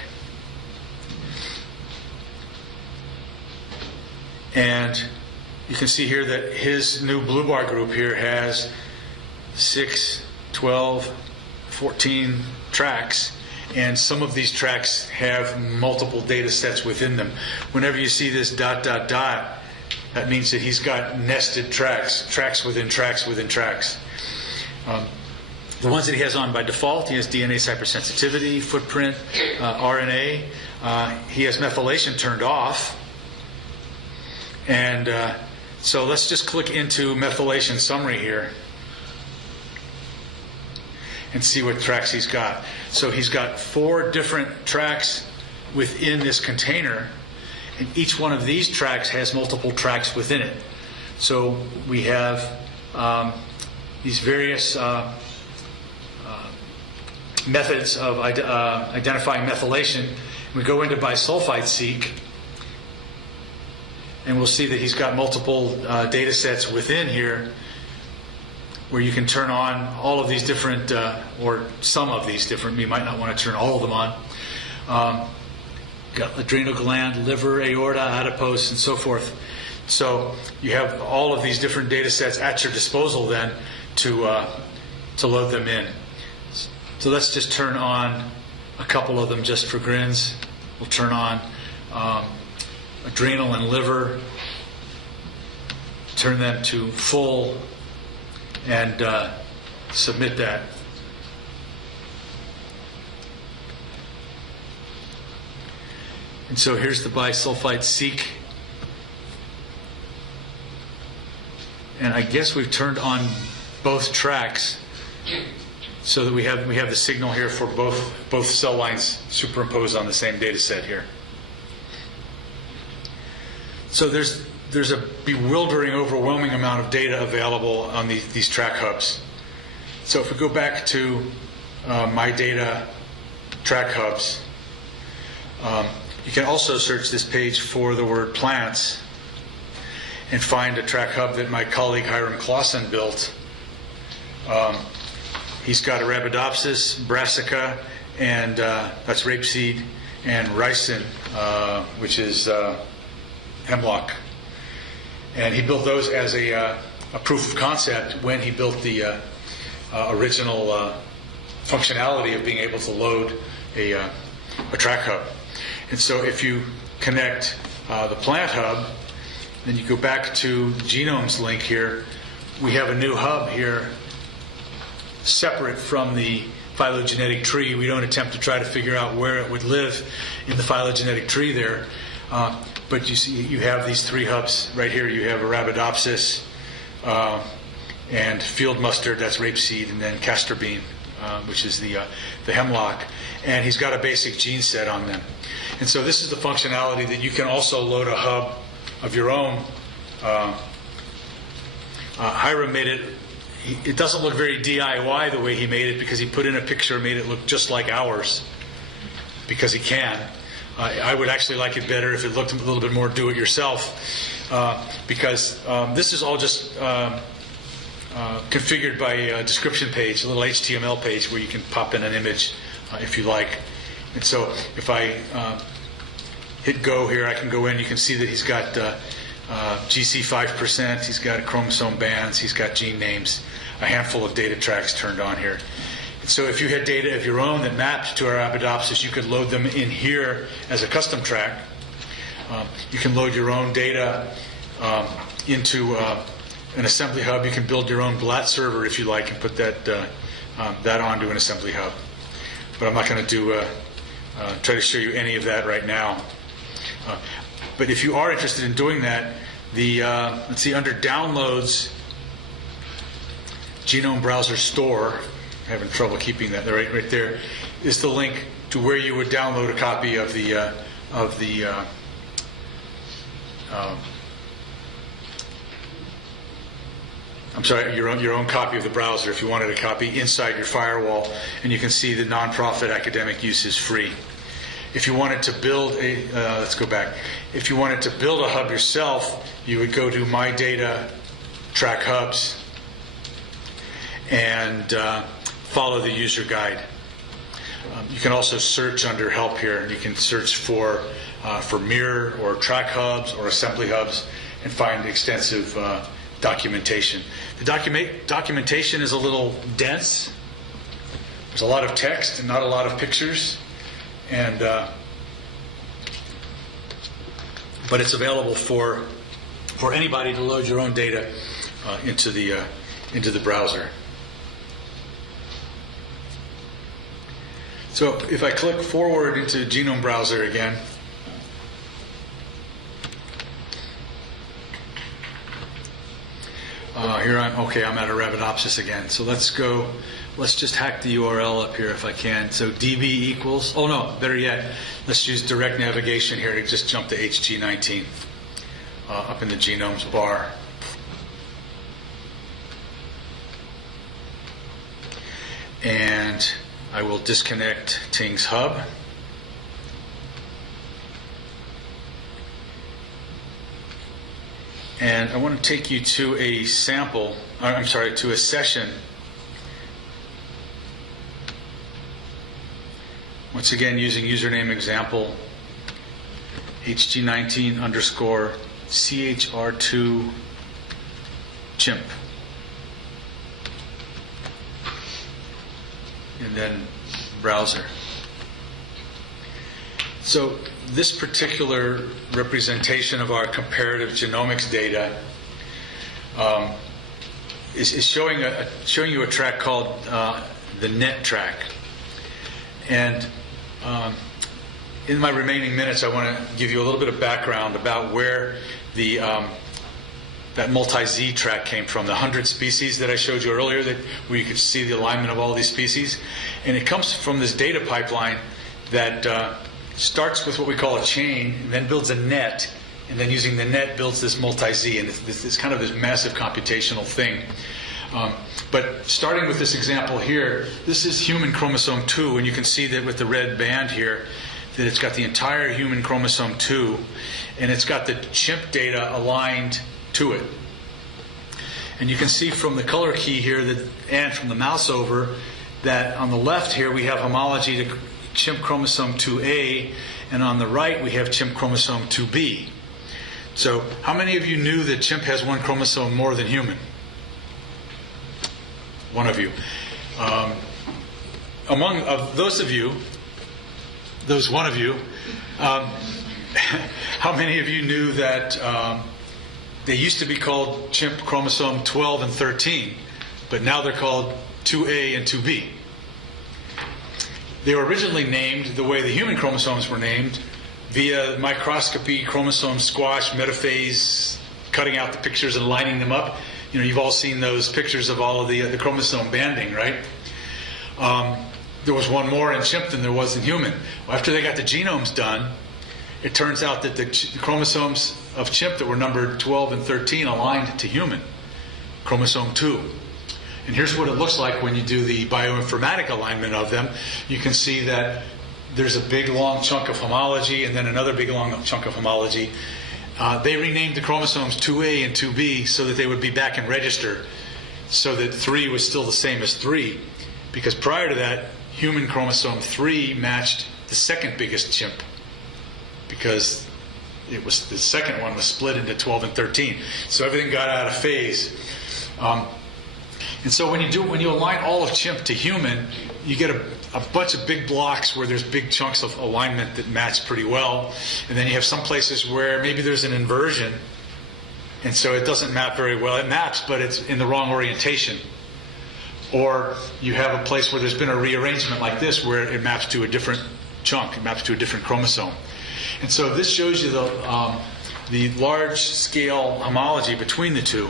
And you can see here that his new blue bar group here has 6, 12, 14 tracks. And some of these tracks have multiple data sets within them. Whenever you see this ... that means that he's got nested tracks within tracks within tracks. The ones that he has on by default, he has DNA hypersensitivity, footprint, RNA. He has methylation turned off. And so let's just click into methylation summary here and see what tracks he's got. So he's got 4 different tracks within this container, and each one of these tracks has multiple tracks within it. So we have these various methods of identifying methylation. We go into bisulfite seq, and we'll see that he's got multiple data sets within here, where you can turn on all of these different, or some of these different, you might not want to turn all of them on. Got adrenal gland, liver, aorta, adipose, and so forth. So you have all of these different data sets at your disposal then to load them in. So let's just turn on a couple of them just for grins. We'll turn on adrenal and liver, turn them to full, and submit that. And so here's the bisulfite seq. And I guess we've turned on both tracks so that we have the signal here for both cell lines superimposed on the same data set here. So there's a bewildering, overwhelming amount of data available on these track hubs. So if we go back to My Data Track Hubs, you can also search this page for the word plants and find a track hub that my colleague Hiram Clausen built. He's got Arabidopsis, Brassica, and that's rapeseed, and ricin, which is hemlock. And he built those as a proof of concept when he built the original functionality of being able to load a track hub. And so if you connect the plant hub, then you go back to Genome's link here, we have a new hub here separate from the phylogenetic tree. We don't attempt to try to figure out where it would live in the phylogenetic tree there. But you see, you have these 3 hubs right here. You have Arabidopsis and field mustard, that's rapeseed, and then castor bean, which is the hemlock. And he's got a basic gene set on them. And so this is the functionality that you can also load a hub of your own. Hiram made it. It doesn't look very DIY the way he made it, because he put in a picture and made it look just like ours, because he can. I would actually like it better if it looked a little bit more do-it-yourself, because this is all just configured by a description page, a little HTML page where you can pop in an image if you like. And so if I hit go here, I can go in. You can see that he's got GC 5%, he's got chromosome bands, he's got gene names, a handful of data tracks turned on here. So if you had data of your own that mapped to Arabidopsis, you could load them in here as a custom track. You can load your own data into an assembly hub. You can build your own BLAT server if you like and put that onto an assembly hub. But I'm not going to try to show you any of that right now. But if you are interested in doing that, let's see, under Downloads, Genome Browser Store, I'm having trouble keeping that right there, is the link to where you would download a copy of the I'm sorry, your own copy of the browser if you wanted a copy inside your firewall, and you can see the nonprofit academic use is free. If you wanted to build let's go back. If you wanted to build a hub yourself, you would go to My Data, Track Hubs, and follow the user guide. You can also search under Help here. You can search for mirror or track hubs or assembly hubs and find extensive documentation. The documentation is a little dense. There's a lot of text and not a lot of pictures, and but it's available for anybody to load your own data into the browser. So if I click forward into Genome Browser again, here I'm at Arabidopsis again. So let's just hack the URL up here if I can. So DB equals, oh no, better yet, let's use direct navigation here to just jump to HG19 up in the genomes bar. And I will disconnect Ting's hub. And I want to take you to a sample, to a session. Once again, using username example HG19 underscore CHR2 chimp. And then browser. So this particular representation of our comparative genomics data is showing you a track called the NET track. And in my remaining minutes, I want to give you a little bit of background about where that multi-Z track came from, the 100 species that I showed you earlier, where you could see the alignment of all these species. And it comes from this data pipeline that starts with what we call a chain, and then builds a net, and then using the net builds this multi-Z, and it's kind of this massive computational thing. But starting with this example here, this is human chromosome 2, and you can see that with the red band here, that it's got the entire human chromosome 2, and it's got the chimp data aligned to it. And you can see from the color key here and from the mouse over that on the left here we have homology to chimp chromosome 2A, and on the right we have chimp chromosome 2B. So how many of you knew that chimp has one chromosome more than human? One of you. Among those one of you, how many of you knew that they used to be called chimp chromosome 12 and 13, but now they're called 2A and 2B? They were originally named the way the human chromosomes were named, via microscopy, chromosome squash, metaphase, cutting out the pictures and lining them up. You know, you've all seen those pictures of all of the chromosome banding, right? There was one more in chimp than there was in human. Well, after they got the genomes done, it turns out that the chromosomes of chimp that were numbered 12 and 13 aligned to human, chromosome 2. And here's what it looks like when you do the bioinformatic alignment of them. You can see that there's a big long chunk of homology and then another big long chunk of homology. They renamed the chromosomes 2A and 2B so that they would be back in register, so that 3 was still the same as 3. Because prior to that, human chromosome 3 matched the second biggest chimp, because it was the second one was split into 12 and 13. So everything got out of phase. And so when you align all of chimp to human, you get a bunch of big blocks where there's big chunks of alignment that match pretty well. And then you have some places where maybe there's an inversion, and so it doesn't map very well. It maps, but it's in the wrong orientation. Or you have a place where there's been a rearrangement like this, where it maps to a different chunk, it maps to a different chromosome. And so this shows you the large-scale homology between the two.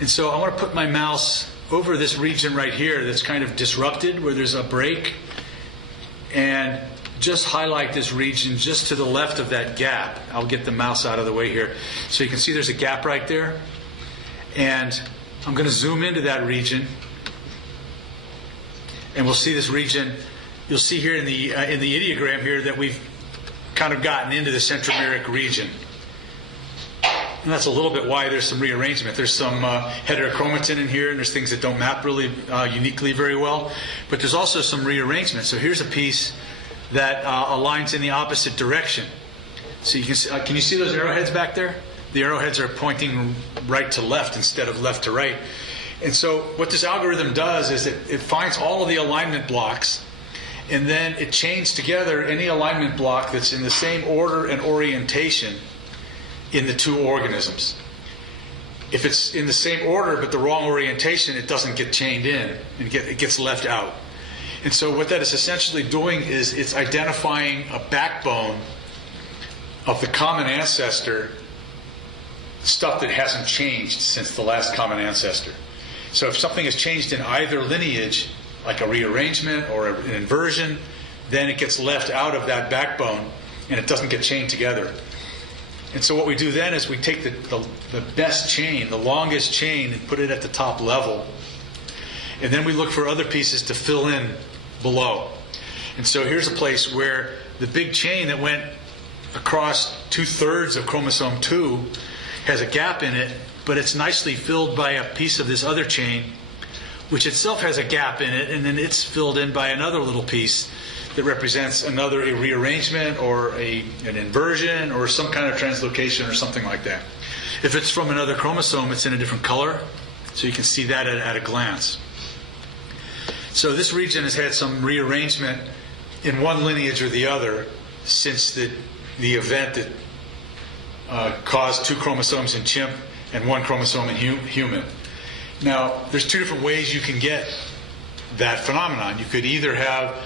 And so I want to put my mouse over this region right here that's kind of disrupted, where there's a break, and just highlight this region just to the left of that gap. I'll get the mouse out of the way here. So you can see there's a gap right there. And I'm going to zoom into that region. And we'll see this region. You'll see here in the ideogram here that we've kind of gotten into the centromeric region. And that's a little bit why there's some rearrangement. There's some heterochromatin in here, and there's things that don't map really uniquely very well. But there's also some rearrangement. So here's a piece that aligns in the opposite direction. So you can you see those arrowheads back there? The arrowheads are pointing right to left instead of left to right. And so what this algorithm does is it finds all of the alignment blocks, and then it chains together any alignment block that's in the same order and orientation in the two organisms. If it's in the same order but the wrong orientation, it doesn't get chained in, and it gets left out. And so what that is essentially doing is it's identifying a backbone of the common ancestor, stuff that hasn't changed since the last common ancestor. So if something has changed in either lineage, like a rearrangement or an inversion, then it gets left out of that backbone and it doesn't get chained together. And so what we do then is we take the best chain, the longest chain, and put it at the top level. And then we look for other pieces to fill in below. And so here's a place where the big chain that went across 2/3 of chromosome 2 has a gap in it, but it's nicely filled by a piece of this other chain, which itself has a gap in it, and then it's filled in by another little piece that represents a rearrangement or an inversion or some kind of translocation or something like that. If it's from another chromosome, it's in a different color, so you can see that at a glance. So this region has had some rearrangement in one lineage or the other since the event that caused 2 chromosomes in chimp and 1 chromosome in human. Now, there's 2 different ways you can get that phenomenon. You could either have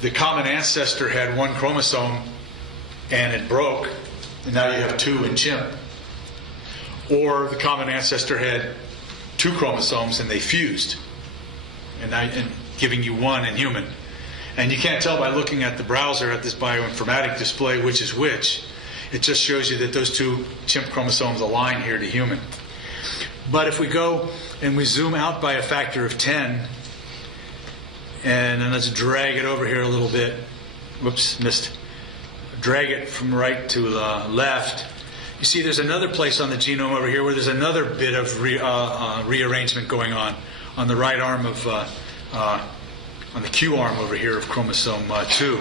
the common ancestor had 1 chromosome and it broke, and now you have 2 in chimp. Or the common ancestor had 2 chromosomes and they fused, and giving you 1 in human. And you can't tell by looking at the browser at this bioinformatic display which is which. It just shows you that those 2 chimp chromosomes align here to human. But if we go and we zoom out by a factor of 10, and then let's drag it over here a little bit. Whoops, missed. Drag it from right to left. You see there's another place on the genome over here where there's another bit of rearrangement going on the right arm of, on the Q arm over here of chromosome 2.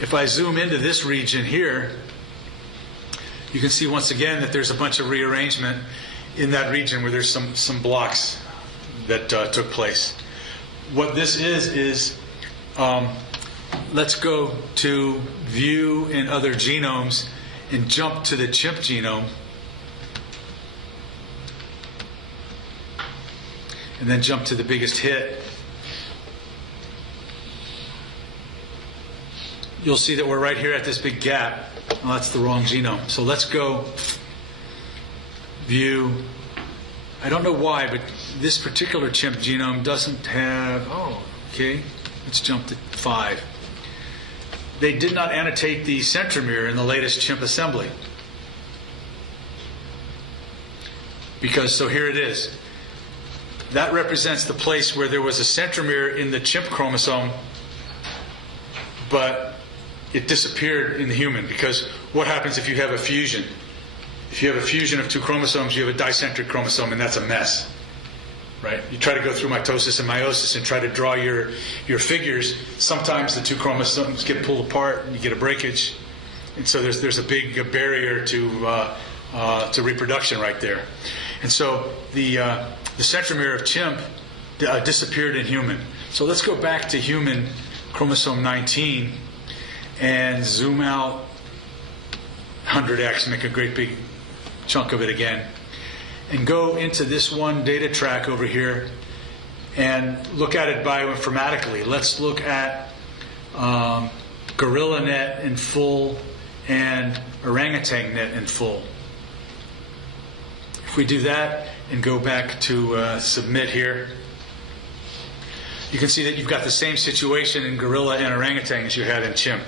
If I zoom into this region here, you can see once again that there's a bunch of rearrangement in that region where there's some blocks that took place. What this is let's go to View in Other Genomes and jump to the chimp genome, and then jump to the biggest hit. You'll see that we're right here at this big gap. Oh, that's the wrong genome. So let's go View. I don't know why, but this particular chimp genome doesn't have... Oh, okay. Let's jump to 5. They did not annotate the centromere in the latest chimp assembly. So here it is. That represents the place where there was a centromere in the chimp chromosome but it disappeared in the human, because what happens if you have a fusion? If you have a fusion of two chromosomes, you have a dicentric chromosome, and that's a mess. Right? You try to go through mitosis and meiosis and try to draw your figures. Sometimes the two chromosomes get pulled apart and you get a breakage. And so there's a big barrier to reproduction right there. And so the centromere of chimp disappeared in human. So let's go back to human chromosome 19 and zoom out 100x, make a great big chunk of it again. And go into this one data track over here and look at it bioinformatically. Let's look at gorilla net in full and orangutan net in full. If we do that and go back to submit here, you can see that you've got the same situation in gorilla and orangutan as you had in chimp.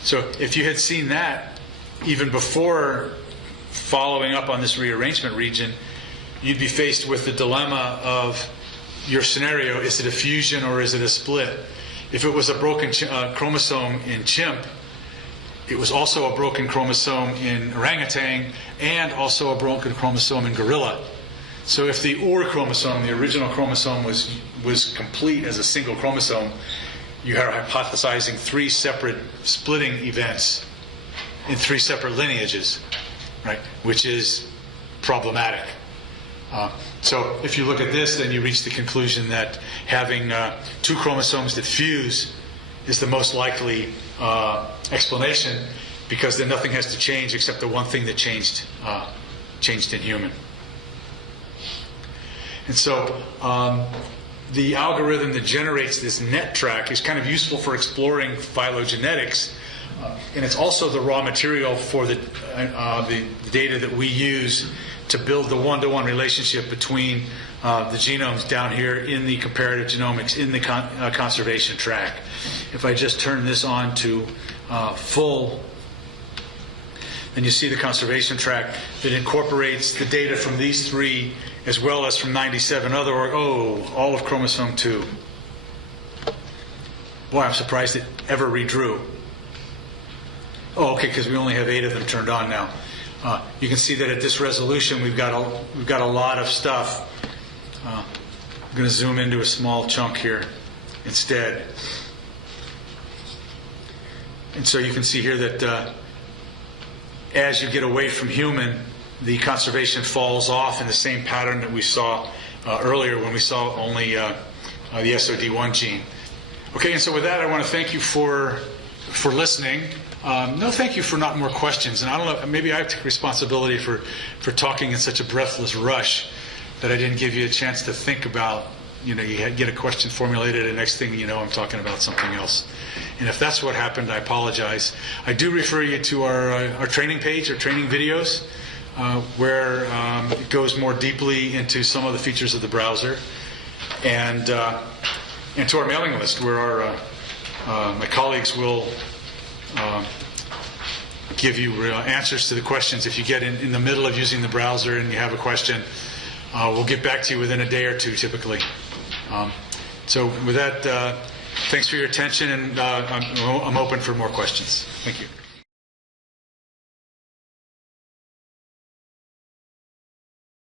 So if you had seen that even before following up on this rearrangement region, you'd be faced with the dilemma of your scenario: is it a fusion or is it a split? If it was a broken chromosome in chimp, it was also a broken chromosome in orangutan and also a broken chromosome in gorilla. So if the OR chromosome, the original chromosome, was complete as a single chromosome, you are hypothesizing 3 separate splitting events in 3 separate lineages. Right, which is problematic. So if you look at this, then you reach the conclusion that having 2 chromosomes that fuse is the most likely explanation, because then nothing has to change except the one thing that changed in human. And so the algorithm that generates this net track is kind of useful for exploring phylogenetics. And it's also the raw material for the data that we use to build the one-to-one relationship between the genomes down here in the comparative genomics, in the conservation track. If I just turn this on to full, then you see the conservation track that incorporates the data from these 3 as well as from 97 other, all of chromosome 2. Boy, I'm surprised it ever redrew. Oh, okay, because we only have 8 of them turned on now. You can see that at this resolution, we've got a lot of stuff. I'm going to zoom into a small chunk here instead. And so you can see here that as you get away from human, the conservation falls off in the same pattern that we saw earlier when we saw only the SOD1 gene. Okay, and so with that, I want to thank you for listening. No, thank you for not more questions. And I don't know, maybe I take responsibility for talking in such a breathless rush that I didn't give you a chance to think about. You get a question formulated, and next thing you know, I'm talking about something else. And if that's what happened, I apologize. I do refer you to our training page, our training videos, where it goes more deeply into some of the features of the browser, and to our mailing list, where my colleagues will give you answers to the questions. If you get in the middle of using the browser and you have a question, we'll get back to you within a day or 2 typically. So with that, thanks for your attention, and I'm open for more questions. Thank you.